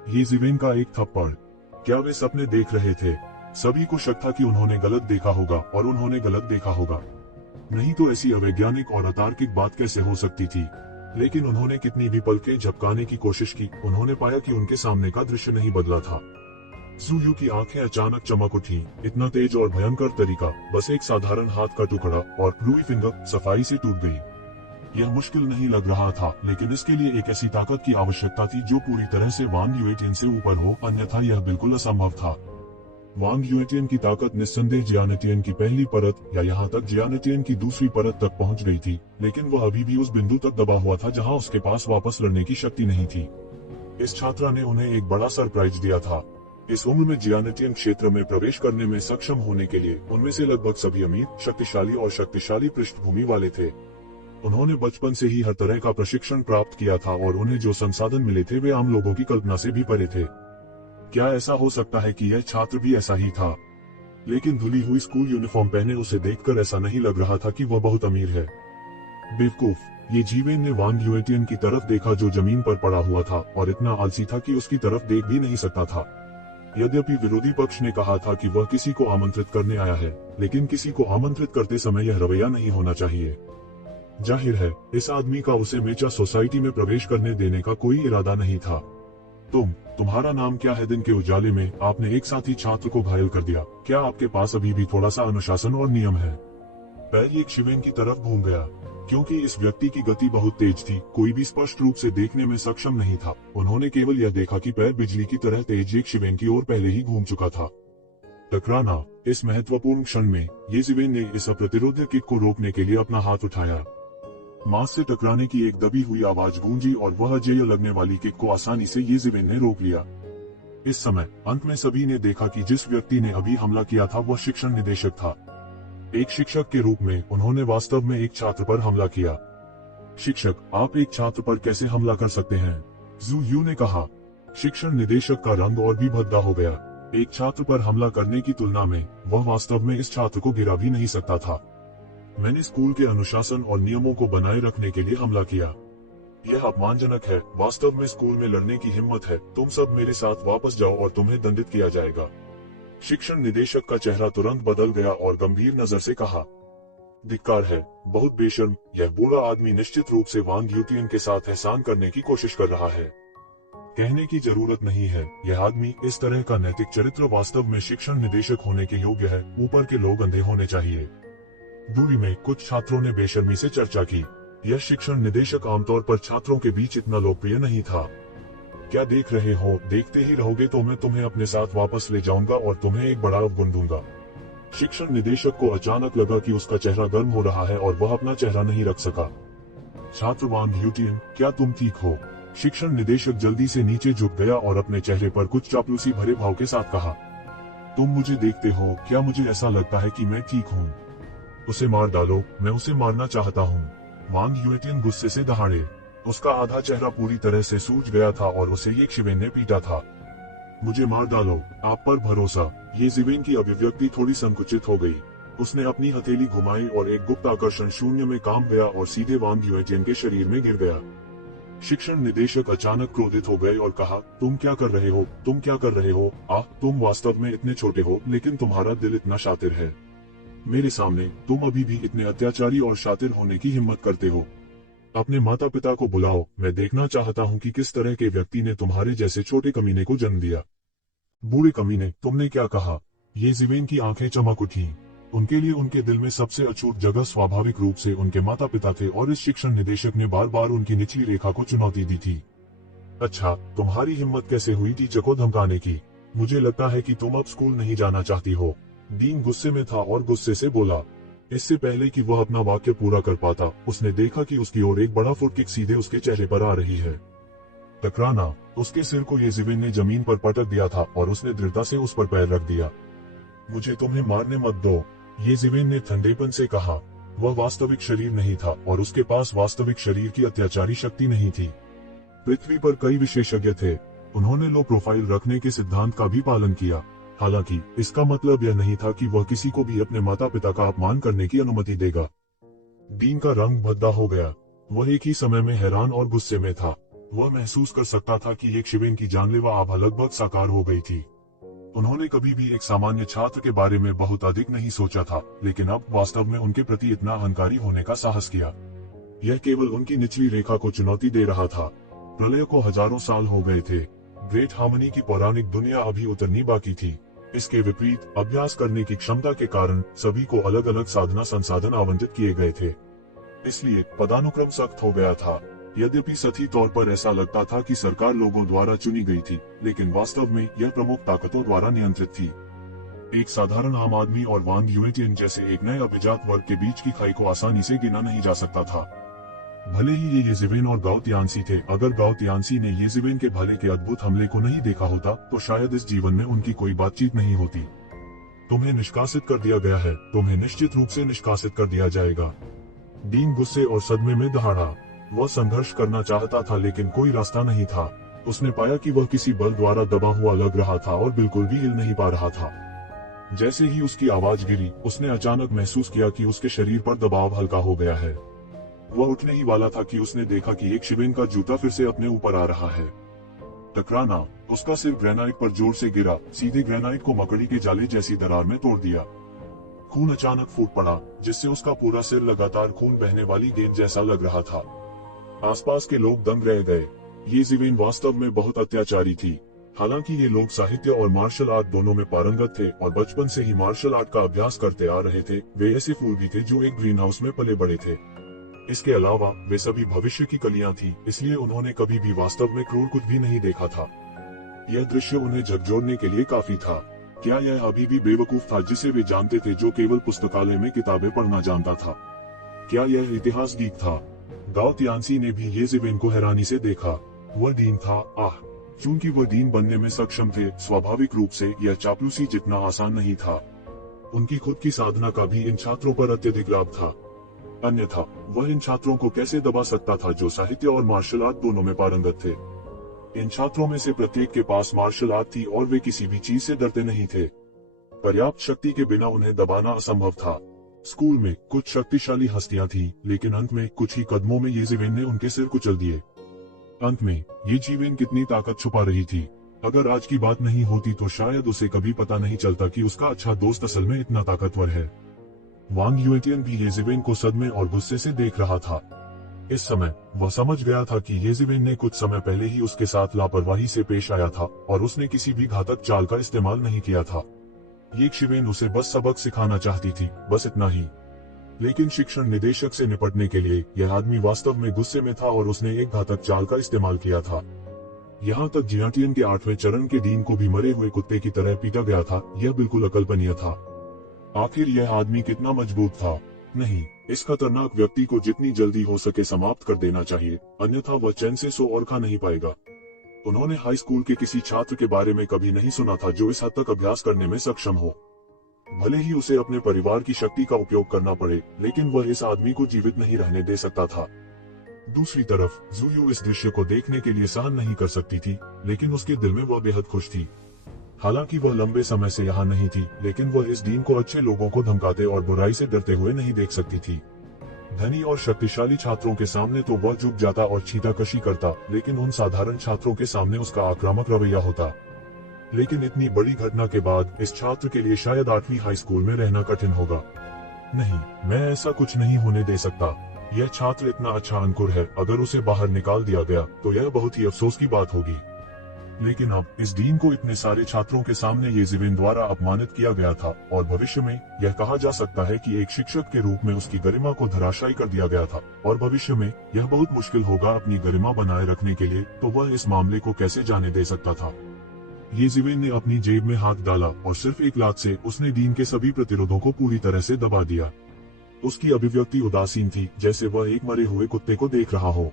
ये जिवेन का एक थप्पड़। क्या वे सपने देख रहे थे? सभी को शक था कि उन्होंने गलत देखा होगा और उन्होंने गलत देखा होगा। नहीं तो ऐसी अवैज्ञानिक और अतार्किक बात कैसे हो सकती थी? लेकिन उन्होंने कितनी भी पलकें झपकाने की कोशिश की, उन्होंने पाया कि उनके सामने का दृश्य नहीं बदला था। जूयू की आंखें अचानक चमक उठी, इतना तेज और भयंकर तरीका, बस एक साधारण हाथ का टुकड़ा और रूई फिंगर सफाई से टूट गई। यह मुश्किल नहीं लग रहा था, लेकिन इसके लिए एक ऐसी ताकत की आवश्यकता थी जो पूरी तरह से वांग युएटियन से ऊपर हो, अन्यथा यह बिल्कुल असंभव था। वांग युएटियन की ताकत निस्संदेह जियानटियन की पहली परत या यहाँ तक जियानटियन की दूसरी परत तक पहुँच गई थी, लेकिन वह अभी भी उस बिंदु तक दबा हुआ था जहाँ उसके पास वापस लड़ने की शक्ति नहीं थी। इस छात्रा ने उन्हें एक बड़ा सरप्राइज दिया था। इस उम्र में जियानेटियन क्षेत्र में प्रवेश करने में सक्षम होने के लिए उनमें से लगभग सभी अमीर, शक्तिशाली और शक्तिशाली पृष्ठभूमि वाले थे। उन्होंने बचपन से ही हर तरह का प्रशिक्षण प्राप्त किया था और उन्हें जो संसाधन मिले थे वे आम लोगों की कल्पना से भी परे थे। क्या ऐसा हो सकता है कि यह छात्र भी ऐसा ही था? लेकिन धुली हुई स्कूल यूनिफॉर्म पहने उसे देखकर ऐसा नहीं लग रहा था कि वह बहुत अमीर है। बेवकूफ, ये जीवेन ने वांग यूएटियन की तरफ देखा जो जमीन पर पड़ा हुआ था और इतना आलसी था कि उसकी तरफ देख भी नहीं सकता था। यद्यपि विरोधी पक्ष ने कहा था कि वह किसी को आमंत्रित करने आया है, लेकिन किसी को आमंत्रित करते समय यह रवैया नहीं होना चाहिए। जाहिर है, इस आदमी का उसे मेचा सोसाइटी में प्रवेश करने देने का कोई इरादा नहीं था। तुम्हारा नाम क्या है? दिन के उजाले में आपने एक साथी छात्र को घायल कर दिया। क्या आपके पास अभी भी थोड़ा सा अनुशासन और नियम है? पैर एक शिवेन की तरफ घूम गया। क्योंकि इस व्यक्ति की गति बहुत तेज थी, कोई भी स्पष्ट रूप से देखने में सक्षम नहीं था। उन्होंने केवल यह देखा कि पैर बिजली की तरह तेज एक शिवेन की ओर पहले ही घूम चुका था। टकराना। इस महत्वपूर्ण क्षण में ये शिवेन ने इस अप्रतिरोध किक को रोकने के लिए अपना हाथ उठाया। मांस से टकराने की एक दबी हुई आवाज गूंजी और वह अजेय लगने वाली किक को आसानी से ये शिवेन ने रोक लिया। इस समय अंत में सभी ने देखा कि जिस व्यक्ति ने अभी हमला किया था वह शिक्षण निदेशक था। एक शिक्षक के रूप में उन्होंने वास्तव में एक छात्र पर हमला किया। शिक्षक, आप एक छात्र पर कैसे हमला कर सकते हैं? जू यू ने कहा। शिक्षण निदेशक का रंग और भी भद्दा हो गया। एक छात्र पर हमला करने की तुलना में वह वास्तव में इस छात्र को गिरा भी नहीं सकता था। मैंने स्कूल के अनुशासन और नियमों को बनाए रखने के लिए हमला किया। यह अपमानजनक है। वास्तव में स्कूल में लड़ने की हिम्मत है। तुम सब मेरे साथ वापस जाओ और तुम्हें दंडित किया जाएगा। शिक्षण निदेशक का चेहरा तुरंत बदल गया और गंभीर नजर से कहा, धिक्कार है, बहुत बेशर्म। यह बूढ़ा आदमी निश्चित रूप से वांग यूटियन के साथ एहसान करने की कोशिश कर रहा है। कहने की जरूरत नहीं है, यह आदमी, इस तरह का नैतिक चरित्र वास्तव में शिक्षण निदेशक होने के योग्य है। ऊपर के लोग अंधे होने चाहिए। दूरी में कुछ छात्रों ने बेशर्मी से चर्चा की। यह शिक्षण निदेशक आमतौर पर छात्रों के बीच इतना लोकप्रिय नहीं था। क्या देख रहे हो? देखते ही रहोगे तो मैं तुम्हें अपने साथ वापस ले जाऊंगा और तुम्हें एक बड़ा अवगुण दूंगा। शिक्षण निदेशक को अचानक लगा कि उसका चेहरा गर्म हो रहा है और वह अपना चेहरा नहीं रख सका। छात्र वांग यूटियन, क्या तुम ठीक हो? शिक्षण निदेशक जल्दी से नीचे झुक गया और अपने चेहरे पर कुछ चापलूसी भरे भाव के साथ कहा, तुम मुझे देखते हो? क्या मुझे ऐसा लगता है कि मैं ठीक हूँ? उसे मार डालो। मैं उसे मारना चाहता हूँ। वांग यूटियन गुस्से से दहाड़े। उसका आधा चेहरा पूरी तरह से सूज गया था और उसे ये शिवेन ने पीटा था। मुझे मार डालो, आप पर भरोसा। ये शिवेन की अभिव्यक्ति थोड़ी संकुचित हो गई। उसने अपनी हथेली घुमाई और एक गुप्त आकर्षण शून्य में काम गया और सीधे वांग यूटियन के शरीर में गिर गया। शिक्षण निदेशक अचानक क्रोधित हो गए और कहा, तुम क्या कर रहे हो? तुम क्या कर रहे हो? तुम वास्तव में इतने छोटे हो, लेकिन तुम्हारा दिल इतना शातिर है। मेरे सामने तुम अभी भी इतने अत्याचारी और शातिर होने की हिम्मत करते हो। अपने माता पिता को बुलाओ। मैं देखना चाहता हूँ कि किस तरह के व्यक्ति ने तुम्हारे जैसे छोटे कमीने को जन्म दिया। बूढ़े कमीने, तुमने क्या कहा? ये शिवेन की आंखें चमक उठी। उनके लिए उनके दिल में सबसे अछूत जगह स्वाभाविक रूप से उनके माता पिता थे और इस शिक्षण निदेशक ने बार बार उनकी निचली रेखा को चुनौती दी थी। अच्छा, तुम्हारी हिम्मत कैसे हुई टीचर को धमकाने की? मुझे लगता है कि तुम अब स्कूल नहीं जाना चाहती हो। डीन गुस्से में था और गुस्से से बोला। इससे पहले कि वह अपना वाक्य पूरा कर पाता, उसने देखा कि उसकी ओर एक बड़ा फुट किक सीधे उसके चेहरे पर आ रही है। टकराना। उसके सिर को ये शिवेन ने जमीन पर पटक दिया था और उसने दृढ़ता से उस पर पैर रख दिया। मुझे तुम्हें मारने मत दो, ये शिवेन ने ठंडेपन से कहा। वह वास्तविक शरीर नहीं था और उसके पास वास्तविक शरीर की अत्याचारी शक्ति नहीं थी। पृथ्वी पर कई विशेषज्ञ थे। उन्होंने लो प्रोफाइल रखने के सिद्धांत का भी पालन किया। हालांकि इसका मतलब यह नहीं था कि वह किसी को भी अपने माता पिता का अपमान करने की अनुमति देगा। डीन का रंग भद्दा हो गया। वह एक ही समय में हैरान और गुस्से में था। वह महसूस कर सकता था कि एक शिवेन की जानलेवा आभा लगभग साकार हो गई थी। उन्होंने कभी भी एक सामान्य छात्र के बारे में बहुत अधिक नहीं सोचा था, लेकिन अब वास्तव में उनके प्रति इतना अहंकारी होने का साहस किया। यह केवल उनकी निचली रेखा को चुनौती दे रहा था। प्रलय को हजारों साल हो गए थे। ग्रेट हार्मनी की पौराणिक दुनिया अभी उतरनी बाकी थी। इसके विपरीत अभ्यास करने की क्षमता के कारण सभी को अलग अलग साधना संसाधन आवंटित किए गए थे। इसलिए पदानुक्रम सख्त हो गया था। यद्यपि सही तौर पर ऐसा लगता था कि सरकार लोगों द्वारा चुनी गई थी, लेकिन वास्तव में यह प्रमुख ताकतों द्वारा नियंत्रित थी। एक साधारण आम आदमी और वांग यूटियन जैसे एक नए अभिजात वर्ग के बीच की खाई को आसानी से गिना नहीं जा सकता था। भले ही ये येज़ेवेन और गाओ तियानसी थे, अगर गाओ तियानसी ने येज़ेवेन के भले के अद्भुत हमले को नहीं देखा होता तो शायद इस जीवन में उनकी कोई बातचीत नहीं होती। तुम्हें निष्कासित कर दिया गया है, तुम्हें निश्चित रूप से निष्कासित कर दिया जाएगा। डीन गुस्से और सदमे में दहाड़ा। वह संघर्ष करना चाहता था लेकिन कोई रास्ता नहीं था। उसने पाया कि वह किसी बल द्वारा दबा हुआ लग रहा था और बिल्कुल भी हिल नहीं पा रहा था। जैसे ही उसकी आवाज गिरी, उसने अचानक महसूस किया कि उसके शरीर पर दबाव हल्का हो गया है। वह उठने ही वाला था कि उसने देखा कि एक शिवेन का जूता फिर से अपने ऊपर आ रहा है। टकराना, उसका सिर ग्रेनाइट पर जोर से गिरा, सीधे ग्रेनाइट को मकड़ी के जाले जैसी दरार में तोड़ दिया। खून अचानक फूट पड़ा, जिससे उसका पूरा सिर लगातार खून बहने वाली गेंद जैसा लग रहा था। आसपास के लोग दंग रह गए। येज़ेवेन वास्तव में बहुत अत्याचारी थी। हालांकि ये लोग साहित्य और मार्शल आर्ट दोनों में पारंगत थे और बचपन से ही मार्शल आर्ट का अभ्यास करते आ रहे थे, वे ऐसे फूल भी थे जो एक ग्रीन हाउस में पले बड़े थे। इसके अलावा वे सभी भविष्य की कलियां थीं, इसलिए उन्होंने कभी भी वास्तव में क्रूर कुछ भी नहीं देखा था। यह दृश्य उन्हें झकझोरने के लिए काफी था। क्या यह अभी भी बेवकूफ था जिसे वे जानते थे, जो केवल पुस्तकालय में किताबें पढ़ना जानता था? क्या यह इतिहास गीक था? गाओ तियानसी ने भी येज़ेवेन को हैरानी से देखा। वह डीन था, आह! चूंकि वह डीन बनने में सक्षम थे, स्वाभाविक रूप से यह चापलूसी जितना आसान नहीं था। उनकी खुद की साधना का भी इन छात्रों पर अत्यधिक लाभ था। अन्यथा वह इन छात्रों को कैसे दबा सकता था जो साहित्य और मार्शल आर्ट दोनों में पारंगत थे? इन छात्रों में से प्रत्येक के पास मार्शल आर्ट थी और वे किसी भी चीज से डरते नहीं थे। पर्याप्त शक्ति के बिना उन्हें दबाना असंभव था। स्कूल में कुछ शक्तिशाली हस्तियां थीं, लेकिन अंत में कुछ ही कदमों में येज़ेवेन ने उनके सिर कुचल दिए। अंत में येज़ेवेन कितनी ताकत छुपा रही थी। अगर आज की बात नहीं होती तो शायद उसे कभी पता नहीं चलता कि उसका अच्छा दोस्त असल में इतना ताकतवर है। वांग युएटियन भी येज़ेवेन को सदमे और गुस्से से देख रहा था। इस समय वह समझ गया था कि येज़ेवेन ने कुछ समय पहले ही उसके साथ लापरवाही से पेश आया था और उसने किसी भी घातक चाल का इस्तेमाल नहीं किया था। ये शिवेन उसे बस सबक सिखाना चाहती थी, बस इतना ही। लेकिन शिक्षण निदेशक से निपटने के लिए यह आदमी वास्तव में गुस्से में था और उसने एक घातक चाल का इस्तेमाल किया था। यहाँ तक जियाटियन के 8वें चरण के डीन को भी मरे हुए कुत्ते की तरह पीटा गया था। यह बिल्कुल अकल्पनीय था। आखिर यह आदमी कितना मजबूत था? नहीं, इस खतरनाक व्यक्ति को जितनी जल्दी हो सके समाप्त कर देना चाहिए, अन्यथा वह चैन से सो और खा नहीं पाएगा। उन्होंने हाई स्कूल के किसी छात्र के बारे में कभी नहीं सुना था जो इस हद तक अभ्यास करने में सक्षम हो। भले ही उसे अपने परिवार की शक्ति का उपयोग करना पड़े, लेकिन वह इस आदमी को जीवित नहीं रहने दे सकता था। दूसरी तरफ ज़ुयू इस दृश्य को देखने के लिए सहन नहीं कर सकती थी, लेकिन उसके दिल में वह बेहद खुश थी। हालांकि वह लंबे समय से यहाँ नहीं थी, लेकिन वह इस डीन को अच्छे लोगों को धमकाते और बुराई से डरते हुए नहीं देख सकती थी। धनी और शक्तिशाली छात्रों के सामने तो वह झुक जाता और छींटाकशी करता, लेकिन उन साधारण छात्रों के सामने उसका आक्रामक रवैया होता। लेकिन इतनी बड़ी घटना के बाद इस छात्र के लिए शायद 8वीं हाई स्कूल में रहना कठिन होगा। नहीं, मैं ऐसा कुछ नहीं होने दे सकता। यह छात्र इतना अच्छा अंकुर है, अगर उसे बाहर निकाल दिया गया तो यह बहुत ही अफसोस की बात होगी। लेकिन अब इस डीन को इतने सारे छात्रों के सामने येज़ेवेन द्वारा अपमानित किया गया था और भविष्य में यह कहा जा सकता है कि एक शिक्षक के रूप में उसकी गरिमा को धराशायी कर दिया गया था, और भविष्य में यह बहुत मुश्किल होगा अपनी गरिमा बनाए रखने के लिए, तो वह इस मामले को कैसे जाने दे सकता था। येज़ेवेन ने अपनी जेब में हाथ डाला और सिर्फ एक लात से उसने डीन के सभी प्रतिरोधों को पूरी तरह से दबा दिया। उसकी अभिव्यक्ति उदासीन थी, जैसे वह एक मरे हुए कुत्ते को देख रहा हो।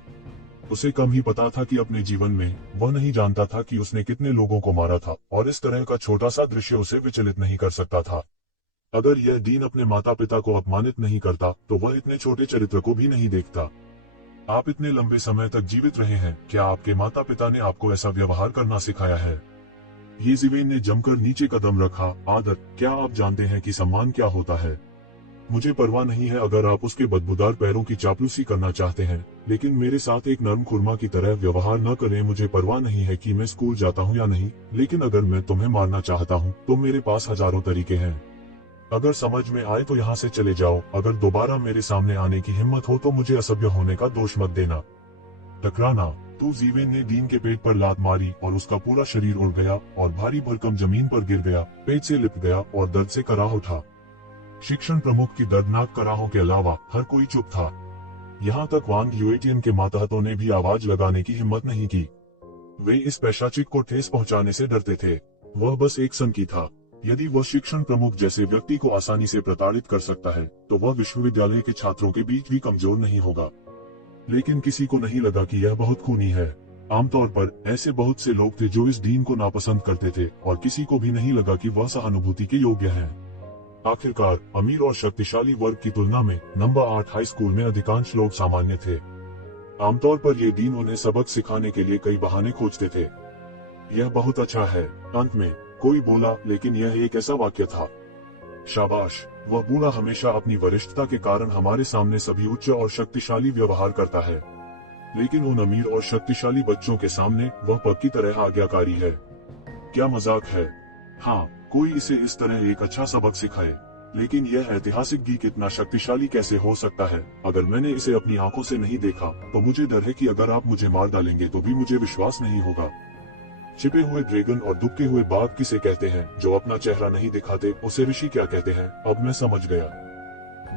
उसे कम ही पता था कि अपने जीवन में वह नहीं जानता था कि उसने कितने लोगों को मारा था, और इस तरह का छोटा सा दृश्य उसे विचलित नहीं कर सकता था। अगर यह डीन अपने माता पिता को अपमानित नहीं करता तो वह इतने छोटे चरित्र को भी नहीं देखता। आप इतने लंबे समय तक जीवित रहे हैं, क्या आपके माता पिता ने आपको ऐसा व्यवहार करना सिखाया है? येज़ेवेन ने जमकर नीचे कदम रखा। आदर, क्या आप जानते हैं कि सम्मान क्या होता है? मुझे परवाह नहीं है अगर आप उसके बदबूदार पैरों की चापलूसी करना चाहते हैं, लेकिन मेरे साथ एक नरम खुरमा की तरह व्यवहार न करें। मुझे परवाह नहीं है कि मैं स्कूल जाता हूं या नहीं, लेकिन अगर मैं तुम्हें मारना चाहता हूं तो मेरे पास हजारों तरीके हैं। अगर समझ में आए तो यहाँ से चले जाओ। अगर दोबारा मेरे सामने आने की हिम्मत हो तो मुझे असभ्य होने का दोष मत देना। टकराना। तो ज़ीवेन ने डीन के पेट पर लात मारी और उसका पूरा शरीर उड़ गया और भारी भरकम जमीन पर गिर गया, पेट से लिपट गया और दर्द से कराह उठा। शिक्षण प्रमुख की दर्दनाक कराहों के अलावा हर कोई चुप था। यहाँ तक वांग युएटियन के मातहतों ने भी आवाज लगाने की हिम्मत नहीं की। वे इस पैशाचिक को ठेस पहुंचाने से डरते थे। वह बस एक संकी था। यदि वह शिक्षण प्रमुख जैसे व्यक्ति को आसानी से प्रताड़ित कर सकता है, तो वह विश्वविद्यालय के छात्रों के बीच भी कमजोर नहीं होगा। लेकिन किसी को नहीं लगा कि यह बहुत खूनी है। आमतौर पर ऐसे बहुत से लोग थे जो इस डीन को नापसंद करते थे और किसी को भी नहीं लगा कि वह सहानुभूति के योग्य है। आखिरकार अमीर और शक्तिशाली वर्ग की तुलना में नंबर 8 हाई स्कूल में अधिकांश लोग सामान्य थे। आमतौर पर ये डीन उन्हें सबक सिखाने के लिए कई बहाने खोजते थे। यह बहुत अच्छा है, अंत में कोई बोला, लेकिन यह एक ऐसा वाक्य था। शाबाश, वह बूढ़ा हमेशा अपनी वरिष्ठता के कारण हमारे सामने सभी उच्च और शक्तिशाली व्यवहार करता है, लेकिन उन अमीर और शक्तिशाली बच्चों के सामने वह पक्की तरह आज्ञाकारी है। क्या मजाक है। हाँ, कोई इसे इस तरह एक अच्छा सबक सिखाए, लेकिन यह ऐतिहासिक गीक इतना शक्तिशाली कैसे हो सकता है? अगर मैंने इसे अपनी आंखों से नहीं देखा तो मुझे डर है कि अगर आप मुझे मार डालेंगे तो भी मुझे विश्वास नहीं होगा। छिपे हुए ड्रैगन और दुबके हुए बाघ किसे कहते हैं जो अपना चेहरा नहीं दिखाते, उसे ऋषि क्या कहते हैं? अब मैं समझ गया।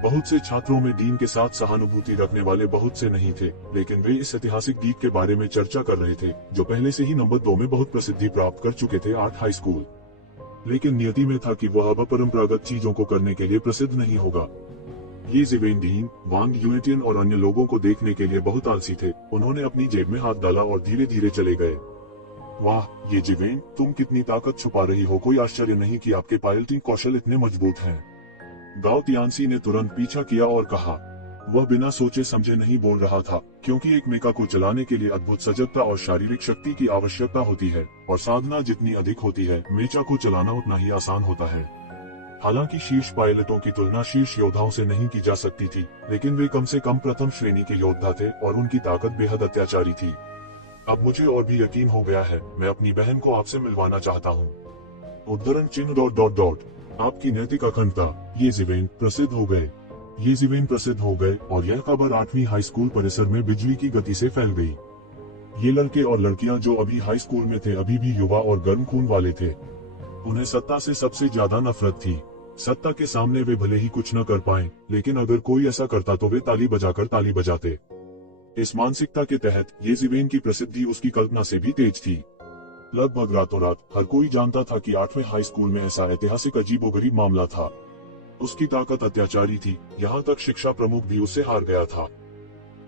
बहुत से छात्रों में डीन के साथ सहानुभूति रखने वाले बहुत से नहीं थे, लेकिन वे इस ऐतिहासिक गीक के बारे में चर्चा कर रहे थे जो पहले से ही नंबर 2 में बहुत प्रसिद्धि प्राप्त कर चुके थे, 8 हाई स्कूल। लेकिन नियति में था कि वह अब अपरंपरागत चीजों को करने के लिए प्रसिद्ध नहीं होगा। ये ज़िवेन डीन, वांग यूएटियन और अन्य लोगों को देखने के लिए बहुत आलसी थे। उन्होंने अपनी जेब में हाथ डाला और धीरे धीरे चले गए। वाह, ये ज़िवेन, तुम कितनी ताकत छुपा रही हो। कोई आश्चर्य नहीं कि आपके पायलटिंग कौशल इतने मजबूत हैं। गाओ तियानसी ने तुरंत पीछा किया और कहा। वह बिना सोचे समझे नहीं बोल रहा था, क्योंकि एक मेका को चलाने के लिए अद्भुत सजगता और शारीरिक शक्ति की आवश्यकता होती है, और साधना जितनी अधिक होती है, मेचा को चलाना उतना ही आसान होता है। हालांकि शीर्ष पायलटों की तुलना शीर्ष योद्धाओं से नहीं की जा सकती थी, लेकिन वे कम से कम प्रथम श्रेणी के योद्धा थे और उनकी ताकत बेहद अत्याचारी थी। अब मुझे और भी यकीन हो गया है। मैं अपनी बहन को आपसे मिलवाना चाहता हूँ। उद्धरण चिन्ह ... आपकी नैतिक अखंडता। ये ज़िवेन प्रसिद्ध हो गए। ये ज़िवेन प्रसिद्ध हो गए और यह खबर 8वीं हाई स्कूल परिसर में बिजली की गति से फैल गई। ये लड़के और लड़कियां जो अभी हाई स्कूल में थे अभी भी युवा और गर्म खून वाले थे। उन्हें सत्ता से सबसे ज्यादा नफरत थी। सत्ता के सामने वे भले ही कुछ न कर पाए, लेकिन अगर कोई ऐसा करता तो वे ताली बजाकर ताली बजाते। इस मानसिकता के तहत ये ज़िवेन की प्रसिद्धि उसकी कल्पना से भी तेज थी। लगभग रातों रात हर कोई जानता था कि 8वें हाई स्कूल में ऐसा ऐतिहासिक अजीबोगरीब मामला था। उसकी ताकत अत्याचारी थी, यहाँ तक शिक्षा प्रमुख भी उससे हार गया था।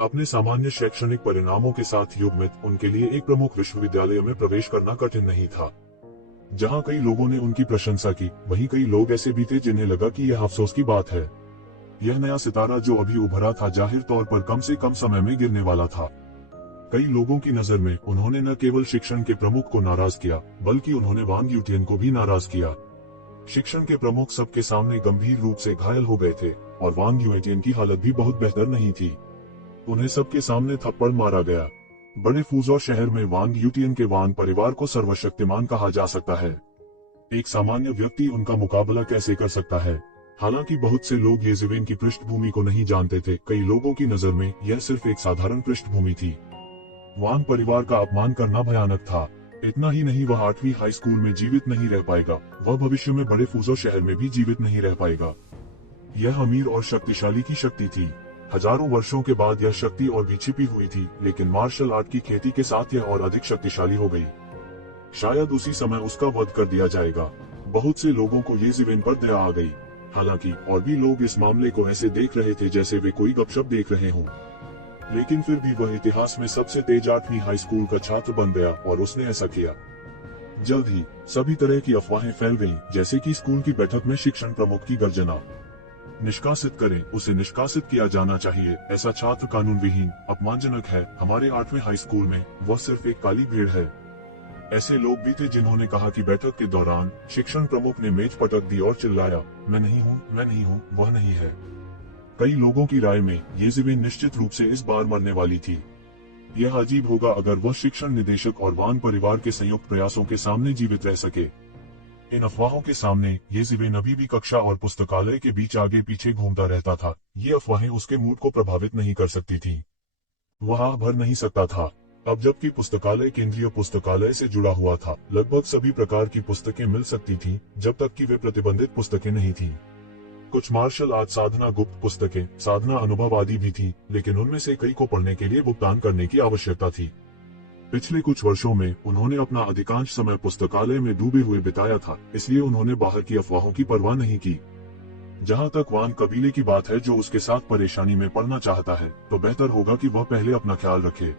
अपने सामान्य शैक्षणिक परिणामों के साथ युग्मित उनके लिए एक प्रमुख विश्वविद्यालय में प्रवेश करना कठिन नहीं था। जहाँ कई लोगों ने उनकी प्रशंसा की, वहीं कई लोग ऐसे भी थे जिन्हें लगा कि यह अफसोस की बात है। यह नया सितारा जो अभी उभरा था जाहिर तौर पर कम से कम समय में गिरने वाला था। कई लोगों की नजर में उन्होंने न केवल शिक्षण के प्रमुख को नाराज किया, बल्कि उन्होंने वांग यूटियन को भी नाराज किया। शिक्षण के प्रमुख सबके सामने गंभीर रूप से घायल हो गए थे और वांग यूटियन की हालत भी बहुत बेहतर नहीं थी। उन्हें सबके सामने थप्पड़ मारा गया। बड़े फूजौ शहर में वांग यूटियन के वांग परिवार को सर्वशक्तिमान कहा जा सकता है। एक सामान्य व्यक्ति उनका मुकाबला कैसे कर सकता है? हालांकि बहुत से लोग ये ज़िवेन की पृष्ठभूमि को नहीं जानते थे। कई लोगों की नजर में यह सिर्फ एक साधारण पृष्ठभूमि थी। वांग परिवार का अपमान करना भयानक था। इतना ही नहीं, वह 8वीं हाई स्कूल में जीवित नहीं रह पाएगा। वह भविष्य में बड़े फूजौ शहर में भी जीवित नहीं रह पाएगा। यह अमीर और शक्तिशाली की शक्ति थी। हजारों वर्षों के बाद यह शक्ति और भी छिपी हुई थी, लेकिन मार्शल आर्ट की खेती के साथ यह और अधिक शक्तिशाली हो गई। शायद उसी समय उसका वध कर दिया जाएगा। बहुत से लोगों को ये ज़िवेन पर दया आ गई। हालांकि और भी लोग इस मामले को ऐसे देख रहे थे जैसे वे कोई गपशप देख रहे हों। लेकिन फिर भी वह इतिहास में सबसे तेज 8वीं हाई स्कूल का छात्र बन गया और उसने ऐसा किया। जल्द ही सभी तरह की अफवाहें फैल गईं, जैसे कि स्कूल की बैठक में शिक्षण प्रमुख की गर्जना। निष्कासित करें, उसे निष्कासित किया जाना चाहिए। ऐसा छात्र कानून विहीन, अपमानजनक है। हमारे 8वें हाई स्कूल में वह सिर्फ एक काली भीड़ है। ऐसे लोग भी थे जिन्होंने कहा कि बैठक के दौरान शिक्षण प्रमुख ने मेज पटक दी और चिल्लाया, मैं नहीं हूँ, मैं नहीं हूँ, वह नहीं है। कई लोगों की राय में ये ज़िवेन निश्चित रूप से इस बार मरने वाली थी। यह अजीब होगा अगर वह शिक्षण निदेशक और वांग परिवार के संयुक्त प्रयासों के सामने जीवित रह सके। इन अफवाहों के सामने ये ज़िवेन अभी भी कक्षा और पुस्तकालय के बीच आगे पीछे घूमता रहता था। ये अफवाहें उसके मूड को प्रभावित नहीं कर सकती थी। वह आह भर नहीं सकता था। अब जबकि पुस्तकालय केंद्रीय पुस्तकालय से जुड़ा हुआ था, लगभग सभी प्रकार की पुस्तकें मिल सकती थीं, जब तक कि वे प्रतिबंधित पुस्तकें नहीं थीं। कुछ मार्शल आर्ट साधना गुप्त पुस्तकें, साधना अनुभव आदि भी थी, लेकिन उनमें से कई को पढ़ने के लिए भुगतान करने की आवश्यकता थी। पिछले कुछ वर्षों में उन्होंने अपना अधिकांश समय पुस्तकालय में डूबे हुए बिताया था, इसलिए उन्होंने बाहर की अफवाहों की परवाह नहीं की। जहाँ तक वान कबीले की बात है जो उसके साथ परेशानी में पड़ना चाहता है, तो बेहतर होगा कि वह पहले अपना ख्याल रखे।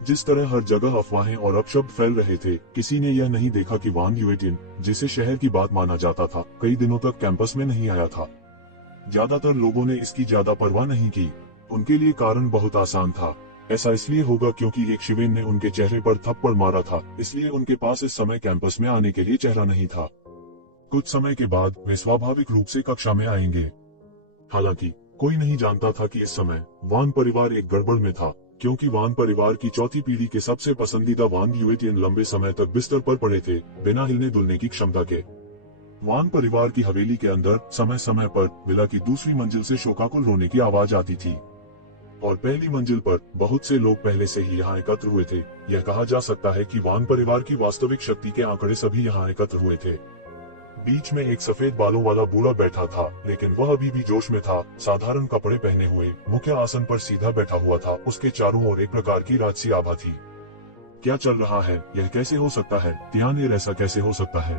जिस तरह हर जगह अफवाहें और अपशब्द फैल रहे थे, किसी ने यह नहीं देखा कि वान ह्युएटिन, जिसे शहर की बात माना जाता था, कई दिनों तक कैंपस में नहीं आया था। ज्यादातर लोगों ने इसकी ज्यादा परवाह नहीं की। उनके लिए कारण बहुत आसान था। ऐसा इसलिए होगा क्योंकि एक शिवेन ने उनके चेहरे पर थप्पड़ मारा था, इसलिए उनके पास इस समय कैंपस में आने के लिए चेहरा नहीं था। कुछ समय के बाद वे स्वाभाविक रूप से कक्षा में आएंगे। हालांकि कोई नहीं जानता था कि इस समय वान परिवार एक गड़बड़ में था, क्योंकि वान परिवार की चौथी पीढ़ी के सबसे पसंदीदा वान ह्युएटिन लंबे समय तक बिस्तर पर पड़े थे, बिना हिलने डुलने की क्षमता के। वान परिवार की हवेली के अंदर समय समय पर विला की दूसरी मंजिल से शोकाकुल रोने की आवाज आती थी, और पहली मंजिल पर बहुत से लोग पहले से ही यहाँ एकत्र हुए थे। यह कहा जा सकता है कि वान परिवार की वास्तविक शक्ति के आंकड़े सभी यहाँ एकत्र हुए थे। बीच में एक सफेद बालों वाला बूढ़ा बैठा था, लेकिन वह अभी भी जोश में था। साधारण कपड़े पहने हुए, मुख्य आसन पर सीधा बैठा हुआ था। उसके चारों ओर एक प्रकार की राजसी आभा थी। क्या चल रहा है? यह कैसे हो सकता है? तियानेर, ऐसा कैसे हो सकता है?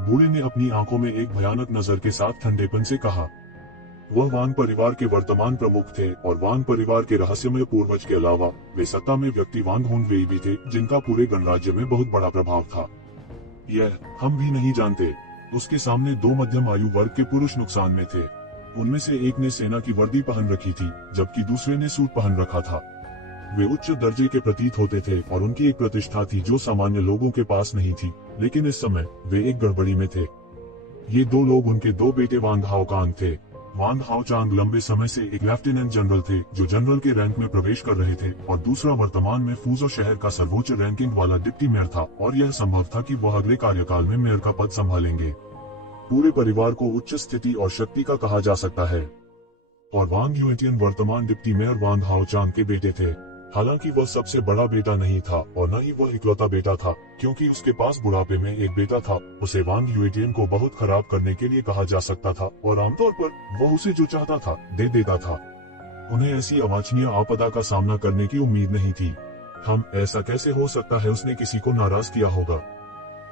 बूढ़े ने अपनी आंखों में एक भयानक नजर के साथ ठंडेपन से कहा। वह वान परिवार के वर्तमान प्रमुख थे, और वान परिवार के रहस्यमय पूर्वज के अलावा वे सत्ता में व्यक्ति वान होनवेई भी थे, जिनका पूरे गणराज्य में बहुत बड़ा प्रभाव था। यह हम भी नहीं जानते। उसके सामने दो मध्यम आयु वर्ग के पुरुष नुकसान में थे। उनमें से एक ने सेना की वर्दी पहन रखी थी, जबकि दूसरे ने सूट पहन रखा था। वे उच्च दर्जे के प्रतीत होते थे और उनकी एक प्रतिष्ठा थी जो सामान्य लोगों के पास नहीं थी, लेकिन इस समय वे एक गड़बड़ी में थे। ये दो लोग उनके दो बेटे वांग हाओकांग थे। वांग हाओचांग लंबे समय से एक लेफ्टिनेंट जनरल थे, जो जनरल के रैंक में प्रवेश कर रहे थे, और दूसरा वर्तमान में फूजो शहर का सर्वोच्च रैंकिंग वाला डिप्टी मेयर था, और यह संभव था कि वह अगले कार्यकाल में मेयर का पद संभालेंगे। पूरे परिवार को उच्च स्थिति और शक्ति का कहा जा सकता है, और वांग ह्युएटिन वर्तमान डिप्टी मेयर वांग हाओचांग के बेटे थे। हालांकि वह सबसे बड़ा बेटा नहीं था, और न ही वह इकलौता बेटा था, क्योंकि उसके पास बुढ़ापे में एक बेटा था। उसे वांग ह्युएटिन को बहुत खराब करने के लिए कहा जा सकता था, और आमतौर पर वह उसे जो चाहता था दे देता था। उन्हें ऐसी अवांछनीय आपदा का सामना करने की उम्मीद नहीं थी। हम ऐसा कैसे हो सकता है? उसने किसी को नाराज किया होगा।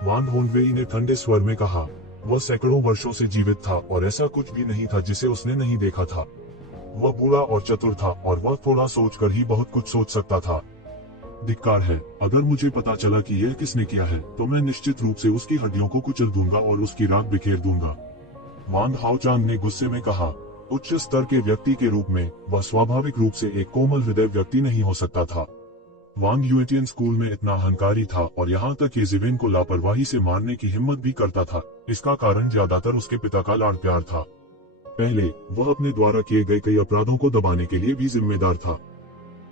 वान होनवेई ने ठंडे स्वर में कहा। वह सैकड़ों वर्षों से जीवित था, और ऐसा कुछ भी नहीं था जिसे उसने नहीं देखा था। वह बूढ़ा और चतुर था, और वह थोड़ा सोचकर ही बहुत कुछ सोच सकता था। धिक्कार है, अगर मुझे पता चला कि यह किसने किया है, तो मैं निश्चित रूप से उसकी हड्डियों को कुचल दूंगा और उसकी राख बिखेर दूंगा। वांग हाओचांग ने गुस्से में कहा। उच्च स्तर के व्यक्ति के रूप में वह स्वाभाविक रूप से एक कोमल हृदय व्यक्ति नहीं हो सकता था। वांग ह्युएटिन स्कूल में इतना अहंकारी था, और यहाँ तक कि जिवेन को लापरवाही से मारने की हिम्मत भी करता था। इसका कारण ज्यादातर उसके पिता का लाड़ प्यार था। पहले वह अपने द्वारा किए गए कई अपराधों को दबाने के लिए भी जिम्मेदार था।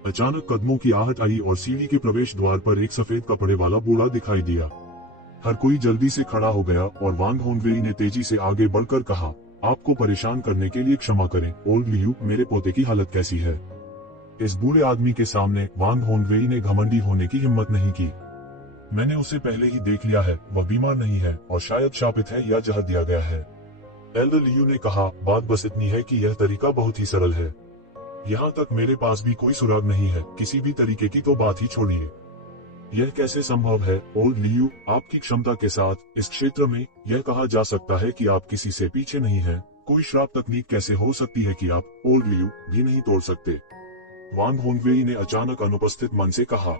अचानक कदमों की आहट आई और सीढ़ी के प्रवेश द्वार पर एक सफेद कपड़े वाला बूढ़ा दिखाई दिया। हर कोई जल्दी से खड़ा हो गया, और वांग होनवेई ने तेजी से आगे बढ़कर कहा, आपको परेशान करने के लिए क्षमा करें ओल्ड लियू, मेरे पोते की हालत कैसी है? इस बूढ़े आदमी के सामने वांग होनवेई ने घमंडी होने की हिम्मत नहीं की। मैंने उसे पहले ही देख लिया है, वह बीमार नहीं है, और शायद शापित है या जहर दिया गया है। एल्डर लियू ने कहा, बात बस इतनी है कि यह तरीका बहुत ही सरल है। यहाँ तक मेरे पास भी कोई सुराग नहीं है, किसी भी तरीके की तो बात ही छोड़िए। यह कैसे संभव है ओल्ड लियू? आपकी क्षमता के साथ इस क्षेत्र में यह कहा जा सकता है कि आप किसी से पीछे नहीं हैं। कोई श्राप तकनीक कैसे हो सकती है कि आप ओल्ड लियू भी नहीं तोड़ सकते? वांग होनवेई ने अचानक अनुपस्थित मन से कहा,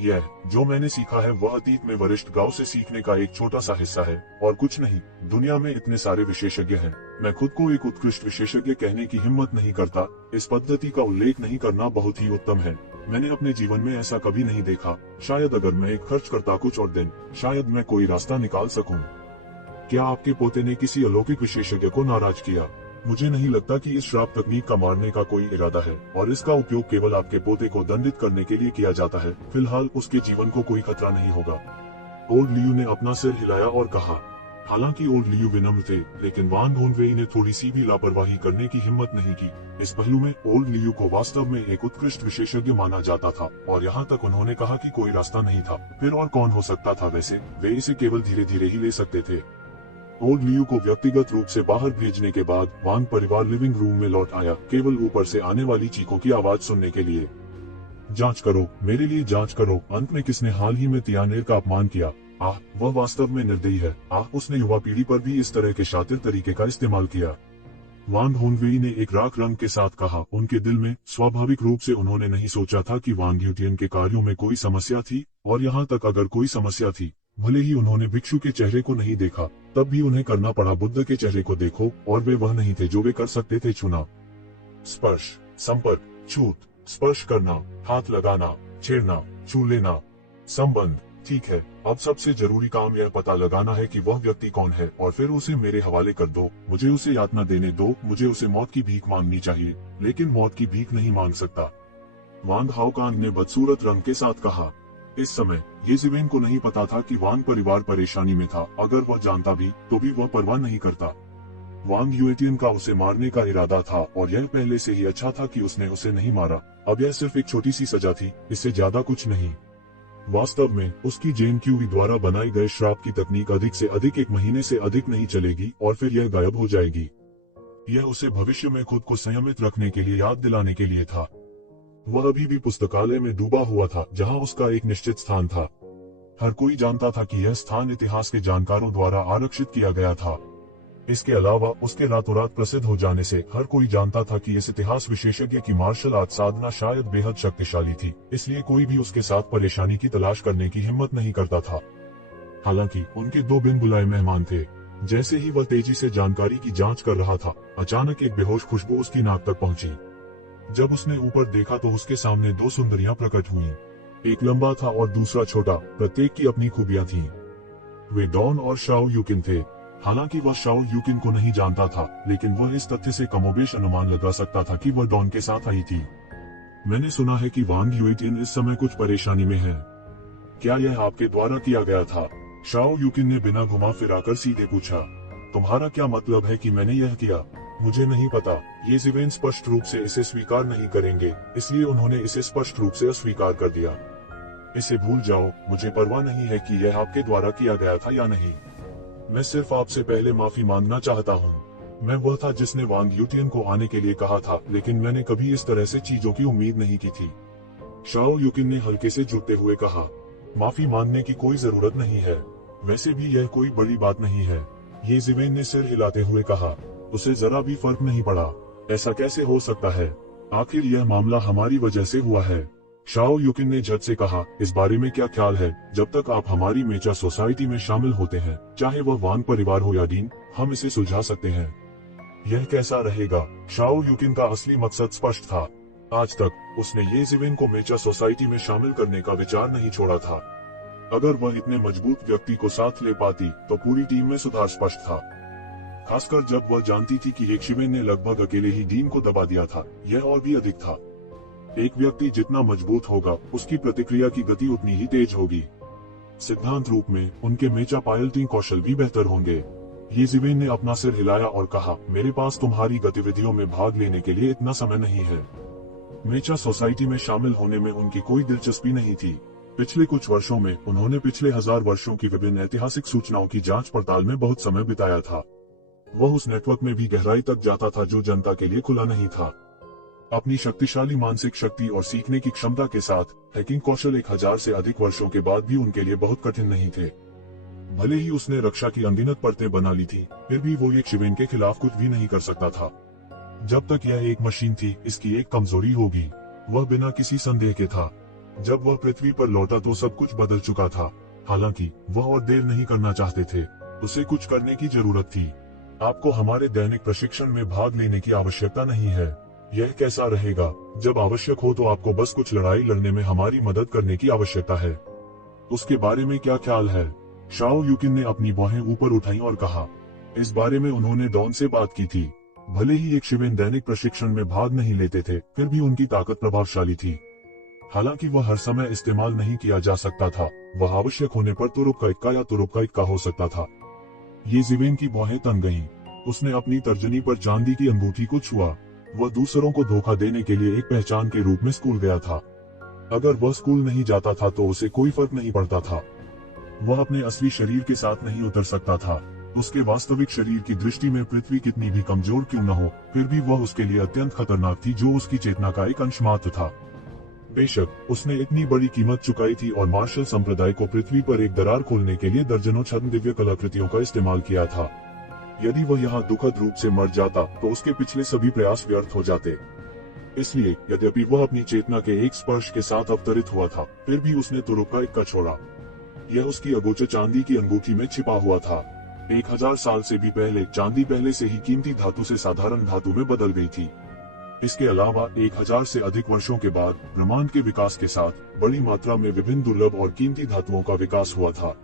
यह जो मैंने सीखा है वह अतीत में वरिष्ठ गांव से सीखने का एक छोटा सा हिस्सा है, और कुछ नहीं। दुनिया में इतने सारे विशेषज्ञ हैं, मैं खुद को एक उत्कृष्ट विशेषज्ञ कहने की हिम्मत नहीं करता। इस पद्धति का उल्लेख नहीं करना बहुत ही उत्तम है। मैंने अपने जीवन में ऐसा कभी नहीं देखा। शायद अगर मैं एक खर्च करता कुछ और दिन, शायद मैं कोई रास्ता निकाल सकूं। क्या आपके पोते ने किसी अलौकिक विशेषज्ञ को नाराज किया? मुझे नहीं लगता कि इस श्राप तकनीक का मारने का कोई इरादा है, और इसका उपयोग केवल आपके पोते को दंडित करने के लिए किया जाता है। फिलहाल उसके जीवन को कोई खतरा नहीं होगा। ओल्ड लियू ने अपना सिर हिलाया और कहा। हालांकि ओल्ड लियू विनम्र थे, लेकिन वांग होनवेई ने थोड़ी सी भी लापरवाही करने की हिम्मत नहीं की। इस पहलू में ओल्ड लियू को वास्तव में एक उत्कृष्ट विशेषज्ञ माना जाता था, और यहाँ तक उन्होंने कहा कि कोई रास्ता नहीं था। फिर और कौन हो सकता था? वैसे वे इसे केवल धीरे धीरे ही ले सकते थे। ओल्ड लियू को व्यक्तिगत रूप से बाहर भेजने के बाद वांग परिवार लिविंग रूम में लौट आया, केवल ऊपर से आने वाली चीखों की आवाज सुनने के लिए। जांच करो, मेरे लिए जांच करो। अंत में किसने हाल ही में तियानेर का अपमान किया? आह, वह वास्तव में निर्दयी है। आह, उसने युवा पीढ़ी पर भी इस तरह के शातिर तरीके का इस्तेमाल किया। वांग होनवेई ने एक राख रंग के साथ कहा। उनके दिल में स्वाभाविक रूप से उन्होंने नहीं सोचा था कि वांग यूटियन के कार्यों में कोई समस्या थी, और यहाँ तक अगर कोई समस्या थी, भले ही उन्होंने भिक्षु के चेहरे को नहीं देखा, तब भी उन्हें करना पड़ा। बुद्ध के चेहरे को देखो, और वे वह नहीं थे जो वे कर सकते थे। छूना, स्पर्श, संपर्क, छूत, स्पर्श करना, हाथ लगाना, छेड़ना, छू लेना, संबंध। ठीक है, अब सबसे जरूरी काम यह पता लगाना है कि वह व्यक्ति कौन है, और फिर उसे मेरे हवाले कर दो। मुझे उसे यातना देने दो, मुझे उसे मौत की भीख मांगनी चाहिए, लेकिन मौत की भीख नहीं मांग सकता। वांग हाओकांग ने बदसूरत रंग के साथ कहा। इस समय ये जिवेन को नहीं पता था कि वांग परिवार परेशानी में था। अगर वह जानता भी तो भी वह परवाह नहीं करता। वांग यूएटियन का उसे मारने का इरादा था, और यह पहले से ही अच्छा था कि उसने उसे नहीं मारा। अब यह सिर्फ एक छोटी सी सजा थी, इससे ज्यादा कुछ नहीं। वास्तव में उसकी जेएनक्यूवी द्वारा बनाई गए श्राप की तकनीक अधिक से अधिक 1 महीने से अधिक नहीं चलेगी, और फिर यह गायब हो जाएगी। यह उसे भविष्य में खुद को संयमित रखने के लिए याद दिलाने के लिए था। वह अभी भी पुस्तकालय में डूबा हुआ था, जहां उसका एक निश्चित स्थान था। हर कोई जानता था कि यह स्थान इतिहास के जानकारों द्वारा आरक्षित किया गया था। इसके अलावा उसके रातों रात प्रसिद्ध हो जाने से हर कोई जानता था कि इस इतिहास विशेषज्ञ की मार्शल आर्ट साधना शायद बेहद शक्तिशाली थी, इसलिए कोई भी उसके साथ परेशानी की तलाश करने की हिम्मत नहीं करता था। हालांकि उनके 2 बिन बुलाए मेहमान थे। जैसे ही वह तेजी से जानकारी की जांच कर रहा था, अचानक एक बेहोश खुशबू उसकी नाक तक पहुंची। जब उसने ऊपर देखा तो उसके सामने 2 सुंदरियां प्रकट हुईं। एक लंबा था और दूसरा छोटा, प्रत्येक की अपनी खूबियां थीं। वे डॉन और शाओ यूकिन थे। हालांकि वह शाओ यूकिन को नहीं जानता था, लेकिन वह इस तथ्य से कमोबेश अनुमान लगा सकता था कि वह डॉन के साथ आई थी। मैंने सुना है कि वांग यूएटियन इस समय कुछ परेशानी में है। क्या यह आपके द्वारा किया गया था? शाओ यूकिन ने बिना घुमा फिराकर सीधे पूछा। तुम्हारा क्या मतलब है कि मैंने यह किया? मुझे नहीं पता। ये जिवेन स्पष्ट रूप से इसे स्वीकार नहीं करेंगे, इसलिए उन्होंने इसे स्पष्ट रूप से अस्वीकार कर दिया। इसे भूल जाओ, मुझे परवाह नहीं है कि यह आपके द्वारा किया गया था या नहीं। मैं सिर्फ आपसे पहले माफी मांगना चाहता हूँ। मैं वह था जिसने वांग यूटियन को आने के लिए कहा था, लेकिन मैंने कभी इस तरह से चीजों की उम्मीद नहीं की थी। शाओ यूकिन ने हल्के से झुकते हुए कहा, माफी मांगने की कोई जरूरत नहीं है। वैसे भी यह कोई बड़ी बात नहीं है। ये जिवेन ने सिर हिलाते हुए कहा। उसे जरा भी फर्क नहीं पड़ा। ऐसा कैसे हो सकता है? आखिर यह मामला हमारी वजह से हुआ है। शाओ यूकिन ने झट से कहा, इस बारे में क्या ख्याल है? जब तक आप हमारी मेचा सोसाइटी में शामिल होते हैं, चाहे वह वांग परिवार हो या डीन, हम इसे सुलझा सकते हैं। यह कैसा रहेगा? शाओ यूकिन का असली मकसद स्पष्ट था। आज तक उसने ये जिवेन को मेचा सोसाइटी में शामिल करने का विचार नहीं छोड़ा था। अगर वह इतने मजबूत व्यक्ति को साथ ले पाती तो पूरी टीम में सुधार स्पष्ट था। खासकर जब वह जानती थी कि एक शिवेन ने लगभग अकेले ही डीन को दबा दिया था। यह और भी अधिक था। एक व्यक्ति जितना मजबूत होगा, उसकी प्रतिक्रिया की गति उतनी ही तेज होगी। सिद्धांत रूप में उनके मेचा पायलटिंग कौशल भी बेहतर होंगे। ये जिवेन ने अपना सिर हिलाया और कहा, मेरे पास तुम्हारी गतिविधियों में भाग लेने के लिए इतना समय नहीं है। मेचा सोसाइटी में शामिल होने में उनकी कोई दिलचस्पी नहीं थी। पिछले कुछ वर्षों में उन्होंने पिछले 1000 वर्षों की विभिन्न ऐतिहासिक सूचनाओं की जांच पड़ताल में बहुत समय बिताया था। वह उस नेटवर्क में भी गहराई तक जाता था जो जनता के लिए खुला नहीं था। अपनी शक्तिशाली मानसिक शक्ति और सीखने की क्षमता के साथ हैकिंग कौशल 1000 से अधिक वर्षों के बाद भी उनके लिए बहुत कठिन नहीं थे। भले ही उसने रक्षा की अनगिनत परतें बना ली थी, फिर भी वो एक शिवेन के खिलाफ कुछ भी नहीं कर सकता था। जब तक यह एक मशीन थी, इसकी एक कमजोरी होगी। वह बिना किसी संदेह के था। जब वह पृथ्वी पर लौटा तो सब कुछ बदल चुका था। हालांकि वह और देर नहीं करना चाहते थे। उसे कुछ करने की जरूरत थी। आपको हमारे दैनिक प्रशिक्षण में भाग लेने की आवश्यकता नहीं है। यह कैसा रहेगा? जब आवश्यक हो तो आपको बस कुछ लड़ाई लड़ने में हमारी मदद करने की आवश्यकता है। उसके बारे में क्या ख्याल है? शाओ यूकिन ने अपनी बाहें ऊपर उठाई और कहा। इस बारे में उन्होंने डॉन से बात की थी। भले ही एक शिवेन दैनिक प्रशिक्षण में भाग नहीं लेते थे, फिर भी उनकी ताकत प्रभावशाली थी। हालांकि वह हर समय इस्तेमाल नहीं किया जा सकता था। वह आवश्यक होने पर तुरुप का इक्का या तुरुप का इक्का हो सकता था। ये जिवेन की बाहें तन गईं। उसने अपनी तर्जनी पर चांदी की अंगूठी को छुआ। वह दूसरों को धोखा देने के लिए एक पहचान के रूप में स्कूल गया था। अगर वह स्कूल नहीं जाता था तो उसे कोई फर्क नहीं पड़ता था। वह अपने असली शरीर के साथ नहीं उतर सकता था। उसके वास्तविक शरीर की दृष्टि में पृथ्वी कितनी भी कमजोर क्यों न हो, फिर भी वह उसके लिए अत्यंत खतरनाक थी, जो उसकी चेतना का एक अंश मात्र था। बेशक उसने इतनी बड़ी कीमत चुकाई थी और मार्शल संप्रदाय को पृथ्वी पर एक दरार खोलने के लिए दर्जनों छद्म दिव्य कलाकृतियों का इस्तेमाल किया था। यदि वह यहाँ दुखद रूप से मर जाता तो उसके पिछले सभी प्रयास व्यर्थ हो जाते। इसलिए यद्यपि वह अपनी चेतना के एक स्पर्श के साथ अवतरित हुआ था, फिर भी उसने तुरुप का इक्का छोड़ा। यह उसकी अगोचर चांदी की अंगूठी में छिपा हुआ था। 1000 साल से भी पहले चांदी पहले से ही कीमती धातु से साधारण धातु में बदल गई थी। इसके अलावा 1000 से अधिक वर्षों के बाद ब्रह्मांड के विकास के साथ बड़ी मात्रा में विभिन्न दुर्लभ और कीमती धातुओं का विकास हुआ था।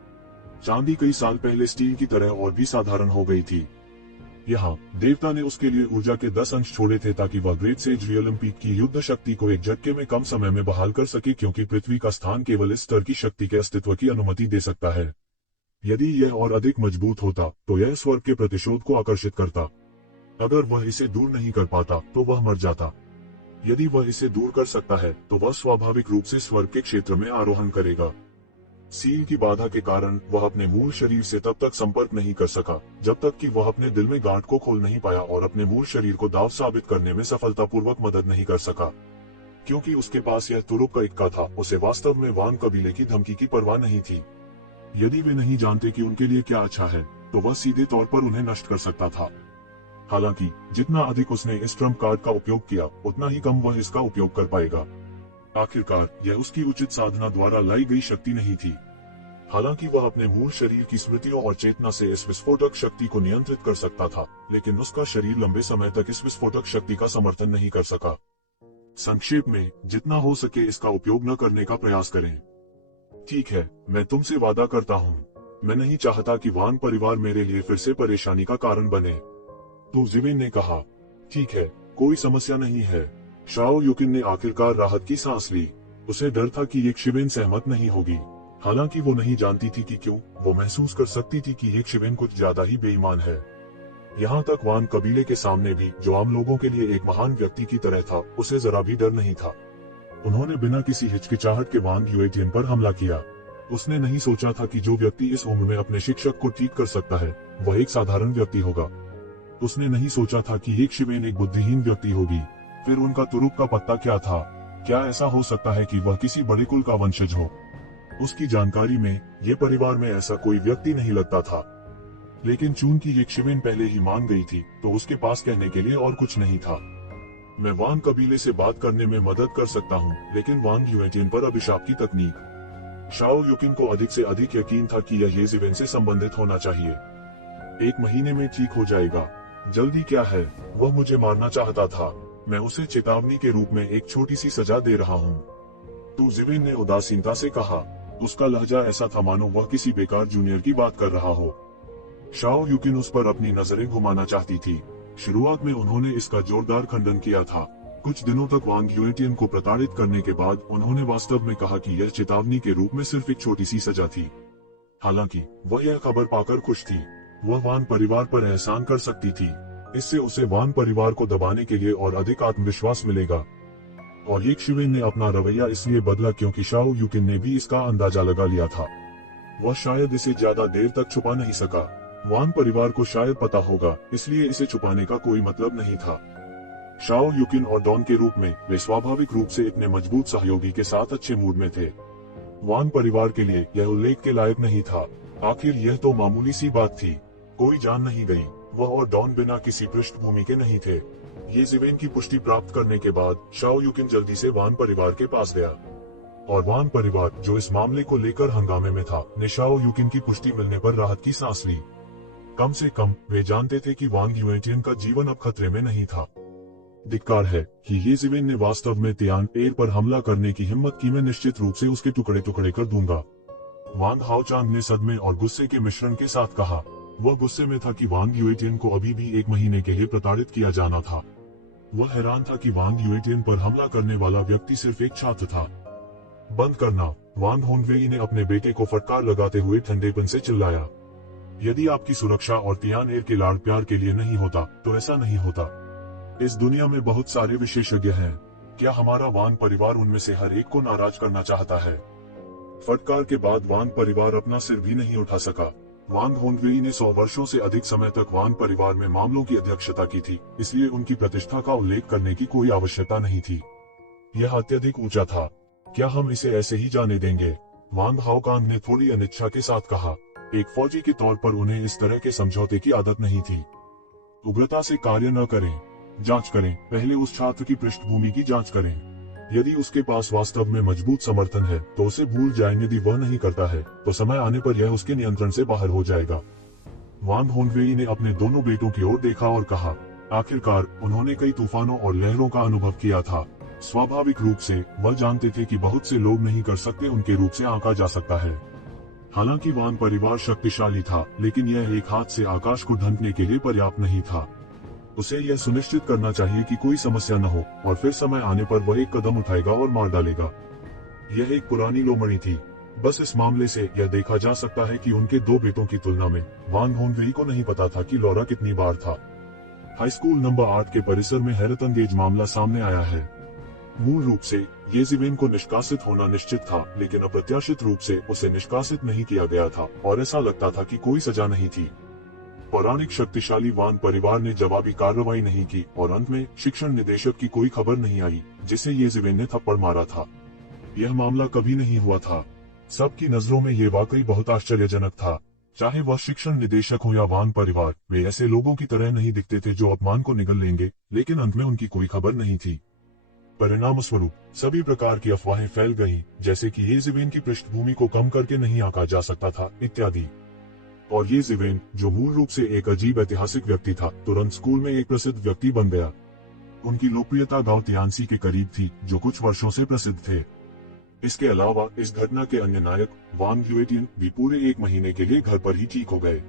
चांदी कई साल पहले स्टील की तरह और भी साधारण हो गई थी। यहाँ देवता ने उसके लिए ऊर्जा के 10 अंश छोड़े थे ताकि वह ग्रेट सेज रियलम्पीक की युद्ध शक्ति को एक झटके में कम समय में बहाल कर सके, क्योंकि पृथ्वी का स्थान केवल इस स्तर की शक्ति के अस्तित्व की अनुमति दे सकता है। यदि यह और अधिक मजबूत होता तो यह स्वर्ग के प्रतिशोध को आकर्षित करता। अगर वह इसे दूर नहीं कर पाता तो वह मर जाता। यदि वह इसे दूर कर सकता है तो वह स्वाभाविक रूप से स्वर्ग के क्षेत्र में आरोहण करेगा। सील की बाधा के कारण वह अपने मूल शरीर से तब तक संपर्क नहीं कर सका जब तक कि वह अपने दिल में गांठ को खोल नहीं पाया और अपने मूल शरीर को दाव साबित करने में सफलतापूर्वक मदद नहीं कर सका। क्योंकि उसके पास यह तुरुप का इक्का था, उसे वास्तव में वान कबीले की धमकी की परवाह नहीं थी। यदि वे नहीं जानते कि उनके लिए क्या अच्छा है तो वह सीधे तौर पर उन्हें नष्ट कर सकता था। हालांकि जितना अधिक उसने इस ट्रम्प कार्ड का उपयोग किया उतना ही कम वह इसका उपयोग कर पाएगा। आखिरकार यह उसकी उचित साधना द्वारा लाई गई शक्ति नहीं थी। हालांकि वह अपने मूल शरीर की स्मृतियों और चेतना से इस विस्फोटक शक्ति को नियंत्रित कर सकता था, लेकिन उसका शरीर लंबे समय तक इस विस्फोटक शक्ति का समर्थन नहीं कर सका। संक्षेप में, जितना हो सके इसका उपयोग न करने का प्रयास करें। ठीक है, मैं तुमसे वादा करता हूँ, मैं नहीं चाहता कि वान परिवार मेरे लिए फिर से परेशानी का कारण बने। तो जिवेन ने कहा, ठीक है, कोई समस्या नहीं है। शाओ युकिन ने आखिरकार राहत की सांस ली। उसे डर था कि यक्षिवेन सहमत नहीं होगी। हालांकि वो नहीं जानती थी कि क्यों। वो महसूस कर सकती थी कि यक्षिवेन कुछ ज्यादा ही बेईमान है। यहाँ तक वान कबीले के सामने भी, जो आम लोगों के लिए एक महान व्यक्ति की तरह था, उसे जरा भी डर नहीं था। उन्होंने बिना किसी हिचकिचाहट के वांग युएटियन पर हमला किया। उसने नहीं सोचा था कि जो व्यक्ति इस उम्र में अपने शिक्षक को ठीक कर सकता है वह एक साधारण व्यक्ति होगा। उसने नहीं सोचा था कि यक्षिवेन एक बुद्धिहीन व्यक्ति होगी। फिर उनका तुरुप का पत्ता क्या था? क्या ऐसा हो सकता है कि वह किसी बड़े कुल का वंशज हो? उसकी जानकारी में ये परिवार में ऐसा कोई व्यक्ति नहीं लगता था। लेकिन चूंकि यक्षिवेन पहले ही मान गई थी तो उसके पास कहने के लिए और कुछ नहीं था। मैं वांग कबीले से बात करने में मदद कर सकता हूँ, लेकिन वांग युएटियन पर अभिशाप की तकनीक। शाओ युकिन को अधिक से अधिक यकीन था कि यह येजिवेन से संबंधित होना चाहिए। 1 महीने में ठीक हो जाएगा। जल्दी क्या है? वह मुझे मारना चाहता था। मैं उसे चेतावनी के रूप में एक छोटी सी सजा दे रहा हूँ। तो जिवेन ने उदासीनता से कहा। उसका लहजा ऐसा था मानो वह किसी बेकार जूनियर की बात कर रहा हो। शाओ युकिन उस पर अपनी नजरें घुमाना चाहती थी। शुरुआत में उन्होंने इसका जोरदार खंडन किया था। कुछ दिनों तक वांग युएटियन को प्रताड़ित करने के बाद उन्होंने वास्तव में कहा कि यह चेतावनी के रूप में सिर्फ एक छोटी सी सजा थी। हालांकि वह यह खबर पाकर खुश थी। वह वान परिवार पर एहसान कर सकती थी। इससे उसे वान परिवार को दबाने के लिए और अधिक आत्मविश्वास मिलेगा। और यक्षिवेन ने अपना रवैया इसलिए बदला क्योंकि शाओ युकिन ने भी इसका अंदाजा लगा लिया था। वह शायद इसे ज्यादा देर तक छुपा नहीं सका। वान परिवार को शायद पता होगा, इसलिए इसे छुपाने का कोई मतलब नहीं था। शाओ युकिन और डॉन के रूप में वे स्वाभाविक रूप से इतने मजबूत सहयोगी के साथ अच्छे मूड में थे। वान परिवार के लिए यह उल्लेख के लायक नहीं था। आखिर यह तो मामूली सी बात थी, कोई जान नहीं गई। वह और डॉन बिना किसी पृष्ठभूमि के नहीं थे। येजिवेन की पुष्टि प्राप्त करने के बाद शाओ युकिन जल्दी से वान परिवार के पास गया। और वान परिवार, जो इस मामले को लेकर हंगामे में था, ने शाओ युकिन की पुष्टि मिलने पर राहत की सांस ली। कम से कम वे जानते थे कि वांग युएटियन का जीवन अब खतरे में नहीं था। धिक्कार है कि येजिवेन ने वास्तव में तियान एर पर हमला करने की हिम्मत की। मैं निश्चित रूप से उसके टुकड़े टुकड़े कर दूंगा। वांग हाओचांग ने सदमे और गुस्से के मिश्रण के साथ कहा। वह गुस्से में था कि वांग युएटियन को अभी भी 1 महीने के लिए प्रताड़ित किया जाना था। वह हैरान था कि वांग युएटियन पर हमला करने वाला व्यक्ति सिर्फ एक छात्र था। बंद करना! वांग होंगवेई ने अपने बेटे को फटकार लगाते हुए ठंडेपन से चिल्लाया। यदि आपकी सुरक्षा और तियान एर के लाड़ प्यार के लिए नहीं होता तो ऐसा नहीं होता। इस दुनिया में बहुत सारे विशेषज्ञ हैं। क्या हमारा वान परिवार उनमें से हर एक को नाराज करना चाहता है? फटकार के बाद वान परिवार अपना सिर भी नहीं उठा सका। वांग होंगवेई ने 100 वर्षों से अधिक समय तक वान परिवार में मामलों की अध्यक्षता की थी, इसलिए उनकी प्रतिष्ठा का उल्लेख करने की कोई आवश्यकता नहीं थी। यह अत्यधिक ऊंचा था। क्या हम इसे ऐसे ही जाने देंगे? वांग हाओकांग ने थोड़ी अनिच्छा के साथ कहा। एक फौजी के तौर पर उन्हें इस तरह के समझौते की आदत नहीं थी। उग्रता से कार्य न करें, जांच करें, पहले उस छात्र की पृष्ठभूमि की जांच करें। यदि उसके पास वास्तव में मजबूत समर्थन है तो उसे भूल जाएं, यदि वह नहीं करता है तो समय आने पर यह उसके नियंत्रण से बाहर हो जाएगा। वांग होनवेई ने अपने दोनों बेटों की ओर देखा और कहा, आखिरकार उन्होंने कई तूफानों और लहरों का अनुभव किया था। स्वाभाविक रूप से वह जानते थे कि बहुत से लोग नहीं कर सकते उनके रूप से आंका जा सकता है। हालांकि वान परिवार शक्तिशाली था, लेकिन यह एक हाथ से आकाश को ढंकने के लिए पर्याप्त नहीं था। उसे यह सुनिश्चित करना चाहिए कि कोई समस्या न हो और फिर समय आने पर वह एक कदम उठाएगा और मार डालेगा। यह एक पुरानी लोमड़ी थी। बस इस मामले से यह देखा जा सकता है कि उनके दो बेटों की तुलना में वांग होनवेई को नहीं पता था कि लौरा कितनी बार था। हाई स्कूल नंबर 8 के परिसर में हैरतअंगेज मामला सामने आया है। मूल रूप से ये जिवेन को निष्कासित होना निश्चित था, लेकिन अप्रत्याशित रूप से उसे निष्कासित नहीं किया गया था और ऐसा लगता था कि कोई सजा नहीं थी। पौराणिक शक्तिशाली वान परिवार ने जवाबी कार्रवाई नहीं की और अंत में शिक्षण निदेशक की कोई खबर नहीं आई जिसे ये जिवेन ने थप्पड़ मारा था। यह मामला कभी नहीं हुआ था। सबकी नजरों में ये वाकई बहुत आश्चर्यजनक था। चाहे वह शिक्षण निदेशक हो या वान परिवार, वे ऐसे लोगों की तरह नहीं दिखते थे जो अपमान को निगल लेंगे, लेकिन अंत में उनकी कोई खबर नहीं थी। परिणाम स्वरूप सभी प्रकार की अफवाहें फैल गईं, जैसे कि ये जिवेन की पृष्ठभूमि को कम करके नहीं आंका जा सकता था, इत्यादि। और ये जिवेन, जो मूल रूप से एक अजीब ऐतिहासिक व्यक्ति था, तुरंत स्कूल में एक प्रसिद्ध व्यक्ति बन गया। उनकी लोकप्रियता गांव तियानसी के करीब थी, जो कुछ वर्षों से प्रसिद्ध थे। इसके अलावा इस घटना के अन्य नायक वांग ह्युएटिन भी पूरे 1 महीने के लिए घर पर ही ठीक हो गए।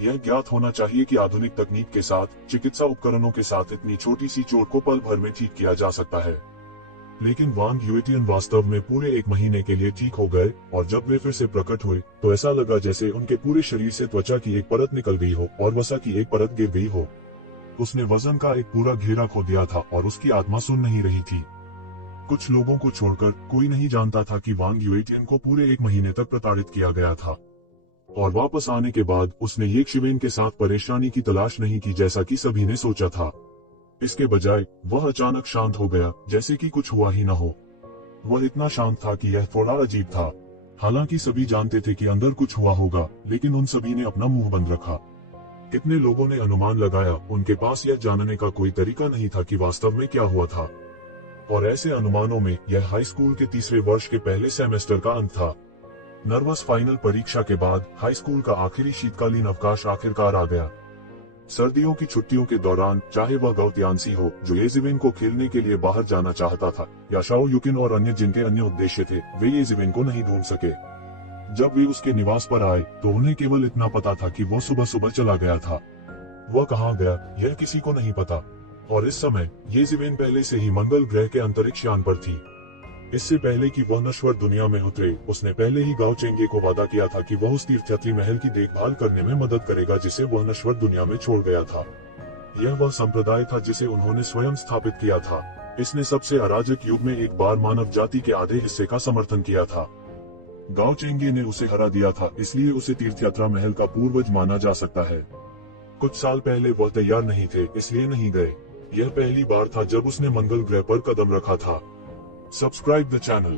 यह ज्ञात होना चाहिए कि आधुनिक तकनीक के साथ, चिकित्सा उपकरणों के साथ इतनी छोटी सी चोट को पल भर में ठीक किया जा सकता है। लेकिन वांग ह्युएटिन वास्तव में पूरे 1 महीने के लिए ठीक हो गए और जब वे फिर से प्रकट हुए तो ऐसा लगा जैसे उनके पूरे शरीर से त्वचा की एक परत निकल गई हो और वसा की एक परत गिर गई हो। उसने वजन का एक पूरा घेरा खो दिया था और उसकी आत्मा सुन नहीं रही थी। कुछ लोगों को छोड़कर कोई नहीं जानता था कि वांग ह्युएटिन को पूरे 1 महीने तक प्रताड़ित किया गया था। और वापस आने के बाद उसने ये शिवेन के साथ परेशानी की तलाश नहीं की जैसा कि सभी ने सोचा था। इसके बजाय वह अचानक शांत हो गया, जैसे कि कुछ हुआ ही न हो। वह इतना शांत था कि यह थोड़ा अजीब था। हालांकि सभी जानते थे कि अंदर कुछ हुआ होगा, लेकिन उन सभी ने अपना मुंह बंद रखा। कितने लोगों ने अनुमान लगाया, उनके पास यह जानने का कोई तरीका नहीं था कि वास्तव में क्या हुआ था। और ऐसे अनुमानों में यह हाई स्कूल के तीसरे वर्ष के पहले सेमेस्टर का अंत था। नर्वस फाइनल परीक्षा के बाद हाई स्कूल का आखिरी शीतकालीन अवकाश आखिरकार आ गया। सर्दियों की छुट्टियों के दौरान, चाहे वह गाओ तियानसी हो जो ये जिवेन को खेलने के लिए बाहर जाना चाहता था, या शाओ युकिन और अन्य जिनके अन्य उद्देश्य थे, वे ये जिवेन को नहीं ढूंढ सके। जब वे उसके निवास पर आए तो उन्हें केवल इतना पता था कि वो सुबह सुबह चला गया था। वह कहाँ गया यह किसी को नहीं पता। और इस समय ये जिवेन पहले से ही मंगल ग्रह के अंतरिक्ष यान पर थी। इससे पहले कि वह नश्वर दुनिया में उतरे, उसने पहले ही गाओ चेंगे को वादा किया था कि वह उस तीर्थयात्री महल की देखभाल करने में मदद करेगा जिसे वह नश्वर दुनिया में छोड़ गया था। यह वह संप्रदाय था जिसे उन्होंने स्वयं स्थापित किया था। इसने सबसे अराजक युग में एक बार मानव जाति के आधे हिस्से का समर्थन किया था। गाओ चेंगे ने उसे हरा दिया था, इसलिए उसे तीर्थयात्रा महल का पूर्वज माना जा सकता है। कुछ साल पहले वह तैयार नहीं थे, इसलिए नहीं गए। यह पहली बार था जब उसने मंगल ग्रह पर कदम रखा था। Subscribe the channel.